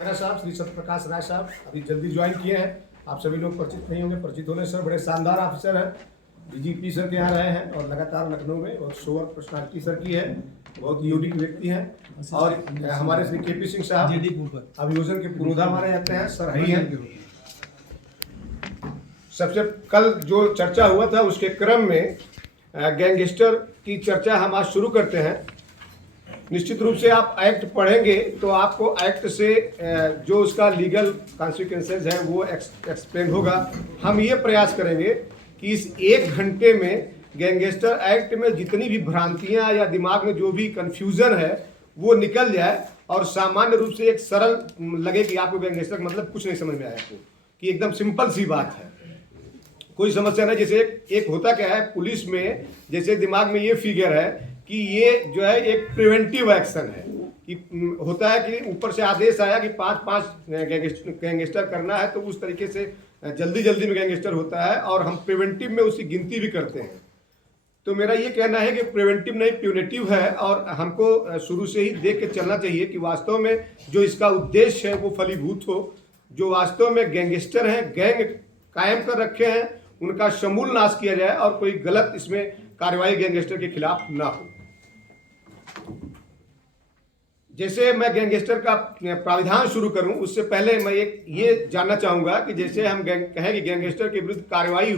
राय साहब, श्री सत्यप्रकाश राय साहब अभी जल्दी ज्वाइन किए हैं। आप सभी लोग परिचित नहीं होंगे, परिचित होने सर बड़े शानदार ऑफिसर हैं। डीजीपी सर के यहाँ रहे हैं और लगातार लखनऊ में और शोवर पर्सनालिटी सर की है, बहुत यूनिक व्यक्ति हैं। और हमारे श्री केपी सिंह साहब अभियोजन के पुरोधा माने जाते हैं, सर ही हैं। सबसे कल जो चर्चा हुआ था उसके क्रम में गैंगस्टर की चर्चा हम आज शुरू करते हैं। निश्चित रूप से आप एक्ट पढ़ेंगे तो आपको एक्ट से जो उसका लीगल कॉन्सिक्वेंसेज है वो एक्सप्लेन होगा। हम ये प्रयास करेंगे कि इस 1 घंटे में गैंगस्टर एक्ट में जितनी भी भ्रांतियां या दिमाग में जो भी कंफ्यूजन है वो निकल जाए और सामान्य रूप से एक सरल लगे कि आपको गैंगस्टर मतलब कुछ नहीं समझ में आया आपको, कि एकदम सिंपल सी बात है, कोई समस्या नहीं। जैसे एक होता क्या है पुलिस में, जैसे दिमाग में ये फिगर है कि ये जो है एक प्रिवेंटिव एक्शन है कि होता है कि ऊपर से आदेश आया कि 5-5 गैंगस्टर करना है तो उस तरीके से जल्दी में गैंगस्टर होता है और हम प्रिवेंटिव में उसकी गिनती भी करते हैं। तो मेरा ये कहना है कि प्रिवेंटिव नहीं प्यूनेटिव है और हमको शुरू से ही देख के चलना चाहिए कि वास्तव में जो इसका उद्देश्य है वो फलीभूत हो। जो वास्तव में गैंगस्टर हैं, गैंग कायम कर रखे हैं, उनका समूल नाश किया जाए और कोई गलत इसमें कार्रवाई गैंगस्टर के खिलाफ ना हो। जैसे मैं गैंगस्टर का प्राविधान शुरू करूं उससे पहले मैं एक ये जानना चाहूंगा कि जैसे हम कहें कि गैंगस्टर के विरुद्ध कार्रवाई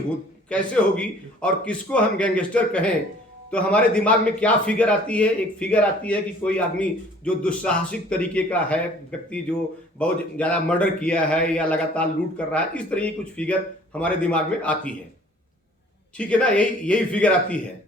कैसे होगी और किसको हम गैंगस्टर कहें, तो हमारे दिमाग में क्या फिगर आती है। एक फिगर आती है कि कोई आदमी जो दुस्साहसिक तरीके का है, व्यक्ति जो बहुत ज़्यादा मर्डर किया है या लगातार लूट कर रहा है, इस तरह की कुछ फिगर हमारे दिमाग में आती है। ठीक है ना, यही फिगर आती है।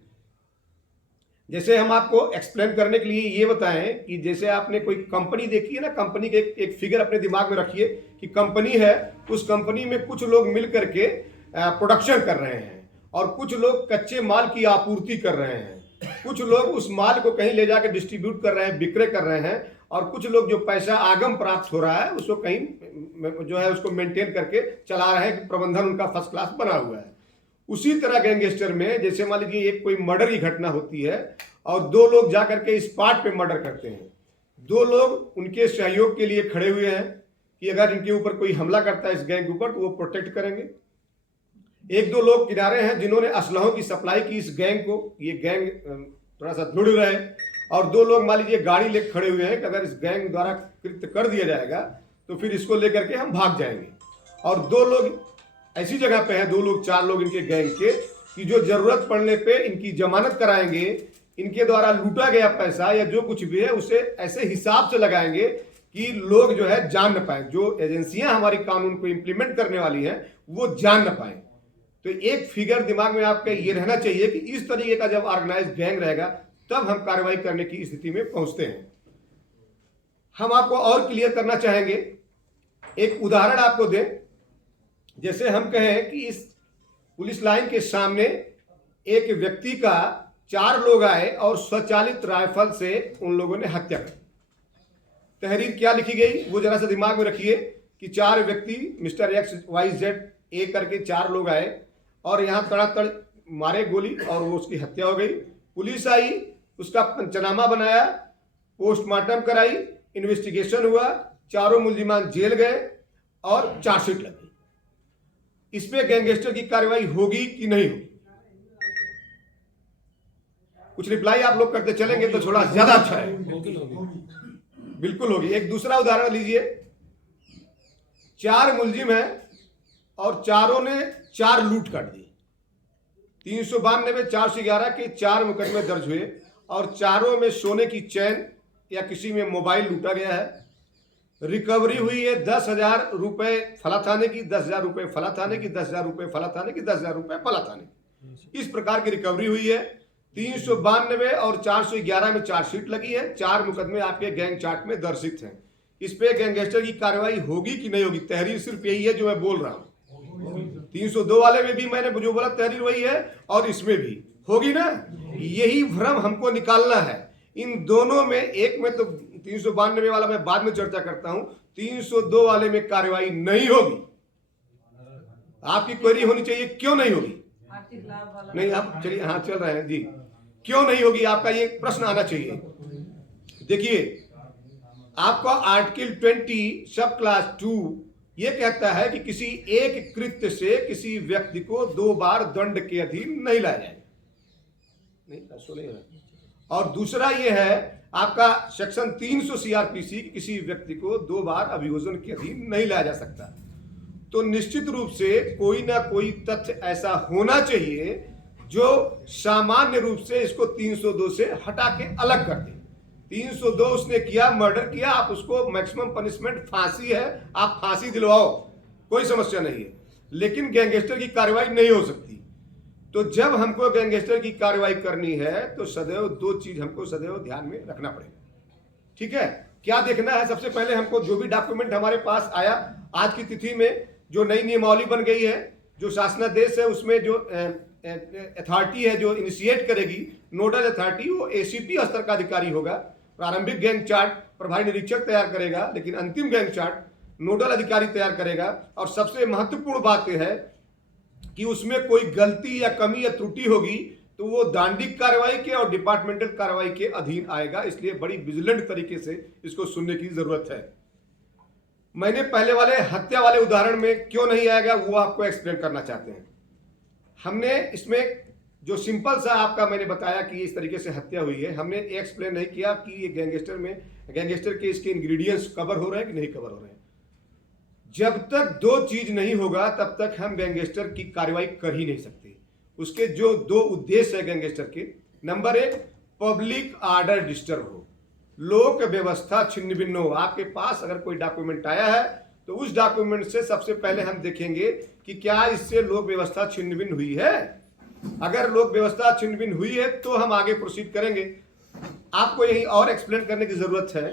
जैसे हम आपको एक्सप्लेन करने के लिए ये बताएं कि जैसे आपने कोई कंपनी देखी है ना, कंपनी के एक फिगर अपने दिमाग में रखिए कि कंपनी है, उस कंपनी में कुछ लोग मिल करके प्रोडक्शन कर रहे हैं और कुछ लोग कच्चे माल की आपूर्ति कर रहे हैं, कुछ लोग उस माल को कहीं ले जाकर डिस्ट्रीब्यूट कर रहे हैं, विक्रय कर रहे हैं, और कुछ लोग जो पैसा आगम प्राप्त हो रहा है उसको कहीं जो है उसको मेंटेन करके चला रहे हैं कि प्रबंधन उनका फर्स्ट क्लास बना हुआ है। उसी तरह गैंगस्टर में जैसे मान लीजिए एक कोई मर्डर की घटना होती है और 2 लोग जाकर के स्पॉट पे मर्डर करते हैं। 2 लोग उनके सहयोग के लिए खड़े हुए हैं कि अगर इनके ऊपर कोई हमला करता है इस गैंग के ऊपर तो वो प्रोटेक्ट करेंगे। 1-2 लोग किनारे हैं जिन्होंने असलहों की सप्लाई की इस गैंग को, ये गैंग थोड़ा सा दृढ़ रहे। और 2 लोग मान लीजिए गाड़ी लेकर खड़े हुए हैं कि अगर इस गैंग द्वारा कृत्य कर दिया जाएगा तो फिर इसको लेकर के हम भाग जाएंगे। और 2 लोग ऐसी जगह पे हैं, 2 लोग 4 लोग इनके गैंग के, कि जो जरूरत पड़ने पे इनकी जमानत कराएंगे, इनके द्वारा लूटा गया पैसा या जो कुछ भी है उसे ऐसे हिसाब से लगाएंगे कि लोग जो है जान न पाए, जो एजेंसियां हमारी कानून को इंप्लीमेंट करने वाली हैं वो जान न पाए। तो एक फिगर दिमाग में आपका ये रहना चाहिए कि इस तरीके का जब ऑर्गेनाइज गैंग रहेगा तब हम कार्रवाई करने की स्थिति में पहुंचते हैं। हम आपको और क्लियर करना चाहेंगे, एक उदाहरण आपको दें। जैसे हम कहें कि इस पुलिस लाइन के सामने एक व्यक्ति का 4 लोग आए और स्वचालित राइफल से उन लोगों ने हत्या कर। तहरीर क्या लिखी गई वो जरा सा दिमाग में रखिए कि 4 व्यक्ति मिस्टर XYZ करके 4 लोग आए और यहाँ तड़ातड़ मारे गोली और वो उसकी हत्या हो गई। पुलिस आई, उसका पंचनामा बनाया, पोस्टमार्टम कराई, इन्वेस्टिगेशन हुआ, 4 मुलजिमान जेल गए और चार्जशीट लगी। इस पे गैंगस्टर की कार्रवाई होगी कि नहीं होगी? कुछ रिप्लाई आप लोग करते चलेंगे तो थोड़ा ज्यादा अच्छा है। बिल्कुल होगी। एक दूसरा उदाहरण लीजिए, 4 मुलजिम हैं और चारों ने 4 लूट काट दिए। 392, 411 के 4 मुकदमे दर्ज हुए और चारों में सोने की चैन या किसी में मोबाइल लूटा गया है। रिकवरी हुई है 10,000 रुपए फला थाने की, 10,000 रुपए फला थाने की, 10,000 रुपए फला थाने की, 10,000 रुपए फला थाने की। इस प्रकार की रिकवरी हुई है। 392 और 411 में चार्जशीट लगी है। 4 मुकदमे आपके गैंग चार्ट में दर्शित हैं। इस पे गैंगस्टर की कार्रवाई होगी कि नहीं होगी? तहरीर सिर्फ यही है जो मैं बोल रहा हूं। 302 वाले में भी मैंने जो बोला तहरीर वही है और इसमें भी होगी ना। यही भ्रम हमको निकालना है। इन दोनों में, एक में तो 392 वाला मैं बाद में चर्चा करता हूं, 302 वाले में कार्रवाई नहीं होगी। आपकी क्वेरी होनी चाहिए क्यों नहीं होगी? नहीं, आप चलिए, हाँ चल रहे हैं जी, क्यों नहीं होगी आपका ये प्रश्न आना चाहिए। देखिए आपका आर्टिकल 20 सब क्लास 2 ये कहता है कि किसी एक कृत्य से किसी व्यक्ति को 2 बार दंड के अधीन नहीं लाया जाएगा, नहीं। और दूसरा ये है आपका सेक्शन 300 सीआरपीसी, किसी व्यक्ति को 2 बार अभियोजन के अधीन नहीं लाया जा सकता। तो निश्चित रूप से कोई ना कोई तथ्य ऐसा होना चाहिए जो सामान्य रूप से इसको 302 से हटा के अलग कर दे। 302 उसने किया, मर्डर किया, आप उसको मैक्सिमम पनिशमेंट फांसी है, आप फांसी दिलवाओ, कोई समस्या नहीं है, लेकिन गैंगस्टर की कार्रवाई नहीं हो सकती। तो जब हमको गैंगस्टर की कार्रवाई करनी है तो सदैव 2 चीज हमको सदैव ध्यान में रखना पड़ेगा। ठीक है, क्या देखना है? सबसे पहले हमको जो भी डॉक्यूमेंट हमारे पास आया आज की तिथि में, जो नई नियमावली बन गई है, जो शासनादेश है, उसमें जो अथॉरिटी है जो इनिशिएट करेगी, नोडल अथॉरिटी, वो एसीपी स्तर का अधिकारी होगा। प्रारंभिक गैंग चार्ट प्रभारी निरीक्षक तैयार करेगा, लेकिन अंतिम गैंग चार्ट नोडल अधिकारी तैयार करेगा। और सबसे महत्वपूर्ण बात यह है कि उसमें कोई गलती या कमी या त्रुटि होगी तो वो दांडिक कार्रवाई के और डिपार्टमेंटल कार्रवाई के अधीन आएगा। इसलिए बड़ी विजिलेंट तरीके से इसको सुनने की जरूरत है। मैंने पहले वाले हत्या वाले उदाहरण में क्यों नहीं आएगा वो आपको एक्सप्लेन करना चाहते हैं। हमने इसमें जो सिंपल सा आपका मैंने बताया कि इस तरीके से हत्या हुई है, हमने एक्सप्लेन नहीं किया कि ये गैंगस्टर के इसके इंग्रेडिएंट्स कवर हो रहे हैं कि नहीं कवर हो रहे हैं। जब तक 2 चीज नहीं होगा तब तक हम गैंगस्टर की कार्रवाई कर ही नहीं सकते। उसके जो 2 उद्देश्य है गैंगस्टर के, नंबर 1 पब्लिक ऑर्डर डिस्टर्ब हो, लोक व्यवस्था छिन्न भिन्न हो। आपके पास अगर कोई डॉक्यूमेंट आया है तो उस डॉक्यूमेंट से सबसे पहले हम देखेंगे कि क्या इससे लोक व्यवस्था छिन्न भिन्न हुई है। अगर लोक व्यवस्था छिन्न भिन्न हुई है तो हम आगे प्रोसीड करेंगे। आपको यही और एक्सप्लेन करने की जरूरत है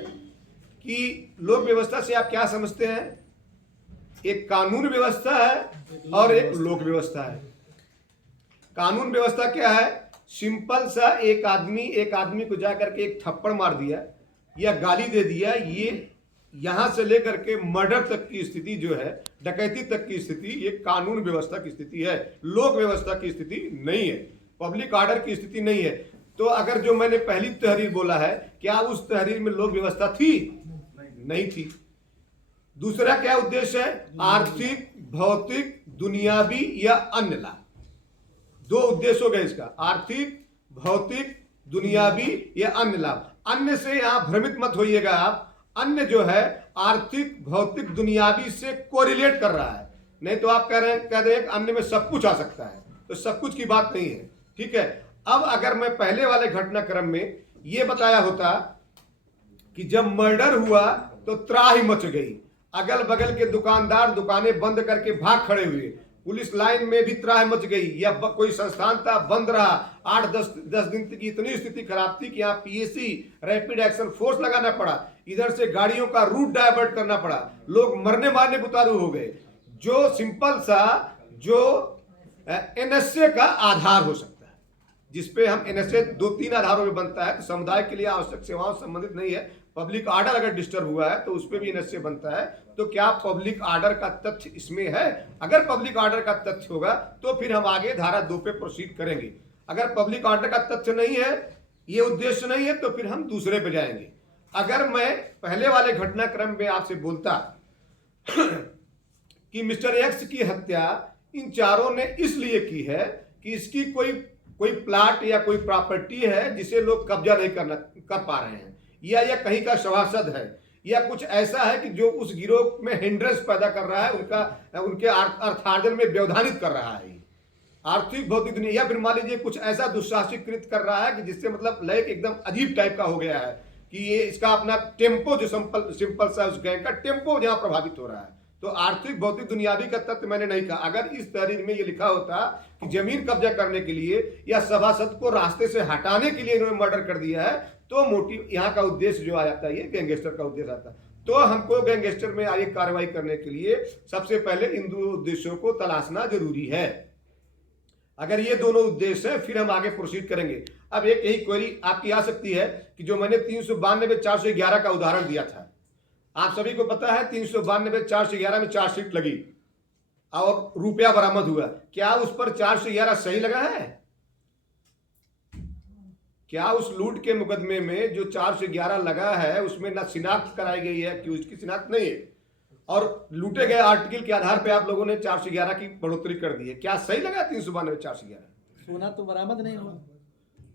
कि लोक व्यवस्था से आप क्या समझते हैं। एक कानून व्यवस्था है और एक लोक व्यवस्था है। कानून व्यवस्था क्या है? सिंपल सा एक आदमी को जाकर के एक थप्पड़ मार दिया या गाली दे दिया, ये यहां से लेकर के मर्डर तक की स्थिति जो है, डकैती तक की स्थिति, ये कानून व्यवस्था की स्थिति है, लोक व्यवस्था की स्थिति नहीं है, पब्लिक ऑर्डर की स्थिति नहीं है। तो अगर जो मैंने पहली तहरीर बोला है, क्या उस तहरीर में लोक व्यवस्था थी? नहीं थी। दूसरा क्या उद्देश्य है? आर्थिक, भौतिक, दुनियावी या अन्य लाभ। 2 उद्देश्य हो गए इसका, आर्थिक, भौतिक, दुनियावी या अन्य लाभ। अन्य से यहां भ्रमित मत होइएगा आप। अन्य जो है आर्थिक, भौतिक, दुनियावी से कोरिलेट कर रहा है, नहीं तो आप कह रहे हैं अन्य में सब कुछ आ सकता है, तो सब कुछ की बात नहीं है। ठीक है, अब अगर मैं पहले वाले घटनाक्रम में यह बताया होता कि जब मर्डर हुआ तो त्राही मच गई, अगल बगल के दुकानदार दुकानें बंद करके भाग खड़े हुए, पुलिस लाइन में भी त्राह मच गई, या कोई संस्थान था बंद रहा, 8-10 दिन की इतनी स्थिति खराब थी कि यहाँ पीएसी रैपिड एक्शन फोर्स लगाना पड़ा, इधर से गाड़ियों का रूट डाइवर्ट करना पड़ा, लोग मरने मारने उतारू हो गए। जो सिंपल सा जो एनएसए का आधार हो सकता है, जिसपे हम एनएसए 2-3 आधारों में बनता है, तो समुदाय के लिए आवश्यक सेवाओं से संबंधित नहीं है, पब्लिक ऑर्डर अगर डिस्टर्ब हुआ है तो उस पर भी एनएसए बनता है। तो क्या पब्लिक ऑर्डर का तथ्य इसमें है? अगर पब्लिक ऑर्डर का तथ्य होगा तो फिर हम आगे धारा 2 पे प्रोसीड करेंगे। अगर पब्लिक ऑर्डर का तथ्य नहीं है, ये उद्देश्य नहीं है, तो फिर हम दूसरे पे जाएंगे। अगर मैं पहले वाले घटनाक्रम में आपसे बोलता कि मिस्टर एक्स की हत्या इन चारों ने इसलिए की है कि इसकी कोई प्लाट या कोई प्रॉपर्टी है जिसे लोग कब्जा नहीं कर पा रहे हैं, या कहीं का सभासद है, या कुछ ऐसा है कि जो उस गिरोह में हिंड्रेंस पैदा कर रहा है, उनके अर्थार्जन में व्यवधानित कर रहा है, आर्थिक भौतिक दुनिया, या फिर मान लीजिए कुछ ऐसा दुस्साहसिक कृत्य कर रहा है कि जिससे मतलब लय एकदम अजीब टाइप का हो गया है कि ये इसका अपना टेम्पो जो सिंपल सा उस गैंग का टेम्पो जहां प्रभावित हो रहा है। तो आर्थिक भौतिक दुनियावी का तथ्य मैंने नहीं कहा। अगर इस तहरीर में ये लिखा होता कि जमीन कब्जा करने के लिए या सभासद को रास्ते से हटाने के लिए इन्होंने मर्डर कर दिया है, तो मोटिव यहाँ का उद्देश्य जो आ जाता है, ये गैंगस्टर का उद्देश्य आता है। तो हमको गैंगस्टर में आगे कार्रवाई करने के लिए सबसे पहले इन 2 उद्देश्यों को तलाशना जरूरी है। अगर ये दोनों उद्देश्य है फिर हम आगे प्रोसीड करेंगे। अब एक यही क्वेरी आपकी आ सकती है कि जो मैंने 392-411 का उदाहरण दिया था, आप सभी को पता है 392-411 में चार्जशीट लगी और रुपया बरामद हुआ, क्या उस पर 411 सही लगा है? क्या उस लूट के मुकदमे में जो 411 लगा है उसमें ना शिनाख्त कराई गई है कि उसकी शिनाख्त नहीं है, और लूटे गए आर्टिकल के आधार पे आप लोगों ने 411 की बढ़ोतरी कर दी है? क्या सही लगा 392 411? सोना तो बरामद नहीं हुआ।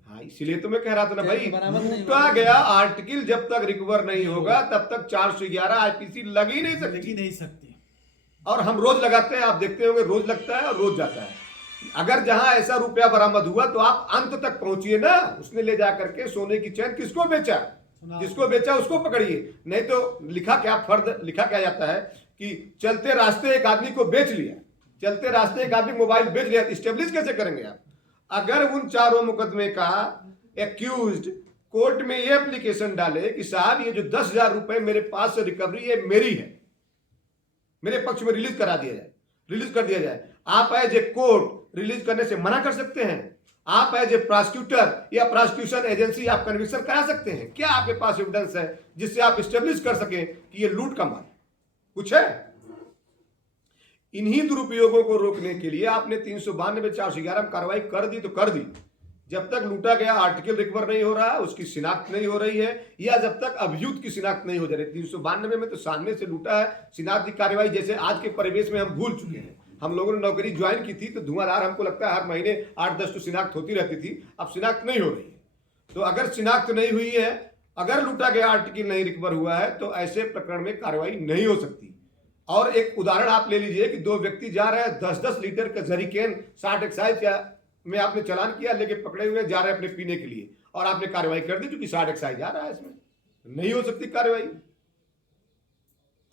हाँ, इसीलिए तो मैं कह रहा था ना भाई, बरामद नहीं लूटा गया आर्टिकल जब तक रिकवर नहीं होगा तब तक 411 आईपीसी लग ही नहीं सकती। और हम रोज लगाते हैं, आप देखते होंगे, रोज लगता है और रोज जाता है। अगर जहां ऐसा रुपया बरामद हुआ तो आप अंत तक पहुंचिए ना। उसने ले जा करके सोने की चैन किसको बेचा? जिसको बेचा उसको पकड़िए। नहीं तो लिखा क्या जाता है कि चलते रास्ते एक आदमी को बेच लिया, चलते रास्ते एक आदमी मोबाइल बेच लिया, स्टेब्लिश कैसे करेंगे आप? अगर उन चारों मुकदमे का एक्यूज्ड कोर्ट में ये एप्लीकेशन डाले कि साहब ये जो 10,000 रुपए मेरे पास से रिकवरी है मेरी है, मेरे पक्ष में रिलीज कर दिया जाए, आप एज ए कोर्ट रिलीज करने से मना कर सकते हैं? आप एज ए प्रोसिक्यूटर या प्रोसिक्यूशन एजेंसी आप कन्विक्शन करा सकते हैं? क्या आपके पास एविडेंस है जिससे आप स्टेब्लिश कर सकें कि ये लूट का माल कुछ है? इन्हीं दुरुपयोगों को रोकने के लिए आपने 392 411 में कार्रवाई कर दी तो कर दी। जब तक लूटा गया आर्टिकल रिकवर नहीं हो रहा, उसकी शिनाख्त नहीं हो रही है, या जब तक अभियुक्त की शिनाख्त नहीं हो जा रही। 392 में तो सामने से लूटा है, शिनाख्त की कार्रवाई जैसे आज के परिवेश में हम भूल चुके हैं। हम लोगों ने नौकरी ज्वाइन की थी तो धुआंधार हमको लगता है हर महीने 8-10 तो शिनाख्त होती रहती थी, अब शिनाख्त नहीं हो रही है। तो अगर शिनाख्त नहीं हुई है, अगर लूटा गया आर्टिकल नहीं रिकवर हुआ है तो ऐसे प्रकरण में कार्रवाई नहीं हो सकती। और एक उदाहरण आप ले लीजिए कि दो व्यक्ति जा रहे हैं 10-10 लीटर का जरीकेन 60 एक्साइज में आपने चालान किया, लेके पकड़े हुए जा रहे हैं अपने पीने के लिए, और आपने कार्रवाई कर दी क्योंकि 60 एक्साइज आ रहा है, इसमें नहीं हो सकती कार्रवाई।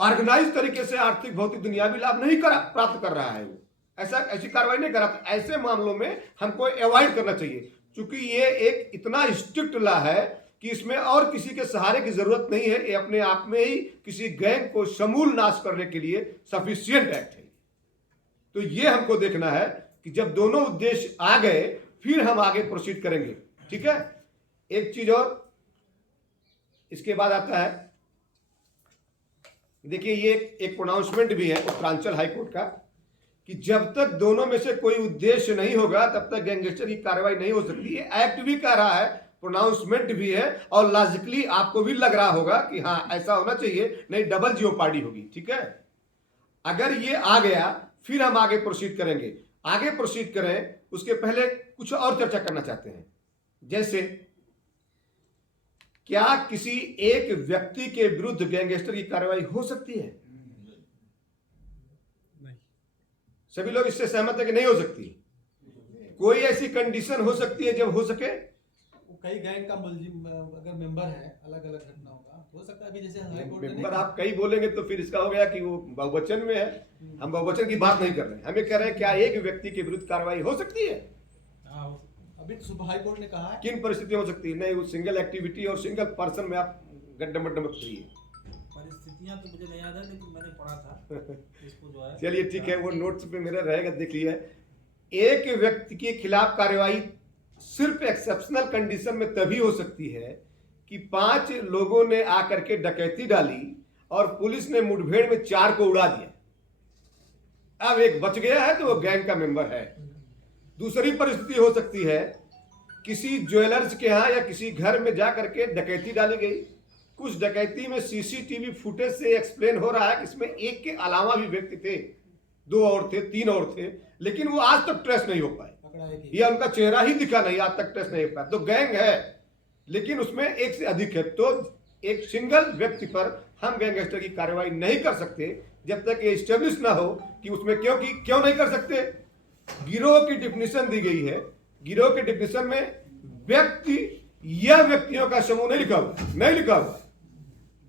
ऑर्गेनाइज तरीके से आर्थिक भौतिक दुनियावी लाभ नहीं प्राप्त कर रहा है वो, ऐसी कार्रवाई नहीं कर रहा। तो ऐसे मामलों में हमको अवॉइड करना चाहिए, क्योंकि ये एक इतना स्ट्रिक्ट लॉ है कि इसमें और किसी के सहारे की जरूरत नहीं है। ये अपने आप में ही किसी गैंग को समूल नाश करने के लिए सफिशिएंट एक्ट है। तो ये हमको देखना है कि जब दोनों उद्देश्य आ गए फिर हम आगे प्रोसीड करेंगे। ठीक है, एक चीज और इसके बाद आता है, देखिए ये एक प्रोनाउंसमेंट भी है उत्तरांचल हाईकोर्ट का कि जब तक दोनों में से कोई उद्देश्य नहीं होगा तब तक गैंगस्टर की कार्रवाई नहीं हो सकती है। एक्ट भी कह रहा है, प्रोनाउंसमेंट भी है, और लॉजिकली आपको भी लग रहा होगा कि हाँ ऐसा होना चाहिए, नहीं डबल जियोपार्डी होगी। ठीक है, अगर ये आ गया फिर हम आगे प्रोसीड करेंगे। आगे प्रोसीड करें उसके पहले कुछ और चर्चा करना चाहते हैं। जैसे क्या किसी एक व्यक्ति के विरुद्ध गैंगस्टर की कार्रवाई हो सकती है? नहीं। सभी लोग इससे सहमत है कि नहीं हो सकती? कोई ऐसी कंडीशन हो सकती है जब हो सके? कई गैंग का मुलजिम अगर मेंबर है, अलग अलग घटनाओं का हो सकता है। अभी जैसे मेंबर आप कई बोलेंगे तो फिर इसका हो गया कि वो बहुवचन में है। हम बहुवचन की बात नहीं कर रहे हैं, हमें कह रहे हैं क्या एक व्यक्ति के विरुद्ध कार्रवाई हो सकती है? अभी सुप्रीम हाई कोर्ट ने कहा है किन परिस्थितियों हो सकती है? नहीं, वो सिंगल एक्टिविटी और सिंगल पर्सन में आप गड्ढे मत करिए। परिस्थितियां तो मुझे नहीं याद है, लेकिन मैंने पढ़ा था इसको जो है। चलिए ठीक है, वो नोट्स पे मेरा रहेगा, देख लिया। एक व्यक्ति के खिलाफ कार्रवाई सिर्फ एक्सेप्शनल कंडीशन में तभी हो सकती है कि 5 लोगों ने आकर के डकैती डाली और पुलिस ने मुठभेड़ में 4 को उड़ा दिया। अब एक बच गया है तो वो गैंग का मेंबर है। दूसरी परिस्थिति हो सकती है किसी ज्वेलर्स के यहाँ या किसी घर में जाकर के डकैती डाली गई। कुछ डकैती में सीसीटीवी फुटेज से एक्सप्लेन हो रहा है कि इसमें एक के अलावा भी व्यक्ति थे, 2 और थे, 3 और थे, लेकिन वो आज तक ट्रेस नहीं हो पाए, या उनका चेहरा ही दिखा नहीं, आज तक ट्रेस नहीं हो पाया। तो गैंग है लेकिन उसमें एक से अधिक है, तो एक सिंगल व्यक्ति पर हम गैंगस्टर की कार्रवाई नहीं कर सकते जब तक ये स्टेब्लिश ना हो कि उसमें क्यों नहीं कर सकते। गिरोह की डिफिनेशन दी गई है, गिरोह की डिफिनेशन में व्यक्ति या व्यक्तियों का समूह नहीं लिखा हुआ,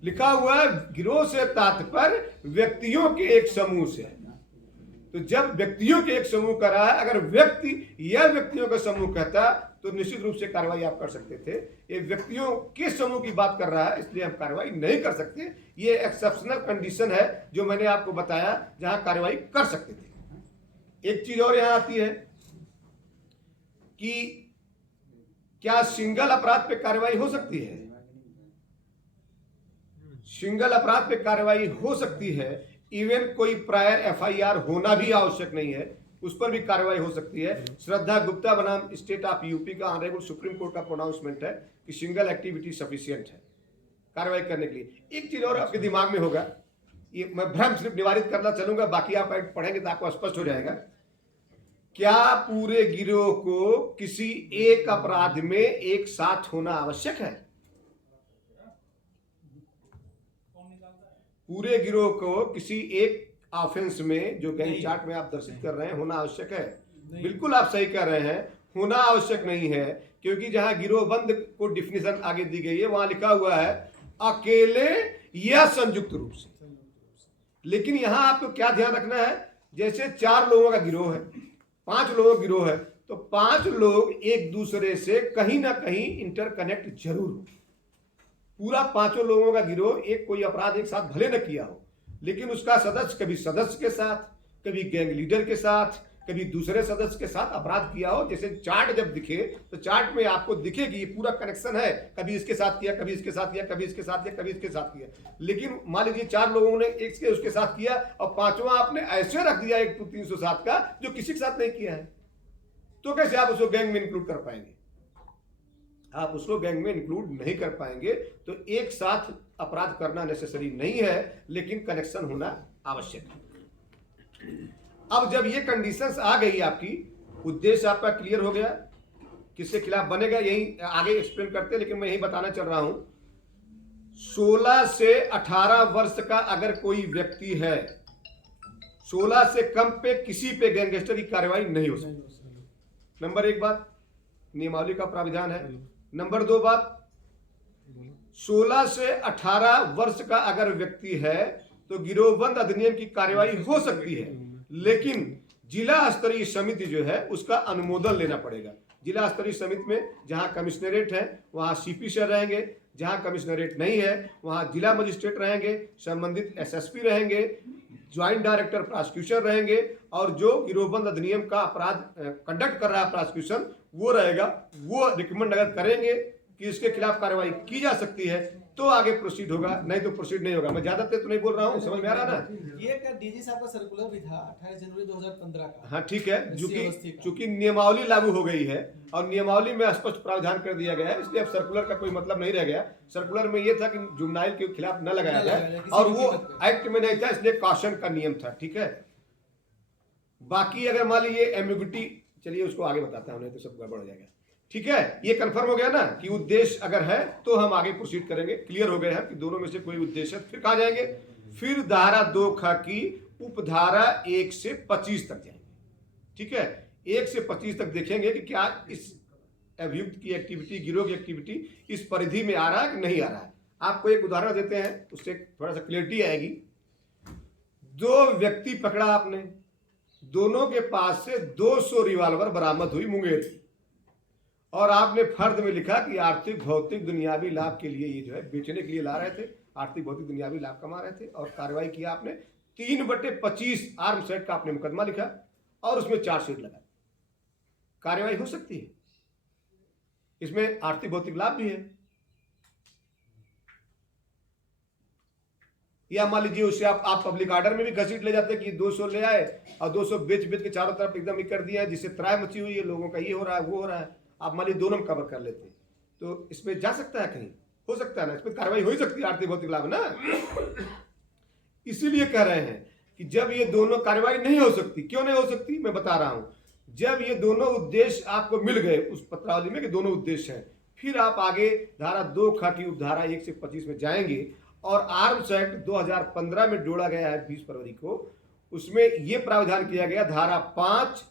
लिखा हुआ है गिरोह से तात्पर्य व्यक्तियों के एक समूह से। तो जब व्यक्तियों के एक समूह का रहा है, अगर व्यक्ति या व्यक्तियों का समूह कहता तो निश्चित रूप से कार्रवाई आप कर सकते थे। ये व्यक्तियों के समूह की बात कर रहा है, इसलिए हम कार्रवाई नहीं कर सकते। ये एक्सेप्शनल कंडीशन है जो मैंने आपको बताया जहां कार्रवाई कर सकते थे। एक चीज और यहां आती है कि क्या सिंगल अपराध पे कार्रवाई हो सकती है? सिंगल अपराध पे कार्रवाई हो सकती है, इवन कोई प्रायर एफआईआर होना भी आवश्यक नहीं है। उस पर भी कार्रवाई हो सकती है। श्रद्धा गुप्ता बनाम स्टेट ऑफ यूपी का ऑनरेबल सुप्रीम कोर्ट का प्रोनाउंसमेंट है कि सिंगल एक्टिविटी सफिशिएंट है कार्रवाई करने के लिए। एक चीज और आपके दिमाग में होगा, ये मैं भ्रम सिर्फ निवारित करना चलूंगा, बाकी आप पढ़ेंगे तो आपको स्पष्ट हो जाएगा। क्या पूरे गिरोह को किसी एक अपराध में एक साथ होना आवश्यक है? पूरे गिरोह को किसी एक ऑफेंस में, जो गैंग चार्ट में आप दर्शित कर रहे हैं, होना आवश्यक है? बिल्कुल आप सही कह रहे हैं, होना आवश्यक नहीं है, क्योंकि जहां गिरोहबंद को डिफिनेशन आगे दी गई है वहां लिखा हुआ है अकेले या संयुक्त रूप से। लेकिन यहां आपको क्या ध्यान रखना है, जैसे 4 लोगों का गिरोह है, 5 लोगों का गिरोह है, तो 5 लोग एक दूसरे से कहीं ना कहीं इंटरकनेक्ट जरूर हो। पूरा 5 लोगों का गिरोह एक कोई अपराध एक साथ भले न किया हो, लेकिन उसका सदस्य कभी सदस्य के साथ, कभी गैंग लीडर के साथ, कभी दूसरे सदस्य के साथ अपराध किया हो। जैसे चार्ट जब दिखे तो चार्ट में आपको दिखे कि ये पूरा कनेक्शन है, कभी इसके साथ किया, कभी इसके साथ किया, कभी इसके साथ किया, कभी इसके साथ किया। लेकिन मान लीजिए 4 लोगों ने एक के उसके साथ किया और 5वां आपने ऐसे रख दिया एक 307 का जो किसी के साथ नहीं किया है, तो कैसे आप उसको गैंग में इंक्लूड कर पाएंगे? आप उसको गैंग में इंक्लूड नहीं कर पाएंगे। तो एक साथ अपराध करना नेसेसरी नहीं है, लेकिन कनेक्शन होना आवश्यक है। अब जब ये कंडीशंस आ गई, आपकी उद्देश्य आपका क्लियर हो गया, किसके खिलाफ बनेगा यही आगे एक्सप्लेन करते हैं, लेकिन मैं यही बताना चल रहा हूं। 16 से 18 वर्ष का अगर कोई व्यक्ति है, 16 से कम पे किसी पे गैंगस्टर की कार्रवाई नहीं हो सकती। नंबर 1 बात नियमावली का प्राविधान है। नंबर 2 बात, 16 से 18 वर्ष का अगर व्यक्ति है तो गिरोहबंद अधिनियम की कार्रवाई हो सकती है, लेकिन जिला स्तरीय समिति जो है उसका अनुमोदन लेना पड़ेगा। जिला स्तरीय समिति में जहां कमिश्नरेट है वहां सीपी सर रहेंगे, जहां कमिश्नरेट नहीं है वहां जिला मजिस्ट्रेट रहेंगे, संबंधित एसएसपी रहेंगे, ज्वाइंट डायरेक्टर प्रोसिक्यूशन रहेंगे, और जो गिरोहबंद अधिनियम का अपराध कंडक्ट कर रहा है प्रोसिक्यूशन वो रहेगा। वो रिकमेंड अगर करेंगे कि इसके खिलाफ कार्रवाई की जा सकती है तो आगे प्रोसीड होगा, नहीं तो प्रोसीड नहीं होगा। मैं ज्यादा तेज तो नहीं बोल रहा हूँ, समझ में आ रहा ना? ये एक डीजी साहब का सर्कुलर भी था 28 जनवरी 2015 का। हाँ ठीक है, चूंकि नियमावली लागू हो गई है और नियमावली में स्पष्ट प्रावधान कर दिया गया है, इसलिए अब सर्कुलर का कोई मतलब नहीं रह गया। सर्कुलर में ये था कि जुवेनाइल के खिलाफ न लगाया जाए, और वो एक्ट में नहीं था, इसलिए कॉशन का नियम था। ठीक है, बाकी अगर मान लीजिए एम्बिग्युइटी, चलिए उसको आगे बताता हूं, नहीं तो सब गड़बड़ हो जाएगा। ठीक है, ये कंफर्म हो गया ना कि उद्देश्य अगर है तो हम आगे प्रोसीड करेंगे। क्लियर हो गए हैं कि दोनों में से कोई उद्देश्य। फिर कहा जाएंगे, फिर धारा 2 ख की उपधारा 1 से 25 तक जाएंगे। ठीक है, 1 से 25 तक देखेंगे कि क्या इस अभियुक्त की एक्टिविटी, गिरोह की एक्टिविटी इस परिधि में आ रहा है कि नहीं आ रहा है। आपको एक उदाहरण देते हैं, उससे थोड़ा सा क्लियरिटी आएगी। 2 व्यक्ति पकड़ा आपने, दोनों के पास से 200 रिवाल्वर बरामद हुई मुंगेर की, और आपने फर्द में लिखा कि आर्थिक भौतिक दुनियावी लाभ के लिए ये जो है बेचने के लिए ला रहे थे, आर्थिक भौतिक दुनियावी लाभ कमा रहे थे। और कार्रवाई किया आपने, 3/25 आर्म सेट का आपने मुकदमा लिखा और उसमें चार्जशीट लगा। कार्रवाई हो सकती है, इसमें आर्थिक भौतिक लाभ भी है। या मान लीजिए उससे आप पब्लिक ऑर्डर में भी घसीट ले जाते कि 200 ले आए और 200 बेच के चारों तरफ एकदम ही कर दिया है, जिससे त्राय मची हुई है, लोगों का ये हो रहा है वो हो रहा है। आप मान लीजिए दोनों में कवर कर लेते हैं, तो इसमें जा सकता है, कहीं हो सकता है ना, इसमें कार्रवाई हो ही सकती है, आर्थिक भौतिक लाभ ना। इसीलिए कह रहे हैं कि जब ये दोनों कार्रवाई नहीं हो सकती, क्यों नहीं हो सकती मैं बता रहा हूं। जब ये दोनों उद्देश्य आपको मिल गए उस पत्रावली में कि दोनों उद्देश्य हैं, फिर आप आगे धारा 2 ख की उपधारा 1 से 25 में जाएंगे। और आर्म्स एक्ट 2015 में जोड़ा गया है 20 फरवरी को, उसमें यह प्रावधान किया गया, धारा 5,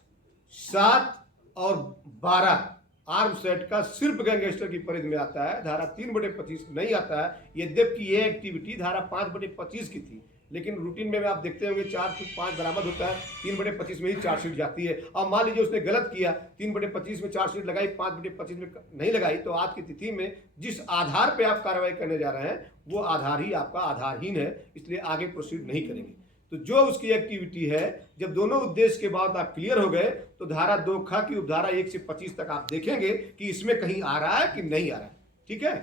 7 और 12 आर्म्स एक्ट का सिर्फ गैंगस्टर की परिधि में आता है, धारा 3/25 नहीं आता है। यद्यपि ये एक्टिविटी धारा 5/25 की थी, लेकिन रूटीन में आप देखते होंगे 4 से 5 बरामद होता है, 3/25 में ही चार्जशीट जाती है। और मान लीजिए उसने गलत किया, 3/25 में चार्जशीट लगाई, 5/25 में नहीं लगाई, तो आज की तिथि में जिस आधार पे आप कार्रवाई करने जा रहे हैं वो आधार ही आपका आधारहीन है, इसलिए आगे प्रोसीड नहीं करेंगे। तो जो उसकी एक्टिविटी है, जब दोनों उद्देश्य के बाद आप क्लियर हो गए तो धारा 2 ख की उपधारा 1 से 25 तक आप देखेंगे कि इसमें कहीं आ रहा है कि नहीं आ रहा है। ठीक है,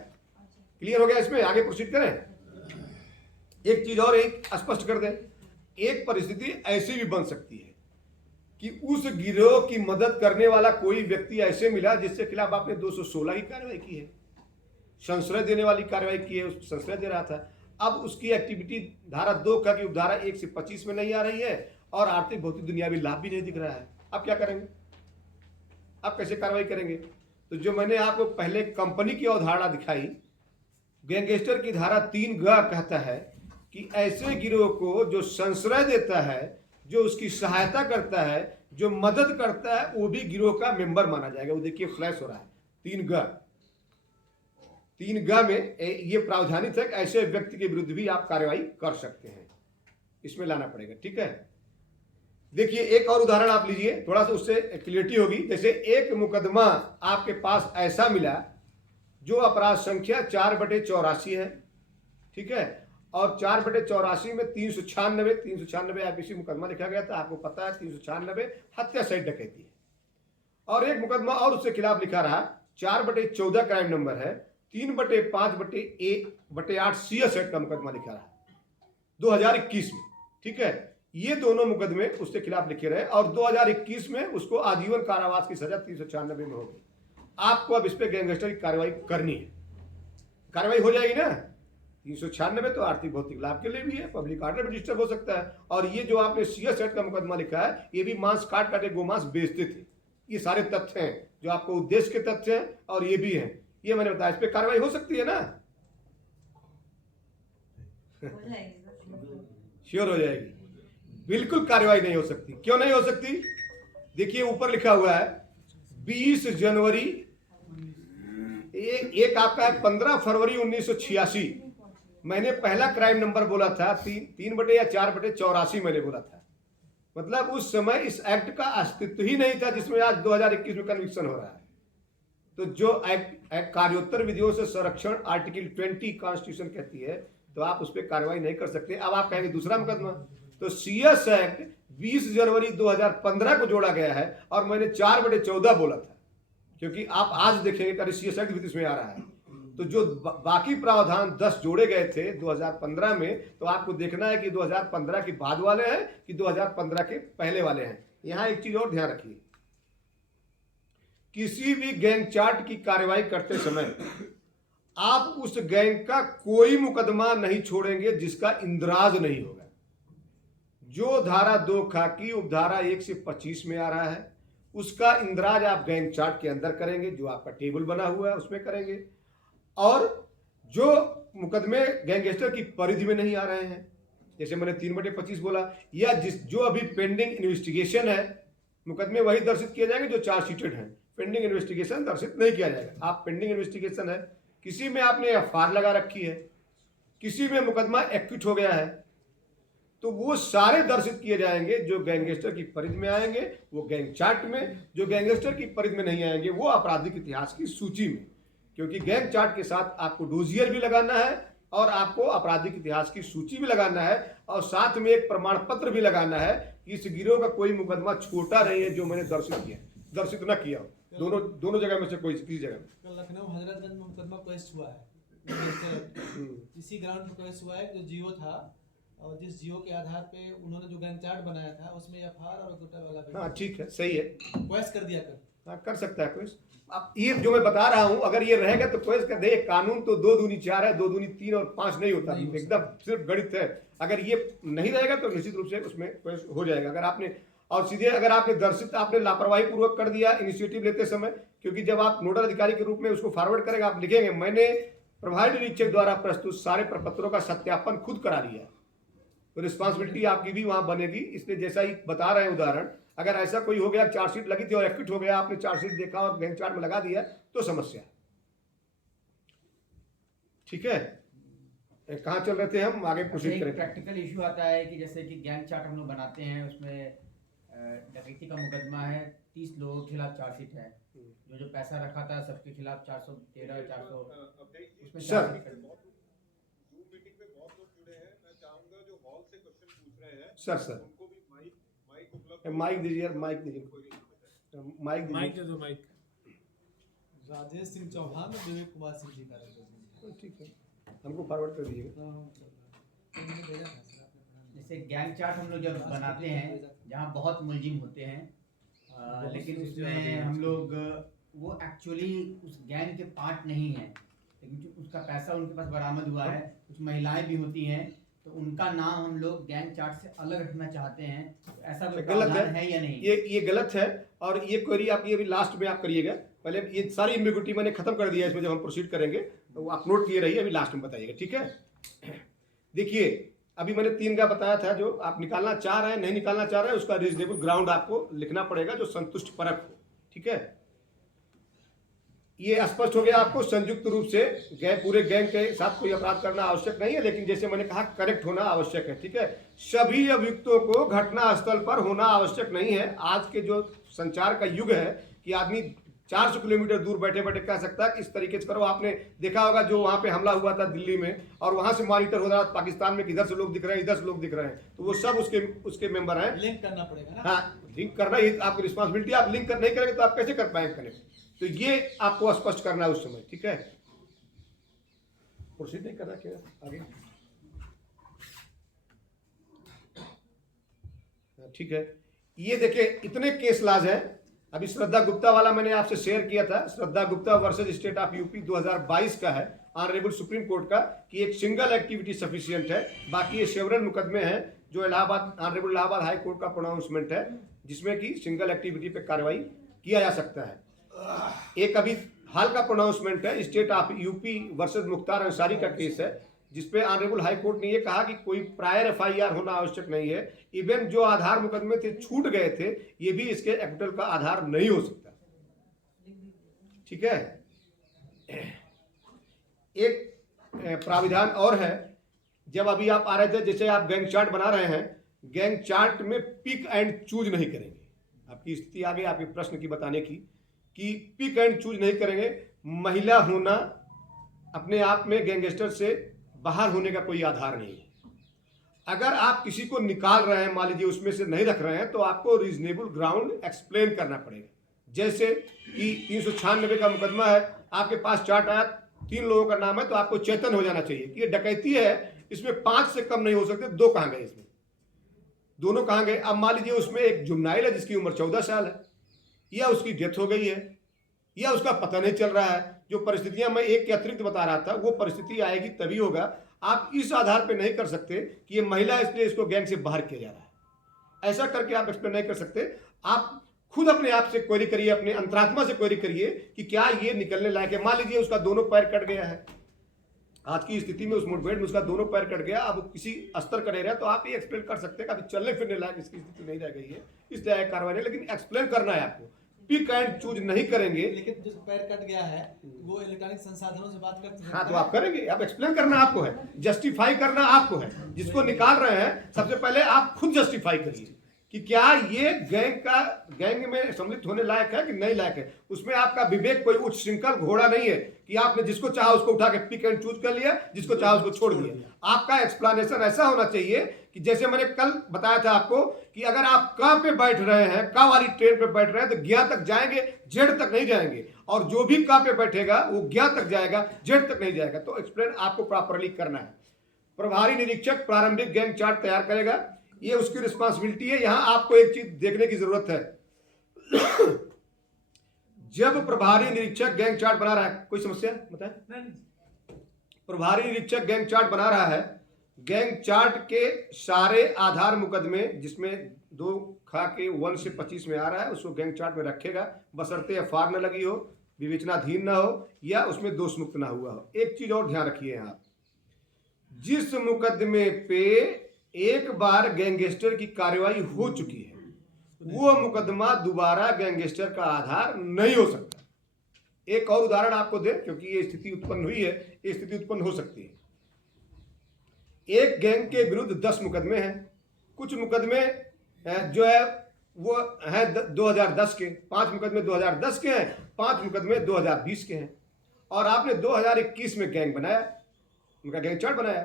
क्लियर हो गया, इसमें आगे प्रोसीड करें। एक चीज और एक स्पष्ट कर दें, एक परिस्थिति ऐसी भी बन सकती है कि उस गिरोह की मदद करने वाला कोई व्यक्ति ऐसे मिला जिसके खिलाफ आपने 216 की कार्रवाई की है, संश्रय देने वाली कार्रवाई की है, उस संश्रय दे रहा था। अब उसकी एक्टिविटी धारा 2 का की उपधारा 1 से 25 में नहीं आ रही है और आर्थिक भौतिक दुनियावी लाभ भी नहीं दिख रहा है। अब क्या करेंगे? अब कैसे कार्रवाई करेंगे? तो जो मैंने आपको पहले कंपनी की अवधारणा दिखाई, गैंगस्टर की धारा 3 ग कहता है कि ऐसे गिरोह को जो संश्रय देता है, जो उसकी सहायता करता है, जो मदद करता है, वो भी गिरोह का मेंबर माना जाएगा। वो देखिए फ्लैश हो रहा है 3 ग में ये प्रावधानित है कि ऐसे व्यक्ति के विरुद्ध भी आप कार्रवाई कर सकते हैं, इसमें लाना पड़ेगा। ठीक है, देखिए एक और उदाहरण आप लीजिए, थोड़ा सा उससे क्लियरिटी होगी। जैसे एक मुकदमा आपके पास ऐसा मिला जो अपराध संख्या 4/84 है, ठीक है, और 4/84 में 396 आईपीसी मुकदमा लिखा गया था। आपको पता है 396 हत्या सहित डकैती है। और एक मुकदमा और उसके खिलाफ लिखा रहा 4/14 क्राइम नंबर है, 3/5/8 CS एक्ट का मुकदमा लिखा रहा 2021 में। ठीक है, ये दोनों मुकदमे उसके खिलाफ लिखे रहे और 2021 में उसको आजीवन कारावास की सजा 396 में होगी। आपको अब इस पे गैंगस्टर की कार्रवाई करनी है, कार्रवाई हो जाएगी ना। 396 तो आर्थिक भौतिक लाभ के लिए भी है, पब्लिक ऑर्डर भी डिस्टर्ब हो सकता है। और ये जो आपने CS एक्ट का मुकदमा लिखा है, ये भी मांस काट काटे गोमांस बेचते थे। ये सारे तथ्य हैं जो आपको उद्देश्य के तथ्य हैं और ये भी हैं, ये मैंने बताया। इस पे कार्रवाई हो सकती है ना? श्योर हो जाएगी? बिल्कुल कार्रवाई नहीं हो सकती। क्यों नहीं हो सकती? देखिए ऊपर लिखा हुआ है 20 जनवरी, एक आपका है 15 फरवरी 1986। मैंने पहला क्राइम नंबर बोला था 3/4/84 मैंने बोला था। मतलब उस समय इस एक्ट का अस्तित्व ही नहीं था जिसमें आज 2021 में कन्विक्शन हो रहा है। तो जो एक्ट कार्योत्तर विधियों से संरक्षण आर्टिकल 20 कॉन्स्टिट्यूशन कहती है, तो आप उस पर कार्रवाई नहीं कर सकते। अब आप कहेंगे दूसरा मुकदमा, तो CS एक्ट 20 जनवरी 2015 को जोड़ा गया है और मैंने 4/14 बोला था, क्योंकि आप आज देखेंगे कि CS एक्ट भी इसमें आ रहा है। तो जो बाकी प्रावधान 10 जोड़े गए थे 2015 में, तो आपको देखना है कि 2015 के बाद वाले हैं कि 2015 के पहले वाले हैं। यहां एक चीज और ध्यान रखिए, किसी भी गैंग चार्ट की कार्रवाई करते समय आप उस गैंग का कोई मुकदमा नहीं छोड़ेंगे जिसका इंद्राज नहीं होगा। जो धारा 2 खाकी उपधारा 1 से 25 में आ रहा है, उसका इंद्राज आप गैंग चार्ट के अंदर करेंगे, जो आपका टेबल बना हुआ है उसमें करेंगे। और जो मुकदमे गैंगस्टर की परिधि में नहीं आ रहे हैं, जैसे मैंने 3/25 बोला, या जो अभी पेंडिंग इन्वेस्टिगेशन है, मुकदमे वही दर्शित किए जाएंगे जो चार्जशीटेड हैं। पेंडिंग इन्वेस्टिगेशन दर्शित नहीं किया जाएगा। आप पेंडिंग इन्वेस्टिगेशन है, किसी में आपने FR लगा रखी है, किसी में मुकदमा एक्विट हो गया है, तो वो सारे दर्शित किए जाएंगे जो गैंगस्टर की परिधि में आएंगे वो गैंग चार्ट में, जो गैंगस्टर की परिधि में नहीं आएंगे वो आपराधिक इतिहास की सूची में। क्योंकि गैंग चार्ट के साथ आपको डोजियर भी लगाना है और आपको आपराधिक इतिहास की सूची भी लगाना है और साथ में एक प्रमाण पत्र भी लगाना है कि इस गिरोह का कोई मुकदमा छोटा नहीं है जो मैंने दर्शित न किया हो। दोनों जगह में से कोई किसी जगह में। कल लखनऊ हजरतगंज में मुकदमा क्वेस्ट हुआ है, इसी ग्राउंड पर क्वेस्ट हुआ है जो जियो था, और जिस जियो के आधार पे उन्होंने जो गैंग चार्ट बनाया था उसमें FR और गुटर वाला भी। हाँ ठीक है, सही है, क्वेस्ट कर दिया कर। हाँ कर सकता है क्वेस्ट। अब ये जो मैं बता रहा हूं, अगर ये रहेगा तो क्वेस्ट कर दे। कानून तो 2 दूनी 4 है, 2 दूनी 3 और 5 नहीं होता, एकदम सिर्फ गणित है। अगर ये नहीं रहेगा तो निश्चित रूप से उसमें क्वेस्ट हो जाएगा। अगर आपने और सीधे अगर आपने दर्शित आपने लापरवाही पूर्वक कर दिया इनिशिएटिव लेते समय, क्योंकि जब आप नोडल अधिकारी के रूप में उसको फॉरवर्ड करेंगे, आप लिखेंगे मैंने प्रभारी निरीक्षक द्वारा प्रस्तुत सारे प्रपत्रों का सत्यापन खुद करा लिया, तो रिस्पॉन्सिबिलिटी आपकी भी वहां बनेगी। इसलिए जैसा ही बता रहे हैं उदाहरण, अगर ऐसा कोई हो गया, चार्जशीट लगी थी और एक्विट हो गया, आपने चार्जशीट देखा और गैंग चार्ट में लगा दिया, तो समस्या। ठीक है, कहाँ चल रहे थे हम, आगे प्रोसीड करें। प्रैक्टिकल इशू आता है कि जैसे कि गैंग चार्ट हम लोग बनाते हैं, उसमें डकैती का मुकदमा है, 30 लोगों के खिलाफ चार्जशीट है, जो पैसा रखा था सबके खिलाफ 413 400 उसमें सर सर उनको भी माइक उपलब्ध माइक दीजिए यार, माइक दीजिए, माइक दे दो माइक। राजेश सिंह चौहान और विवेक कुमार सिंह जी का। ठीक है, हमको फॉरवर्ड कर दीजिएगा। जैसे गैंग चार्ट हम लोग जब बनाते हैं जहाँ बहुत मुलजिम होते हैं, लेकिन उसमें हम लोग वो एक्चुअली उस गैंग के पार्ट नहीं है, लेकिन उसका पैसा उनके पास बरामद हुआ है, कुछ महिलाएं भी होती हैं, तो उनका नाम हम लोग गैंग चार्ट से अलग रखना चाहते हैं। तो ऐसा कोई गलत प्रावधान है या नहीं? ये गलत है। और ये क्वेरी आप ये भी लास्ट में आप करिएगा, पहले ये सारी एम्बिग्यूटी मैंने खत्म कर दिया है इसमें, जब हम प्रोसीड करेंगे तो आप नोट किए रहिए, अभी लास्ट में बताइएगा, ठीक है। देखिए अभी मैंने 3 का बताया था, जो आप निकालना चाह रहे हैं नहीं निकालना चाह रहे हैं उसका रीजनेबल ग्राउंड आपको लिखना पड़ेगा जो संतुष्ट परक हो, ठीक है। ये स्पष्ट हो गया आपको, संयुक्त रूप से पूरे गैंग के साथ कोई अपराध करना आवश्यक नहीं है, लेकिन जैसे मैंने कहा करेक्ट होना आवश्यक है, ठीक है। सभी अभियुक्तों को घटना स्थल पर होना आवश्यक नहीं है। आज के जो संचार का युग है कि आदमी 400 किलोमीटर दूर बैठे बैठे कह सकता है कि इस तरीके से करो। आपने देखा होगा जो वहां पे हमला हुआ था दिल्ली में, और वहां से मॉनिटर हो रहा था पाकिस्तान में, किधर से लोग दिख रहे हैं, इधर से लोग दिख रहे हैं, तो वो सब उसके मेंबर हैं। लिंक करना पड़ेगा ना। हाँ, लिंक करना ही आपकी रिस्पॉन्सिबिलिटी। आप लिंक नहीं करेंगे तो आप कैसे कर पाएंगे कनेक्ट? तो ये आपको स्पष्ट करना है उस समय, ठीक है। प्रोसीड नहीं करना क्या आगे? ठीक है, ये देखिए इतने केस लाज हैं। अभी श्रद्धा गुप्ता वाला मैंने आपसे शेयर किया था, Shraddha Gupta versus state of UP 2022 का है, ऑनरेबल सुप्रीम कोर्ट का, कि एक सिंगल एक्टिविटी सफिशिएंट है। बाकी ये सेवरल मुकदमे हैं जो ऑनरेबल इलाहाबाद हाई कोर्ट का प्रोनाउंसमेंट है, जिसमें कि सिंगल एक्टिविटी पे कार्रवाई किया जा सकता है। एक अभी हाल का प्रोनाउंसमेंट है state of UP versus Mukhtar Ansari का केस है, जिसपे ऑनरेबल हाई कोर्ट ने ये कहा कि कोई प्रायर एफआईआर होना आवश्यक नहीं है। इवन जो आधार मुकदमे थे छूट गए थे, ये भी इसके एक्विटल का आधार नहीं हो सकता, ठीक है। एक प्राविधान और है, जब अभी आप आ रहे थे, जैसे आप गैंग चार्ट बना रहे हैं, गैंग चार्ट में पिक एंड चूज नहीं करेंगे। आपकी स्थिति आ गई आपके प्रश्न की बताने की, कि पिक एंड चूज नहीं करेंगे। महिला होना अपने आप में गैंगस्टर से बाहर होने का कोई आधार नहीं है। अगर आप किसी को निकाल रहे हैं, मान लीजिए उसमें से नहीं रख रहे हैं, तो आपको रीजनेबल ग्राउंड एक्सप्लेन करना पड़ेगा। जैसे कि 396 का मुकदमा है, आपके पास चार्ट आया, 3 लोगों का नाम है, तो आपको चेतन हो जाना चाहिए कि ये डकैती है, इसमें 5 से कम नहीं हो सकते। 2 कहाँ गए इसमें? दोनों कहाँ गए? अब मान लीजिए उसमें एक जुमनाइल है जिसकी उम्र 14 साल है, या उसकी डेथ हो गई है, या उसका पता नहीं चल रहा है। जो परिस्थितियां मैं एक के अतिरिक्त बता रहा था, वो परिस्थिति आएगी तभी होगा। आप इस आधार पे नहीं कर सकते कि ये महिला इसलिए इसको गैंग से बाहर किया जा रहा है, ऐसा करके आप एक्सप्लेन नहीं कर सकते। आप खुद अपने आप से क्वेरी करिए, अपने अंतरात्मा से क्वेरी करिए कि क्या ये निकलने लायक है। मान लीजिए उसका दोनों पैर कट गया है, आज की स्थिति में उस मुठभेड़ में उसका दोनों पैर कट गया, अब किसी स्तर का नहीं रहा, तो आप ये एक्सप्लेन कर सकते हैं कि अभी चलने फिरने लायक इसकी स्थिति नहीं रह गई है, इसलिए कार्रवाई नहीं। लेकिन एक्सप्लेन करना है आपको, पिक एंड चूज नहीं करेंगे। लेकिन जो पैर कट गया है वो इलेक्ट्रॉनिक संसाधनों से बात करते हैं। हाँ, तो आप करेंगे, आप एक्सप्लेन करना आपको है, जस्टिफाई करना आपको है। जिसको निकाल रहे हैं सबसे पहले आप खुद जस्टिफाई करिए कि क्या ये गैंग में सम्मिलित होने लायक है कि नहीं लायक है। उसमें आपका विवेक कोई उच्च श्रृंखल घोड़ा नहीं है कि आपने जिसको चाहा उसको उठा के पिक एंड चूज कर लिया, जिसको चाहा उसको छोड़ दिया। आपका एक्सप्लेनेशन ऐसा होना चाहिए कि जैसे मैंने कल बताया था आपको कि अगर आप का पे बैठ रहे हैं, का वाली ट्रेन पे बैठ रहे हैं, तो ज्ञा तक जाएंगे, जेड तक नहीं जाएंगे, और जो भी का पे बैठेगा वो ज्ञा तक जाएगा, जेड तक नहीं जाएगा। तो एक्सप्लेन आपको प्रॉपरली करना है। प्रभारी निरीक्षक प्रारंभिक गैंग चार्ट तैयार करेगा, ये उसकी रिस्पांसिबिलिटी है। यहां आपको एक चीज देखने की जरूरत है, जब प्रभारी निरीक्षक गैंग चार्ट बना रहा है, कोई समस्या बताए? प्रभारी निरीक्षक गैंग चार्ट बना रहा है, गैंग चार्ट के सारे आधार मुकदमे जिसमें 2 खा के 1 से 25 में आ रहा है, उसको गैंग चार्ट में रखेगा, बशर्ते एफआईआर न लगी हो, विवेचनाधीन ना हो, या उसमें दोष मुक्त ना हुआ हो। एक चीज और ध्यान रखिए, आप जिस मुकदमे पे एक बार गैंगस्टर की कार्रवाई हो चुकी है, वो मुकदमा दोबारा गैंगस्टर का आधार नहीं हो सकता। एक और उदाहरण आपको दे, क्योंकि ये स्थिति उत्पन्न हुई है, ये स्थिति उत्पन्न हो सकती है। एक गैंग के विरुद्ध 10 मुकदमे हैं, कुछ मुकदमे जो है वो है 2010 के, 5 मुकदमे 2010 के हैं, 5 मुकदमे 2020 के हैं, और आपने 2021 में गैंग बनाया, उनका गैंग चार्ट बनाया।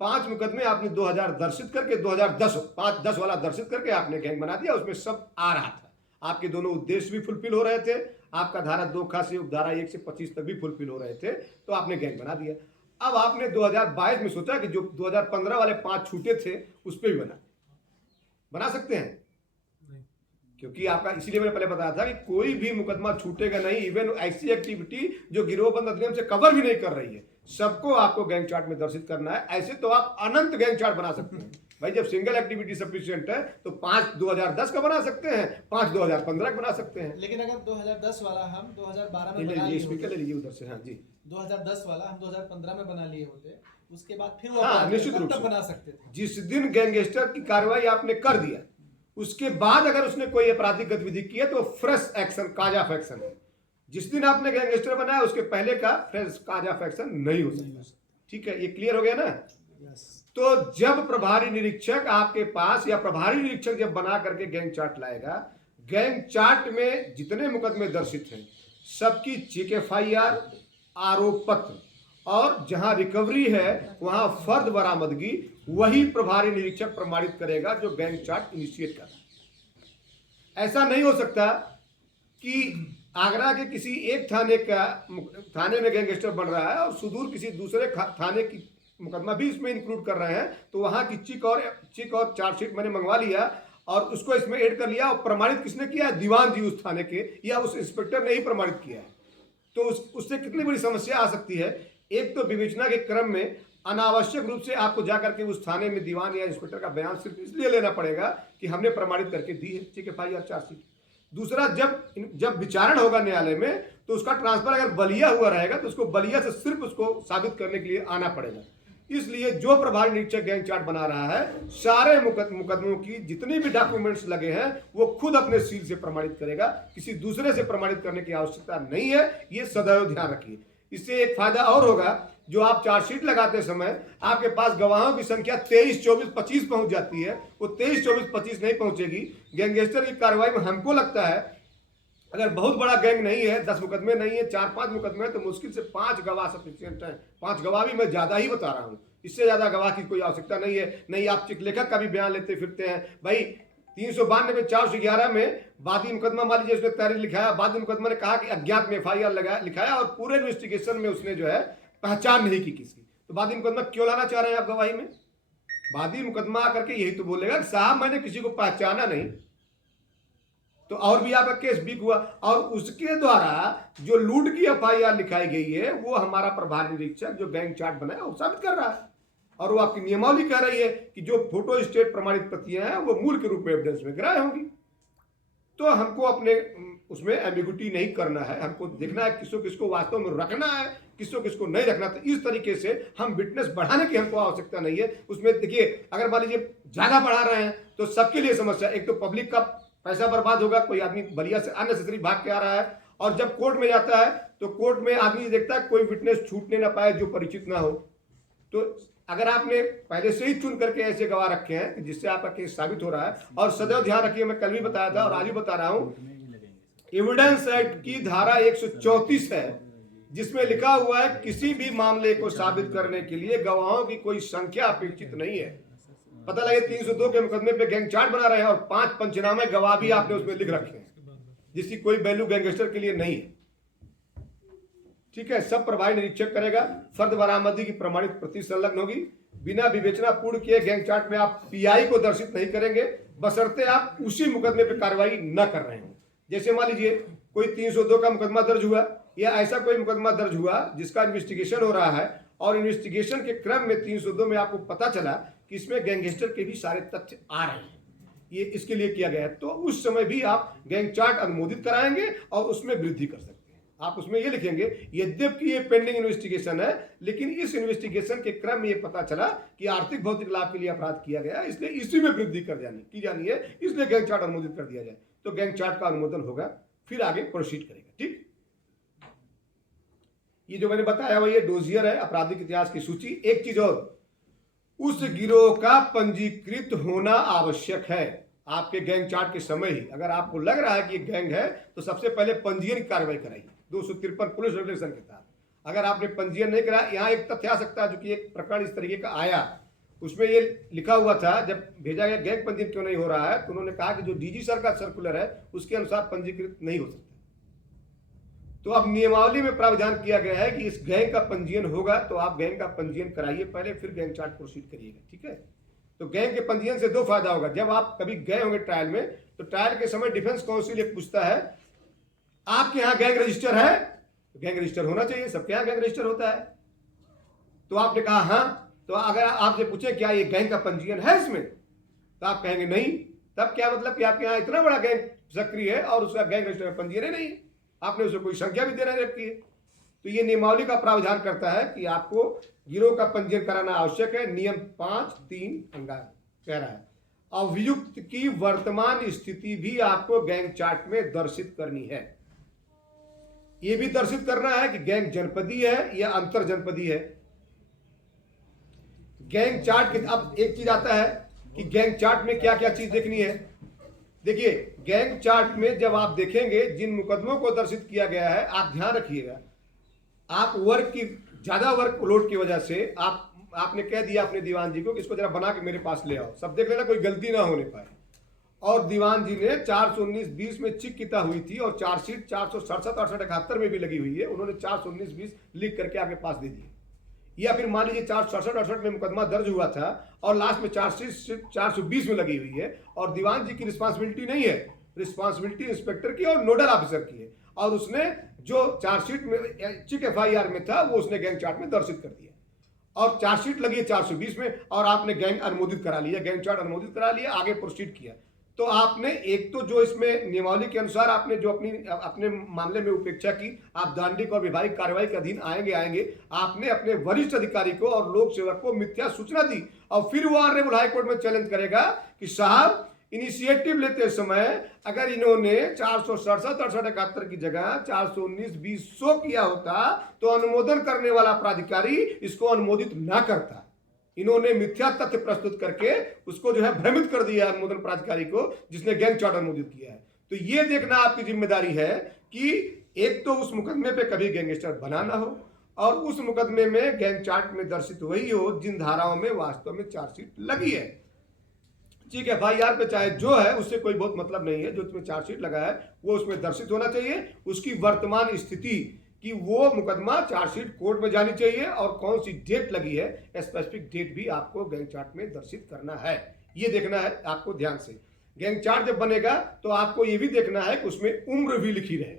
5 मुकदमे आपने 2000 दर्शित करके 2010 वाला दर्शित करके आपने गैंग बना दिया, उसमें सब आ रहा था। आपके दोनों उद्देश्य भी फुलफिल हो रहे थे, आपका धारा 2 खा से धारा 1 से 25 तक भी फुलफिल हो रहे थे, तो आपने गैंग बना दिया। अब आपने 2022 में सोचा कि जो 2015 वाले 5 छूटे थे उस पर भी बना सकते हैं, क्योंकि आपका इसीलिए मैंने पहले बताया था कि कोई भी मुकदमा छूटेगा नहीं, इवन ऐसी एक्टिविटी जो गिरोहबंद अधिनियम से कवर भी नहीं कर रही है, सबको आपको गैंग चार्ट में दर्शित करना है। ऐसे तो आप अनंत गैंग चार्ट बना सकते हैं भाई। जब सिंगल एक्टिविटी सफिशिएंट है तो 5 2010 का बना सकते हैं, 5 2015 का बना सकते हैं। लेकिन अगर 2010 वाला हम 2012 में ले बना लीजिए, लिए स्पीकर ले होते, लीजिए उधर से। हाँ जी, 2010 वाला हम 2015 में बना लिए होते, उसके बाद फिर वो हाँ, अपराध निश्चित करता, रूप तब से। बना सकते थे। जिस दिन गैंगस्टर की कार्रवाई आपने कर दिया, उसके बाद अगर उसने कोई आपराधिक गतिविधि की है तो fresh action, cause of action है। जिस दिन आपने गैंगस्टर बनाया उसके पहले का फ्रेश काज ऑफ एक्शन नहीं हो सकता। ठीक है, ये क्लियर हो गया ना? तो जब प्रभारी निरीक्षक आपके पास, या प्रभारी निरीक्षक जब बना करके गैंग चार्ट लाएगा, गैंग चार्ट में जितने मुकदमे दर्शित हैं सबकी चेक FIR, आरोप पत्र, और जहां रिकवरी है वहां फर्द बरामदगी, वही प्रभारी निरीक्षक प्रमाणित करेगा जो गैंग चार्ट इनिशिएट कर रहा है। ऐसा नहीं हो सकता कि आगरा के किसी एक थाने में गैंगस्टर बन रहा है और सुदूर किसी दूसरे थाने की मुकदमा भी इसमें इंक्लूड कर रहे हैं, तो वहां की चिक और चार्जशीट मैंने मंगवा लिया और उसको इसमें ऐड कर लिया, और प्रमाणित किसने किया है? दीवान जी उस थाने के या उस इंस्पेक्टर ने ही प्रमाणित किया है। तो उससे कितनी बड़ी समस्या आ सकती है। एक तो विवेचना के क्रम में अनावश्यक रूप से आपको जाकर के उस थाने में दीवान या इंस्पेक्टर का बयान सिर्फ इसलिए लेना पड़ेगा कि हमने प्रमाणित करके दी है, ठीक है, FIR चार्जशीट। दूसरा, जब विचारण होगा न्यायालय में तो उसका ट्रांसफर अगर बलिया हुआ रहेगा तो उसको बलिया से सिर्फ उसको साबित करने के लिए आना पड़ेगा। इसलिए जो प्रभारी निरीक्षक गैंग चार्ट बना रहा है, सारे मुकदमों की जितनी भी डॉक्यूमेंट्स लगे हैं वो खुद अपने सील से प्रमाणित करेगा, किसी दूसरे से प्रमाणित करने की आवश्यकता नहीं है। ये सदैव ध्यान रखिए। इससे एक फायदा और होगा, जो आप चार्जशीट लगाते समय आपके पास गवाहों की संख्या 23, 24, 25 पहुंच जाती है, वो 23, 24, 25 नहीं पहुंचेगी। गैंगस्टर की कार्रवाई में हमको लगता है अगर बहुत बड़ा गैंग नहीं है, 10 मुकदमे नहीं है, 4-5 मुकदमे हैं, तो मुश्किल से 5 गवाह सफिशिएंट हैं। 5 गवाह भी मैं ज्यादा ही बता रहा हूं, इससे ज्यादा गवाह की कोई आवश्यकता नहीं है। नहीं आप चिकलेखक का भी बयान लेते फिरते हैं भाई। 392 में 411 में वादी मुकदमा, मान लीजिए उसने तहरीर लिखाया, वादी मुकदमा ने कहा कि अज्ञात में FIR लिखाया और पूरे इन्वेस्टिगेशन में उसने जो है पहचान नहीं की किसी, तो वादी मुकदमा क्यों लाना चाह रहे हैं आप गवाही में? वादी मुकदमा आकर के यही तो बोलेगा कि साहब मैंने किसी को पहचाना नहीं, तो और भी आपका केस वीक हुआ। और उसके द्वारा जो लूट की FIR लिखाई गई है वो हमारा प्रभारी निरीक्षक जो गैंग चार्ट बनाया वो साबित कर रहा है, और वो आपकी नियमावली कह रही है कि जो फोटो स्टेट प्रमाणित प्रतियां हैं वो मूल के रूप में एविडेंस में ग्राह्य होंगी। तो हमको अपने उसमें एम्बिगुइटी नहीं करना है, हमको देखना है किसको वास्तव में रखना है, किसको नहीं रखना। तो इस तरीके से हम विटनेस बढ़ाने की हमको आवश्यकता नहीं है। उसमें देखिए, अगर मान लीजिए ज्यादा बढ़ा रहे हैं तो सबके लिए समस्या। एक तो पब्लिक का पैसा बर्बाद होगा, कोई आदमी बलिया से अननेसेसरी भाग के आ रहा है, और जब कोर्ट में जाता है तो कोर्ट में आदमी देखता है कोई विटनेस छूटने ना पाए जो परिचित ना हो। तो अगर आपने पहले से ही चुन करके ऐसे गवाह रखे हैं जिससे आपका केस साबित हो रहा है, और सदैव ध्यान रखिए, मैं कल भी बताया था और आज भी बता रहा हूं, एविडेंस एक्ट की धारा 134 है जिसमें लिखा हुआ है किसी भी मामले को साबित करने के लिए गवाहों की कोई संख्या अपेक्षित नहीं है। पता लगे 302 के मुकदमे पे गैंग चार्ट बना रहे हैं और 5 पंचनामे गवाह भी आपने उसमें लिख रखे हैं जिसकी कोई वैल्यू गैंगस्टर के लिए नहीं है। ठीक है, सब प्रभारी निरीक्षक करेगा। फर्द बरामदगी की प्रमाणित प्रति संलग्न होगी। बिना विवेचना पूर्ण किए गैंग चार्ट में आप PI को दर्शित नहीं करेंगे, बशर्ते आप उसी मुकदमे पर कार्रवाई न कर रहे हो। जैसे मान लीजिए कोई 302 का मुकदमा दर्ज हुआ, या ऐसा कोई मुकदमा दर्ज हुआ जिसका इन्वेस्टिगेशन हो रहा है, और इन्वेस्टिगेशन के क्रम में 302 में आपको पता चला कि इसमें गैंगस्टर के भी सारे तथ्य आ रहे हैं, ये इसके लिए किया गया है, तो उस समय भी आप गैंग चार्ट अनुमोदित कराएंगे और उसमें वृद्धि कर सकते हैं। आप उसमें ये लिखेंगे, यद्यपि ये पेंडिंग इन्वेस्टिगेशन है, लेकिन इस इन्वेस्टिगेशन के क्रम में ये पता चला कि आर्थिक भौतिक लाभ के लिए अपराध किया गया, इसलिए इसी में वृद्धि की जानी है, इसलिए गैंग चार्ट अनुमोदित कर दिया जाए। तो गैंग चार्ट का अनुमोदन होगा, फिर आगे प्रोसीड करेगा। ठीक, ये जो मैंने बताया वो ये डोजियर है, आपराधिक इतिहास की सूची। एक चीज और, उस गिरोह का पंजीकृत होना आवश्यक है। आपके गैंग चार्ट के समय ही अगर आपको लग रहा है कि ये गैंग है तो सबसे पहले पंजीयन की कार्रवाई कराइए 253 पुलिस रेगुलेशन के तहत। अगर आपने पंजीयन नहीं कराया, यहाँ एक तथ्य आ सकता है जो कि एक प्रकरण इस तरीके का आया, उसमें ये लिखा हुआ था, जब भेजा गया गैंग पंजीयन क्यों नहीं हो रहा है, तो उन्होंने कहा कि जो DG सर का सर्कुलर है उसके अनुसार पंजीकृत नहीं हो सकता। तो अब नियमावली में प्रावधान किया गया है कि इस गैंग का पंजीयन होगा तो आप गैंग का पंजीयन कराइए पहले, फिर गैंग चार्ट प्रोसीड करिएगा, ठीक है। तो गैंग के पंजीयन से दो फायदा होगा। जब आप कभी गए होंगे ट्रायल में, तो ट्रायल के समय डिफेंस काउंसिल एक पूछता है आपके यहाँ गैंग रजिस्टर है? गैंग रजिस्टर होना चाहिए, सबके यहाँ गैंग रजिस्टर होता है। तो आपने कहा हाँ, तो अगर आपसे पूछे क्या ये गैंग का पंजीयन है इसमें, तो आप कहेंगे नहीं। तब क्या मतलब कि आपके यहाँ इतना बड़ा गैंग सक्रिय है और उसका गैंग रजिस्टर में पंजीयन नहीं है, आपने उसे कोई संख्या भी देना रखी है। तो ये नियमावली का प्रावधान करता है कि आपको गिरोह का पंजीयन कराना आवश्यक है। नियम 5(3) कह रहा है अभियुक्त की वर्तमान स्थिति भी आपको गैंग चार्ट में दर्शित करनी है। यह भी दर्शित करना है कि गैंग जनपदीय है या अंतर जनपदीय है। गैंग चार्ट के अब एक चीज आता है कि गैंग चार्ट में क्या क्या चीज देखनी है। देखिए, गैंग चार्ट में जब आप देखेंगे जिन मुकदमों को दर्शित किया गया है, आप ध्यान रखिएगा, आप वर्क की ज्यादा वर्कलोड की वजह से आपने कह दिया अपने दीवान जी को कि इसको जरा बना के मेरे पास ले आओ, सब देख लेना कोई गलती ना होने पाए। और दीवान जी ने 419-20 में चिक किता हुई थी और चार्जशीट 467-68-71 में भी लगी हुई है, उन्होंने 419-20 लिख करके आपके पास दे दी। या फिर मान लीजिए 467-68 में मुकदमा दर्ज हुआ था और लास्ट में चार्जशीट 420 में लगी हुई है और दीवान जी की रिस्पांसिबिलिटी नहीं है, रिस्पांसिबिलिटी इंस्पेक्टर की और नोडल ऑफिसर की है, और उसने जो चार्जशीट में चिक FIR में था वो उसने गैंग चार्ट में दर्शित कर दिया और चार्जशीट लगी है 420 में और आपने गैंग अनुमोदित करा लिया, गैंग चार्ट अनुमोदित करा लिया, आगे प्रोसीड किया। तो आपने एक तो जो इसमें नियमावली के अनुसार आपने जो अपने मामले में उपेक्षा की, आप दंडिक और विभागीय कार्रवाई के अधीन आएंगे। आपने अपने वरिष्ठ अधिकारी को और लोक सेवक को मिथ्या सूचना दी और फिर वो ऑनरेबल हाईकोर्ट में चैलेंज करेगा कि साहब इनिशिएटिव लेते समय अगर इन्होंने 467-68-71 की जगह 419-20 किया होता तो अनुमोदन करने वाला प्राधिकारी इसको अनुमोदित ना करता। इन्होंने मिथ्या तथ्य प्रस्तुत करके उसको जो है भ्रमित कर दिया अनुमोदन प्राधिकारी को जिसने गैंग चार्ट अनुमोदित किया है। तो ये देखना आपकी जिम्मेदारी है कि एक तो उस मुकदमे पे कभी गैंगस्टर बना ना हो और उस मुकदमे में गैंग चार्ट में दर्शित वही हो जिन धाराओं में वास्तव में चार्जशीट लगी है। ठीक है, FIR पे चाहे जो है उससे कोई बहुत मतलब नहीं है, जो उसमें चार्जशीट लगा है वो उसमें दर्शित होना चाहिए, उसकी वर्तमान स्थिति कि वो मुकदमा चार्जशीट कोर्ट में जानी चाहिए और कौन सी डेट लगी है, स्पेसिफिक डेट भी आपको गैंग चार्ट में दर्शित करना है। ये देखना है आपको ध्यान से। गैंग चार्ट जब बनेगा तो आपको ये भी देखना है कि उसमें उम्र भी लिखी रहे।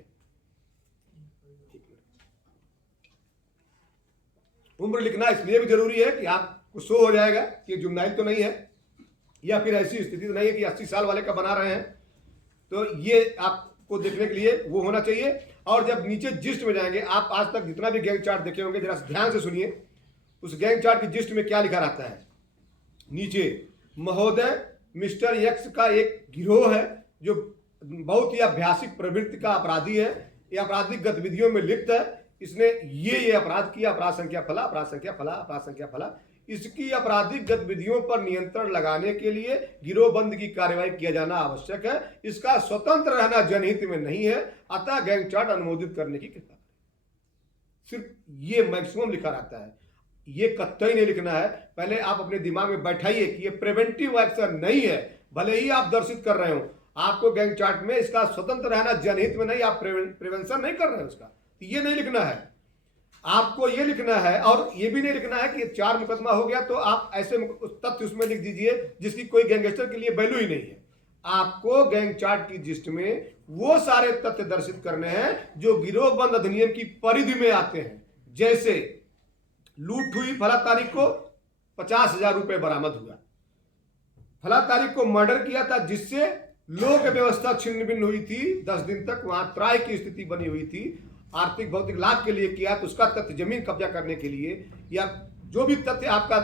उम्र लिखना इसलिए भी जरूरी है कि आपको शो हो जाएगा कि जुवेनाइल तो नहीं है या फिर ऐसी स्थिति तो नहीं है कि 80 साल वाले का बना रहे हैं, तो ये आपको देखने के लिए वो होना चाहिए। और जब नीचे जिस्ट में जाएंगे, आप आज तक जितना भी गैंग चार्ट देखे होंगे जरा ध्यान से सुनिए, उस गैंग चार्ट की जिस्ट में क्या लिखा रहता है। नीचे महोदय मिस्टर X का एक गिरोह है जो बहुत ही अभ्यासिक प्रवृत्ति का अपराधी है, ये आपराधिक गतिविधियों में लिप्त है, इसने ये अपराध किया, अपराध संख्या फला, अपराध संख्या फला, अपराध संख्या फला। इसकी आपराधिक गतिविधियों पर नियंत्रण लगाने के लिए गिरोहबंद की कार्रवाई किया जाना आवश्यक है। इसका स्वतंत्र रहना जनहित में नहीं है, अतः गैंग चार्ट अनुमोदित करने की कृपा। सिर्फ ये मैक्सिमम लिखा रहता है, ये कतई नहीं लिखना है। पहले आप अपने दिमाग में बैठाइए कि ये प्रिवेंटिव एक्शन नहीं है, भले ही आप दर्शित कर रहे हो, आपको गैंग चार्ट में इसका स्वतंत्र रहना जनहित में नहीं, आप प्रिवेंशन नहीं कर रहे हो उसका, ये नहीं लिखना है। आपको ये लिखना है और ये भी नहीं लिखना है कि 4 मुकदमा हो गया तो आप ऐसे तथ्य उसमें लिख दीजिए जिसकी कोई गैंगस्टर के लिए वैल्यू ही नहीं है। आपको गैंग चार्ट की जिस्ट में वो सारे तथ्य दर्शित करने हैं जो गिरोहबंद अधिनियम की परिधि में आते हैं। जैसे लूट हुई फला तारीख को 50,000 रुपए बरामद हुआ, फला तारीख को मर्डर किया था जिससे लोक व्यवस्था छिन्न भिन्न हुई थी, 10 दिन तक वहां त्राय की स्थिति बनी हुई थी, आर्थिक भौतिक लाभ के लिए किया तो उसका तथ्य जमीन कब्जा करने के लिए या जो भी तथ्य आपका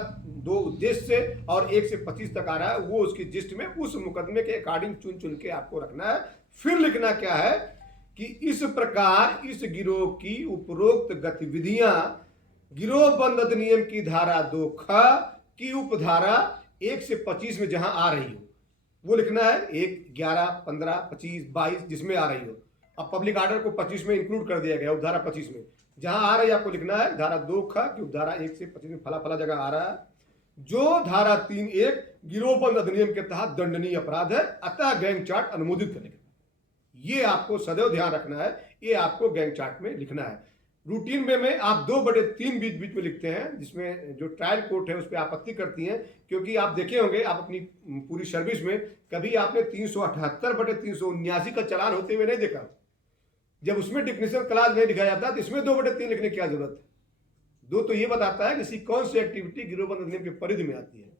2 उद्देश्य से और 1 से 25 तक आ रहा है वो उसकी जिस्ट में उस मुकदमे के अकॉर्डिंग चुन चुन के आपको रखना है। फिर लिखना क्या है कि इस प्रकार इस गिरोह की उपरोक्त गतिविधियां गिरोहबंद अधिनियम की धारा 2 ख की उपधारा 1 से 25 में जहां आ रही हो वो लिखना है, 1, 11, 15, 25, 22 जिसमें आ रही हो। अब पब्लिक ऑर्डर को 25 में इंक्लूड कर दिया गया, उपधारा 25 में जहां आ रही है आपको लिखना है धारा 2 ख की उपधारा 1 से 25 में फला फला जगह आ रहा है, जो धारा 3(1) गिरोहबंद अधिनियम के तहत दंडनीय अपराध है, अतः गैंग चार्ट अनुमोदित करेगा। ये आपको सदैव ध्यान रखना है, ये आपको गैंग चार्ट में लिखना है। रूटीन में आप 2/3 बीच बीच में लिखते हैं, जिसमें जो ट्रायल कोर्ट है उस पर आपत्ति करती हैं, क्योंकि आप देखे होंगे आप अपनी पूरी सर्विस में कभी आपने 378/379 का चालान होते हुए नहीं देखा। जब उसमें डिफिनेशन क्लास नहीं लिखा जाता तो इसमें 2/3 लिखने की क्या जरूरत है। 2 तो ये बताता है किसी कौन सी एक्टिविटी गिरोहबंद अधिनियम के परिधि में आती है।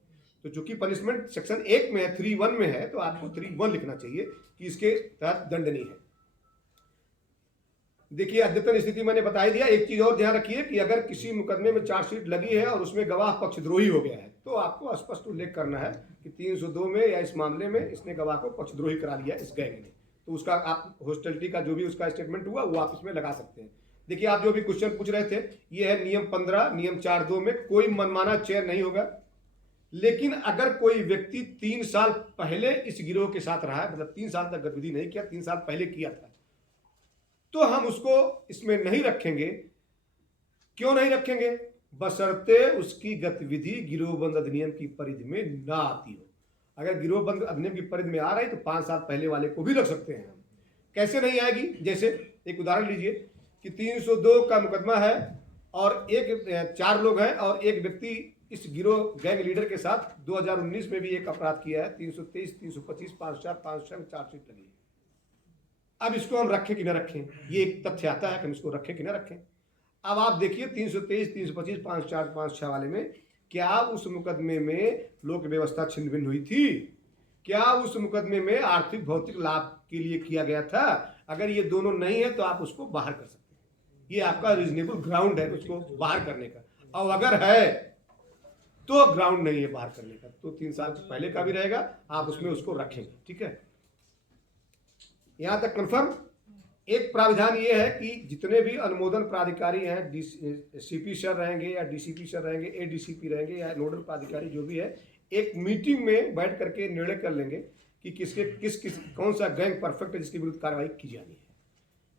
तो चूंकि पनिशमेंट सेक्शन 1 में है, 3(1) में है, तो आपको 3(1) लिखना चाहिए कि इसके तहत दंडनीय है। देखिए, अद्यतन स्थिति मैंने बता ही दिया। एक चीज और ध्यान रखिए कि अगर किसी मुकदमे में चार्जशीट लगी है और उसमें गवाह पक्षद्रोही हो गया है, तो आपको स्पष्ट उल्लेख करना है कि 302 में या इस मामले में इसने गवाह को पक्षद्रोही करा लिया इस गैंग ने, तो उसका आप हॉस्टिलिटी का जो भी उसका स्टेटमेंट हुआ वो आप इसमें लगा सकते हैं। देखिए, आप जो भी क्वेश्चन पूछ रहे थे, ये है नियम 15, नियम 4(2) में कोई मनमाना चयन नहीं होगा। लेकिन अगर कोई व्यक्ति 3 साल पहले इस गिरोह के साथ रहा है, मतलब 3 साल तक गतिविधि नहीं किया, 3 साल पहले किया था, तो हम उसको इसमें नहीं रखेंगे। क्यों नहीं रखेंगे? बशर्ते उसकी गतिविधि गिरोहबंद अधिनियम की परिधि में ना आती हो। अगर गिरोहबंद अधिनियम की परिधि में आ रही तो 5 साल पहले वाले को भी रख सकते हैं हम। कैसे नहीं आएगी? जैसे एक उदाहरण लीजिए कि 302 का मुकदमा है और 4 लोग हैं और एक व्यक्ति इस गिरोह गैंग लीडर के साथ 2019 में भी एक अपराध किया है, 323, 325, 54, 506 में चार्जशीट लगी है। अब इसको हम रखें कि न रखें, ये एक तथ्य आता है कि हम इसको रखें कि न रखें। अब आप देखिए 323, 325, 54, 506 वाले में क्या उस मुकदमे में लोक व्यवस्था छिन्न भिन्न हुई थी? क्या उस मुकदमे में आर्थिक भौतिक लाभ के लिए किया गया था? अगर ये दोनों नहीं है तो आप उसको बाहर कर सकते हैं। ये आपका रीजनेबल ग्राउंड है उसको बाहर करने का। और अगर है तो ग्राउंड नहीं है बाहर करने का, तो 3 साल पहले का भी रहेगा, आप उसमें उसको रखेंगे। ठीक है, यहां तक कंफर्म। एक प्राविधान ये है कि जितने भी अनुमोदन प्राधिकारी हैं, सीपी सर रहेंगे या डीसीपी सर रहेंगे, एडीसीपी रहेंगे या नोडल प्राधिकारी जो भी है, एक मीटिंग में बैठ करके निर्णय कर लेंगे कि किस कौन सा गैंग परफेक्ट है जिसके विरुद्ध कार्रवाई की जानी है।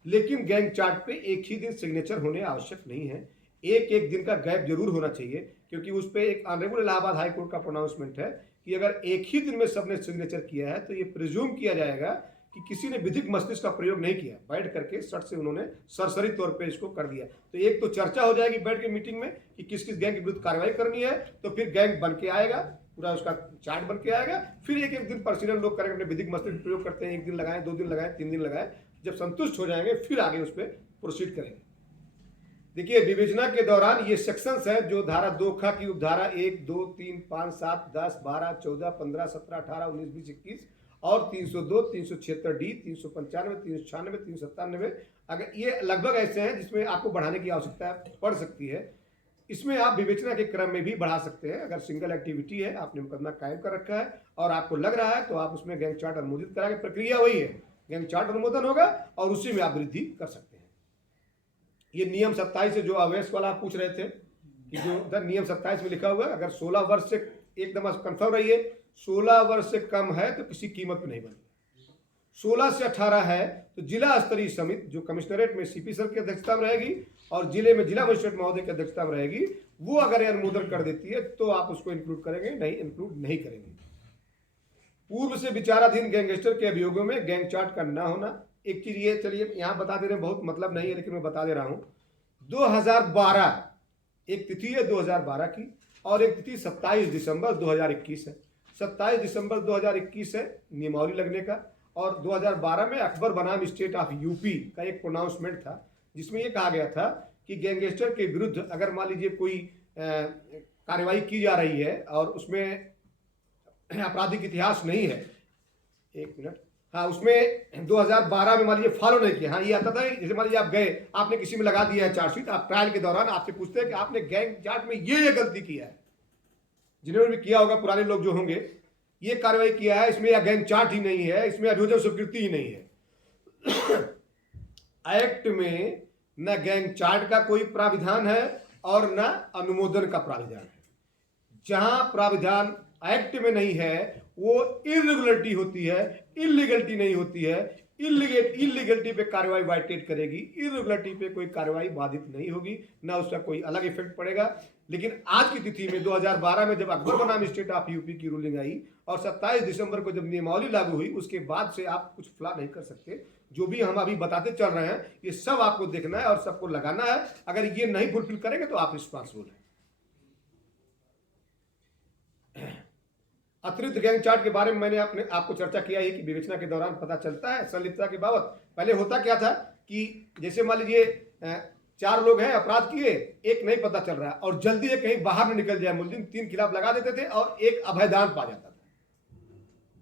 लेकिन गैंग चार्ट पे एक ही दिन सिग्नेचर होने आवश्यक नहीं है, एक दिन का गैप जरूर होना चाहिए, क्योंकि उस पर एक ऑनरेबल इलाहाबाद हाई कोर्ट का प्रोनाउंसमेंट है कि अगर एक ही दिन में सबने सिग्नेचर किया है तो ये प्रिज्यूम किया जाएगा कि किसी ने विधिक मस्तिष्क का प्रयोग नहीं किया, बैठ करके सट से उन्होंने सरसरी तौर पे इसको कर दिया। तो एक तो चर्चा हो जाएगी बैठ के मीटिंग में कि किस किस गैंग के विरुद्ध कार्रवाई करनी है, तो फिर गैंग बन के आएगा, पूरा उसका चार्ट बन के आएगा। फिर एक दिन पर्सनल लोग करेंगे, अपने विधिक मस्तिष्क प्रयोग करते हैं, 1 दिन लगाएं, 2 दिन लगाएं, 3 दिन लगाएं, जब संतुष्ट हो जाएंगे फिर आगे उस पर प्रोसीड करेंगे। देखिए, विवेचना के दौरान ये सेक्शंस है जो धारा 2 ख की उपधारा 1, 2, 3, 5, 7, 10, 12, 14, 15, 17, 18, 19, 20, 21 और 302, 376D, 395, 396, 397, अगर ये लगभग ऐसे हैं जिसमें आपको बढ़ाने की आवश्यकता पड़ सकती है। इसमें आप विवेचना के क्रम में भी बढ़ा सकते हैं। अगर सिंगल एक्टिविटी है, आपने मुकदमा कायम कर रखा है और आपको लग रहा है तो आप उसमें गैंग चार्ट अनुमोदित कराएंगे। प्रक्रिया वही है, गैंग चार्ट अनुमोदन होगा और उसी में आप वृद्धि कर सकते हैं। ये नियम 27 से जो अवेश वाला आप पूछ रहे थे कि जो उधर नियम 27 में लिखा हुआ है, अगर 16 वर्ष से एकदम कंफर्म रहिए, 16 वर्ष से कम है तो किसी कीमत पे नहीं बनेगी। 16 से 18 है तो जिला स्तरीय समिति जो कमिश्नरेट में सीपी सर की अध्यक्षता में रहेगी और जिले में जिला मजिस्ट्रेट महोदय की अध्यक्षता में रहेगी, वो अगर अनुमोदन कर देती है तो आप उसको इंक्लूड करेंगे, नहीं इंक्लूड नहीं करेंगे। पूर्व से विचाराधीन गैंगस्टर के अभियोगों में गैंग चार्ट का न होना। एक चीज ये, चलिए यहाँ बता दे रहे हैं, बहुत मतलब नहीं है लेकिन मैं बता दे रहा हूँ। 2012 एक तिथि है 2012 की और एक तिथि 27 दिसंबर 2021 है। 27 दिसंबर 2021 है नियमावली लगने का, और 2012 में अकबर बनाम स्टेट ऑफ यूपी का एक प्रोनाउंसमेंट था जिसमें ये कहा गया था कि गैंगस्टर के विरुद्ध अगर मान लीजिए कोई कार्रवाई की जा रही है और उसमें आपराधिक इतिहास नहीं है, 1 मिनट, हाँ, उसमें 2012 में मान लीजिए फॉलो नहीं किया। हाँ, ये आता था जैसे मान लीजिए आप गए, आपने किसी में लगा दिया है चार्जशीट, आप ट्रायल के दौरान आपसे पूछते हैं कि आपने गैंग चार्ट में ये गलती किया है, जिन्होंने भी किया होगा पुराने लोग जो होंगे, ये कार्रवाई किया है, इसमें या गैंग चार्ट ही नहीं है, इसमें अभियोजन स्वीकृति ही नहीं है। एक्ट में न गैंग चार्ट का कोई प्राविधान है और न अनुमोदन का प्राविधान है। जहां प्राविधान एक्ट में नहीं है वो इरेगुलरिटी होती है, इलीगलिटी नहीं होती है। इलीगलिटी पे कार्रवाई वाइटेट करेगी, इरेगुलरिटी पे कोई कार्रवाई बाधित नहीं होगी, ना उसका कोई अलग इफेक्ट पड़ेगा। लेकिन आज की तिथि में 2012 में जब अकबर बनाम स्टेट ऑफ यूपी की रूलिंग आई और 27 दिसंबर को जब नियमावली लागू हुई, उसके बाद से आप कुछ फला नहीं कर सकते। जो भी हम अभी बताते चल रहे हैं ये सब आपको देखना है और सबको लगाना है। अगर ये नहीं फुलफिल करेंगे तो आप रिस्पॉन्सिबल हैं। अतिरिक्त गैंग चार्ट के बारे में मैंने आपको चर्चा किया है कि विवेचना के दौरान पता चलता है संलिप्तता के बाबत। पहले होता क्या था कि जैसे मान लीजिए 4 लोग हैं, अपराध किए, एक नहीं पता चल रहा है और जल्दी एक कहीं बाहर न निकल जाए, मुलजिम 3 खिलाफ लगा देते थे और एक अभयदान पा जाता था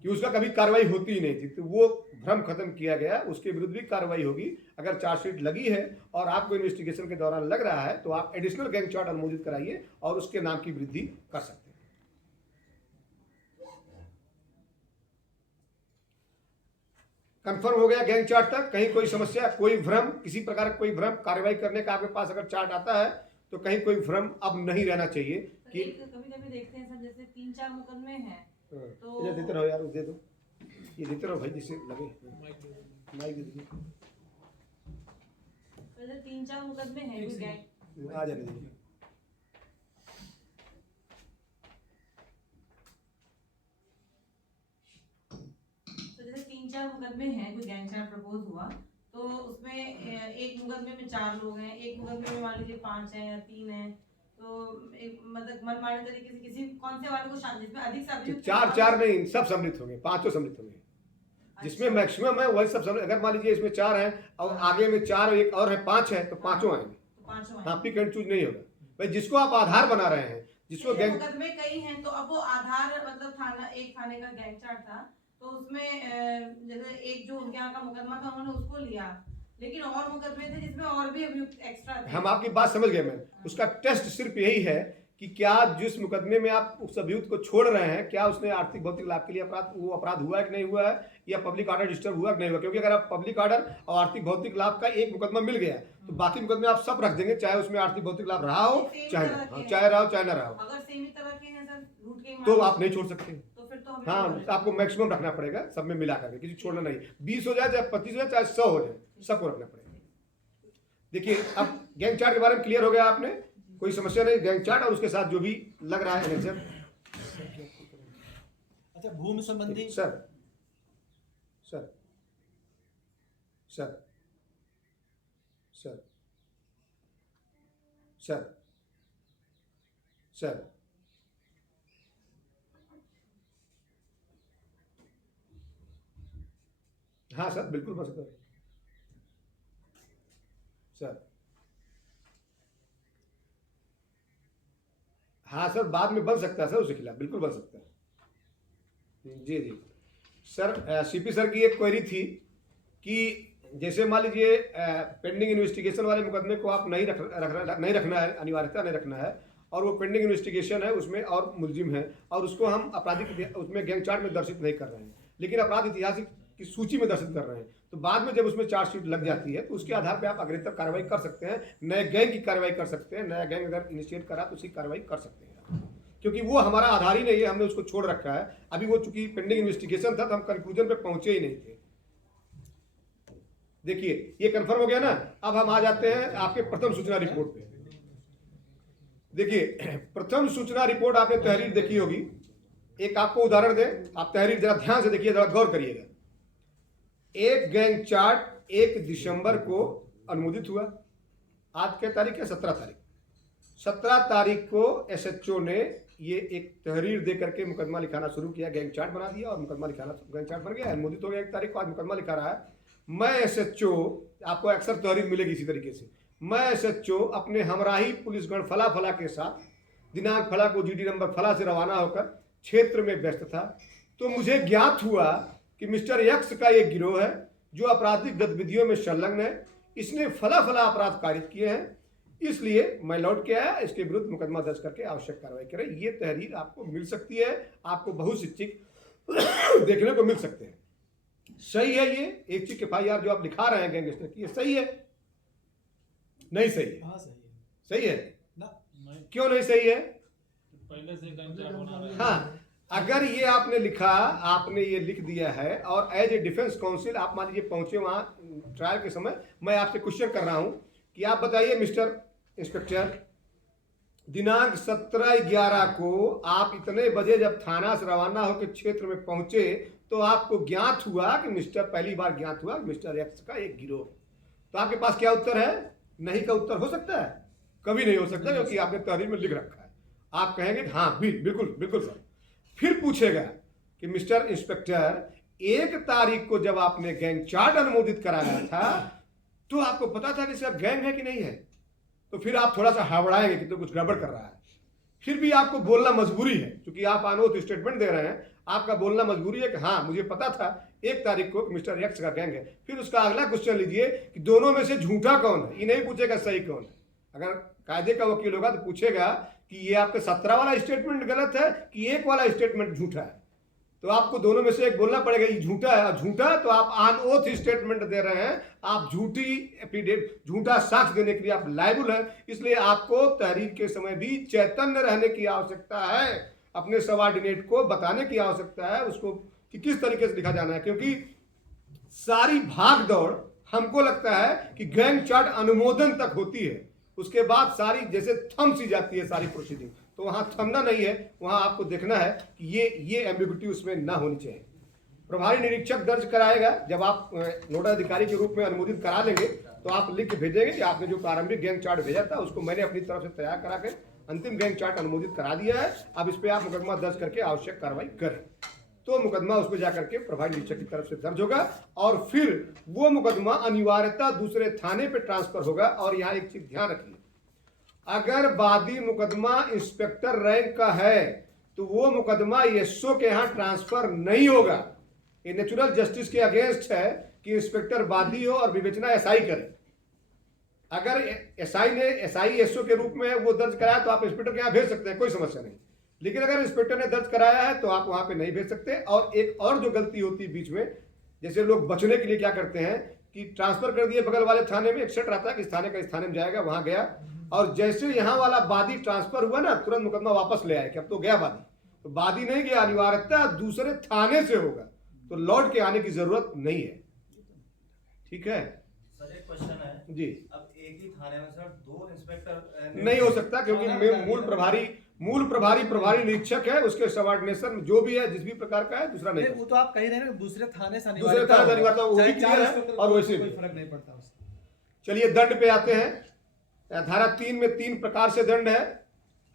कि उसका कभी कार्रवाई होती ही नहीं थी। तो वो भ्रम खत्म किया गया, उसके विरुद्ध भी कार्रवाई होगी। अगर चार्जशीट लगी है और आपको इन्वेस्टिगेशन के दौरान लग रहा है तो आप एडिशनल गैंग चार्ट अनुमोदित कराइए और उसके नाम की वृद्धि कर सकते हैं। कंफर्म हो गया गैंग चार्ट तक? कहीं कोई समस्या, कोई भ्रम, किसी प्रकार का कोई भ्रम? कार्रवाई करने का आपके पास अगर चार्ट आता है तो कहीं कोई भ्रम अब नहीं रहना चाहिए कि कभी कभी देखते हैं सर, जैसे 3-4 मुकदमे हैं तो इधर देते रहो यार, दे दो, ये देते रहो भाई जिससे लगे माइक दे दीजिए, जैसे 3-4 मुकदमे हैं कोई गैंग, आ जाने दीजिए। तो जैसे 3-4 मुकदमे हैं, कोई गैंग चार्ट प्रपोज हुआ तो उसमें एक मुकदमे में 4 लोग हैं, एक मुकदमे में मान लीजिए 5 हैं या 3 हैं, तो एक मतलब मनमाने तरीके से किसी कौन से वाले को जिसमें अधिक से अभियुक्त 4 नहीं, सब सम्मिलित होंगे, 5 सम्मिलित होंगे, जिसमें मैक्सिमम है वही सब सम्मिलित। अगर मान लीजिए इसमें 4 हैं और आगे में 4 एक और है 5 है तो 5 आएंगे। तो 5 हाँ, पिक एंड चूज नहीं होगा भाई। जिसको आप आधार बना रहे हैं, जिसको गैंग मुकदमे कई हैं तो अब वो आधार मतलब थाना, एक थाने का गैंग चार्ट था तो उसमें जैसे एक जो उनके यहाँ का मुकदमा था उन्होंने उसको लिया, लेकिन और मुकदमे थे जिसमें और भी अभियुक्त एक्स्ट्रा थे। हम आपकी बात समझ गए मैम। उसका टेस्ट सिर्फ यही है कि क्या जिस मुकदमे में आप उस अभियुक्त को छोड़ रहे हैं, क्या उसने आर्थिक भौतिक लाभ के लिए अपराध हुआ है कि नहीं हुआ है, या पब्लिक ऑर्डर डिस्टर्ब हुआ कि नहीं हुआ। क्योंकि अगर आप पब्लिक ऑर्डर और आर्थिक भौतिक लाभ का एक मुकदमा मिल गया तो बाकी मुकदमे आप सब रख देंगे, चाहे उसमें आर्थिक भौतिक लाभ रहा हो चाहे रहा हो चाहे ना रहा हो। अगर सेम ही तरह के हैं सर, लूट के तो आप नहीं छोड़ सकते। तो फिर तो हमें हाँ, आपको मैक्सिमम रखना पड़ेगा, सब में मिला करके, किसी छोड़ना नहीं। 20 हो जाए चाहे 25 हो जाए चाहे 100 हो जाए, सबको रखना पड़ेगा। देखिए अब गैंग चार्ट के बारे में क्लियर हो गया आपने, कोई समस्या नहीं। गैंग चार्ट और उसके साथ जो भी लग रहा है नेचर। अच्छा, भूमि संबंधी sir sir sir sir sir sir हाँ सर, बिल्कुल बन सकता है सर। हाँ सर, बाद में बन सकता है सर, उसके खिलाफ बिल्कुल बन सकता है। जी जी सर, सीपी सर की एक क्वेरी थी कि जैसे मान लीजिए पेंडिंग इन्वेस्टिगेशन वाले मुकदमे को आप नहीं रखना है, अनिवार्यता नहीं रखना है, और वो पेंडिंग इन्वेस्टिगेशन है उसमें और मुलजिम है और उसको हम आपराधिक उसमें गैंग चार्ट में दर्शित नहीं कर रहे हैं, लेकिन अपराध इतिहास की सूची में दर्शित कर रहे हैं, तो बाद में जब उसमें चार्जशीट लग जाती है तो उसके आधार पर आप अग्रेतर कार्रवाई कर सकते हैं, नए गैंग की कार्रवाई कर सकते हैं। नया गैंग अगर इनिशिएट करा तो उसकी कार्रवाई कर सकते हैं, क्योंकि वो हमारा आधार ही नहीं है, हमने उसको छोड़ रखा है। अभी वो चूंकि पेंडिंग इन्वेस्टिगेशन था तो हम कंक्लूजन पे पहुंचे ही नहीं थे। देखिए ये कंफर्म हो गया ना। अब हम आ जाते हैं आपके प्रथम सूचना रिपोर्ट पे। देखिए प्रथम सूचना रिपोर्ट आपने तहरीर देखी होगी, एक आपको उदाहरण दें, आप तहरीर जरा ध्यान से देखिए, जरा गौर करिएगा। एक गैंग चार्ट 1 दिसंबर को अनुमोदित हुआ। आज क्या तारीख है? 17 तारीख। 17 तारीख को एसएचओ ने ये एक तहरीर दे करके मुकदमा लिखाना शुरू किया, गैंग चार्ट बना दिया और मुकदमा लिखाना, गैंग चार्ट बन गया, अनुमोदित हो गया। 1 तारीख को आज मुकदमा लिखा रहा है। मैं एसएचओ, आपको अक्सर तहरीर मिलेगी इसी तरीके से, मैं एसएचओ अपने हमराही पुलिसगण फला फला के साथ दिनांक फला को जीडी नंबर फला से रवाना होकर क्षेत्र में व्यस्त था, तो मुझे ज्ञात हुआ कि मिस्टर एक्स का एक गिरोह है जो आपराधिक गतिविधियों में संलग्न है, इसने फला फला अपराध कारित किए हैं, इसलिए मैं लौट के आया, इसके विरुद्ध मुकदमा दर्ज करके आवश्यक कार्रवाई करें। ये तहरीर आपको मिल सकती है, आपको बहुशिक्षित देखने को मिल सकते हैं। सही है ये एक चीज FIR जो आप लिखा रहे हैं गैंगस्टर की, ये सही है? नहीं सही है? हाँ सही है सही है ना। क्यों नहीं सही है? पहले से गैंग चार्ट बना रहे हैं। हाँ, अगर ये आपने लिखा, आपने ये लिख दिया है और एज ए डिफेंस काउंसिल आप मान लीजिए पहुंचे वहां ट्रायल के समय, मैं आपसे क्वेश्चन कर रहा हूं कि आप बताइए मिस्टर इंस्पेक्टर, दिनांक 17/11 को आप इतने बजे जब थाना से रवाना होकर क्षेत्र में पहुंचे तो आपको ज्ञात हुआ कि पहली बार ज्ञात हुआ मिस्टर एक्स का एक गिरोह। तो आपके पास क्या उत्तर है? नहीं का उत्तर हो सकता है? कभी नहीं हो सकता, क्योंकि आपने तहरीर में लिख रखा है। आप कहेंगे हाँ बिल्कुल बिल्कुल सर। फिर पूछेगा कि मिस्टर इंस्पेक्टर 1 तारीख को जब आपने गैंग चार्ट अनुमोदित कराया था तो आपको पता था कि इसका गैंग है कि नहीं है? तो फिर आप थोड़ा सा हड़बड़ाएंगे कि तो कुछ गड़बड़ कर रहा है। फिर भी आपको बोलना मजबूरी है, क्योंकि आप अनोथ स्टेटमेंट दे रहे हैं, आपका बोलना मजबूरी है कि हाँ मुझे पता था 1 तारीख को मिस्टर एक्स का गैंग है। फिर उसका अगला क्वेश्चन लीजिए कि दोनों में से झूठा कौन है। ये नहीं पूछेगा सही कौन है। अगर कायदे का वकील होगा तो पूछेगा कि ये आपका 17 वाला स्टेटमेंट गलत है कि 1 वाला स्टेटमेंट झूठा है। तो आपको दोनों में से एक बोलना पड़ेगा, ये झूठा है। और झूठा तो आप अनओथ स्टेटमेंट दे रहे हैं, आप झूठा साक्ष्य देने के लिए आप लायबल हैं। इसलिए आपको तहरीर के समय भी चैतन्य रहने की आवश्यकता है, अपने सबऑर्डिनेट को बताने की आवश्यकता है उसको कि किस तरीके से लिखा जाना है। क्योंकि सारी भाग दौड़ हमको लगता है कि गैंग चार्ट अनुमोदन तक होती है, उसके बाद सारी जैसे थम सी जाती है सारी प्रोसीडिंग। तो वहां थमना नहीं है, वहां आपको देखना है कि ये एम्बिग्युइटी उसमें ना होनी चाहिए। प्रभारी निरीक्षक दर्ज कराएगा। जब आप नोडल अधिकारी के रूप में अनुमोदित करा लेंगे तो आप लिख के भेजेंगे कि आपने जो प्रारंभिक गैंग चार्ट भेजा था उसको मैंने अपनी तरफ से तैयार करा के अंतिम गैंग चार्ट अनुमोदित करा दिया है। अब इस पर आप मुकदमा दर्ज करके आवश्यक कार्रवाई करें। तो मुकदमा उस पर जाकर के प्रभारी निरीक्षक की तरफ से दर्ज होगा और फिर वो मुकदमा अनिवार्यता दूसरे थाने पे ट्रांसफर होगा। और यहाँ एक चीज ध्यान रखिए, अगर वादी मुकदमा इंस्पेक्टर रैंक का है तो वो मुकदमा एसओ के यहाँ ट्रांसफर नहीं होगा। ये नेचुरल जस्टिस के अगेंस्ट है कि इंस्पेक्टर वादी हो और विवेचना एसआई करे। अगर एसआई एसओ के रूप में वो दर्ज कराया तो आप इंस्पेक्टर के यहाँ भेज सकते हैं, कोई समस्या नहीं। लेकिन अगर इंस्पेक्टर ने दर्ज कराया है तो आप वहां पे नहीं भेज सकते। और एक और जो गलती होती है बीच में, जैसे लोग बचने के लिए क्या करते हैं कि ट्रांसफर कर दिए बगल वाले थाने में, एक सेट रहता है कि इस थाने का इस थाने में जाएगा, वहां गया और जैसे यहाँ वाला वादी ट्रांसफर हुआ ना तुरंत मुकदमा वापस ले आए कि अब तो गया वादी। तो वादी नहीं गया, अनिवार्यता दूसरे थाने से होगा, तो लौट के आने की जरूरत नहीं है। ठीक है सर, एक क्वेश्चन है जी। अब एक ही थाने में सर 2 इंस्पेक्टर नहीं हो सकता, क्योंकि मूल प्रभारी निरीक्षक है, उसके सबऑर्डिनेशन जो भी है जिस भी प्रकार का है दूसरा नहीं। वो तो आप कह रहे हैं कि दूसरे थाने से दूसरे थाने से अनिवार्यता वो भी क्लियर है और वैसे कोई भी। फर्क नहीं पड़ता उससे। चलिए दंड पे आते हैं। धारा 3 में 3 प्रकार से दंड है।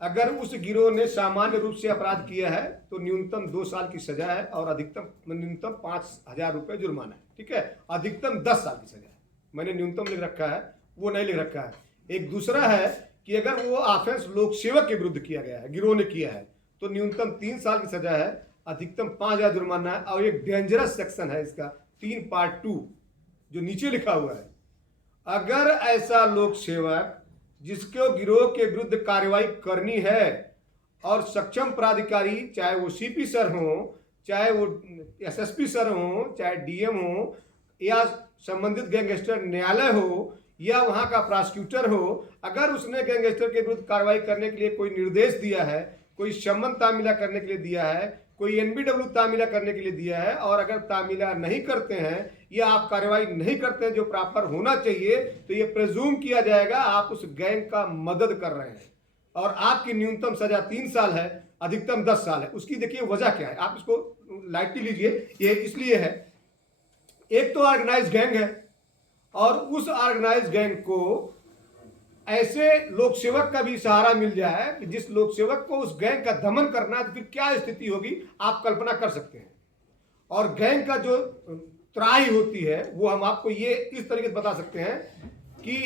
अगर उस गिरोह ने सामान्य रूप से अपराध किया है तो न्यूनतम 2 साल की सजा है और न्यूनतम 5,000 रुपए जुर्माना है। ठीक है, अधिकतम 10 साल की सजा है। मैंने न्यूनतम लिख रखा है, वो नहीं लिख रखा है। एक दूसरा है कि अगर वो ऑफेंस लोक सेवक के विरुद्ध किया गया है, गिरोह ने किया है, तो न्यूनतम 3 साल की सजा है, अधिकतम 5,000 जुर्माना है। और एक डेंजरस सेक्शन है इसका 3(2) जो नीचे लिखा हुआ है, अगर ऐसा लोक सेवक जिसको गिरोह के विरुद्ध कार्रवाई करनी है और सक्षम प्राधिकारी, चाहे वो सीपी सर हो, चाहे वो एसएसपी सर हो, चाहे डीएम हो, या संबंधित गैंगस्टर न्यायालय हो, या वहां का प्रोसिक्यूटर हो, अगर उसने गैंगस्टर के विरुद्ध कार्रवाई करने के लिए कोई निर्देश दिया है, कोई सम्मन तामीला करने के लिए दिया है, कोई एनबीडब्ल्यू तामीला करने के लिए दिया है, और अगर तामीला नहीं करते हैं या आप कार्रवाई नहीं करते हैं जो प्रॉपर होना चाहिए, तो ये प्रेज्यूम किया जाएगा आप उस गैंग का मदद कर रहे हैं और आपकी न्यूनतम सजा 3 साल है, अधिकतम 10 साल है। उसकी देखिए वजह क्या है, आप इसको लाइटली लीजिए। ये इसलिए है, एक तो ऑर्गेनाइज गैंग है और उस ऑर्गेनाइज गैंग को ऐसे लोक सेवक का भी सहारा मिल जाए कि जिस लोक सेवक को उस गैंग का दमन करना है तो फिर क्या स्थिति होगी आप कल्पना कर सकते हैं। और गैंग का जो त्राही होती है वो हम आपको ये इस तरीके से बता सकते हैं कि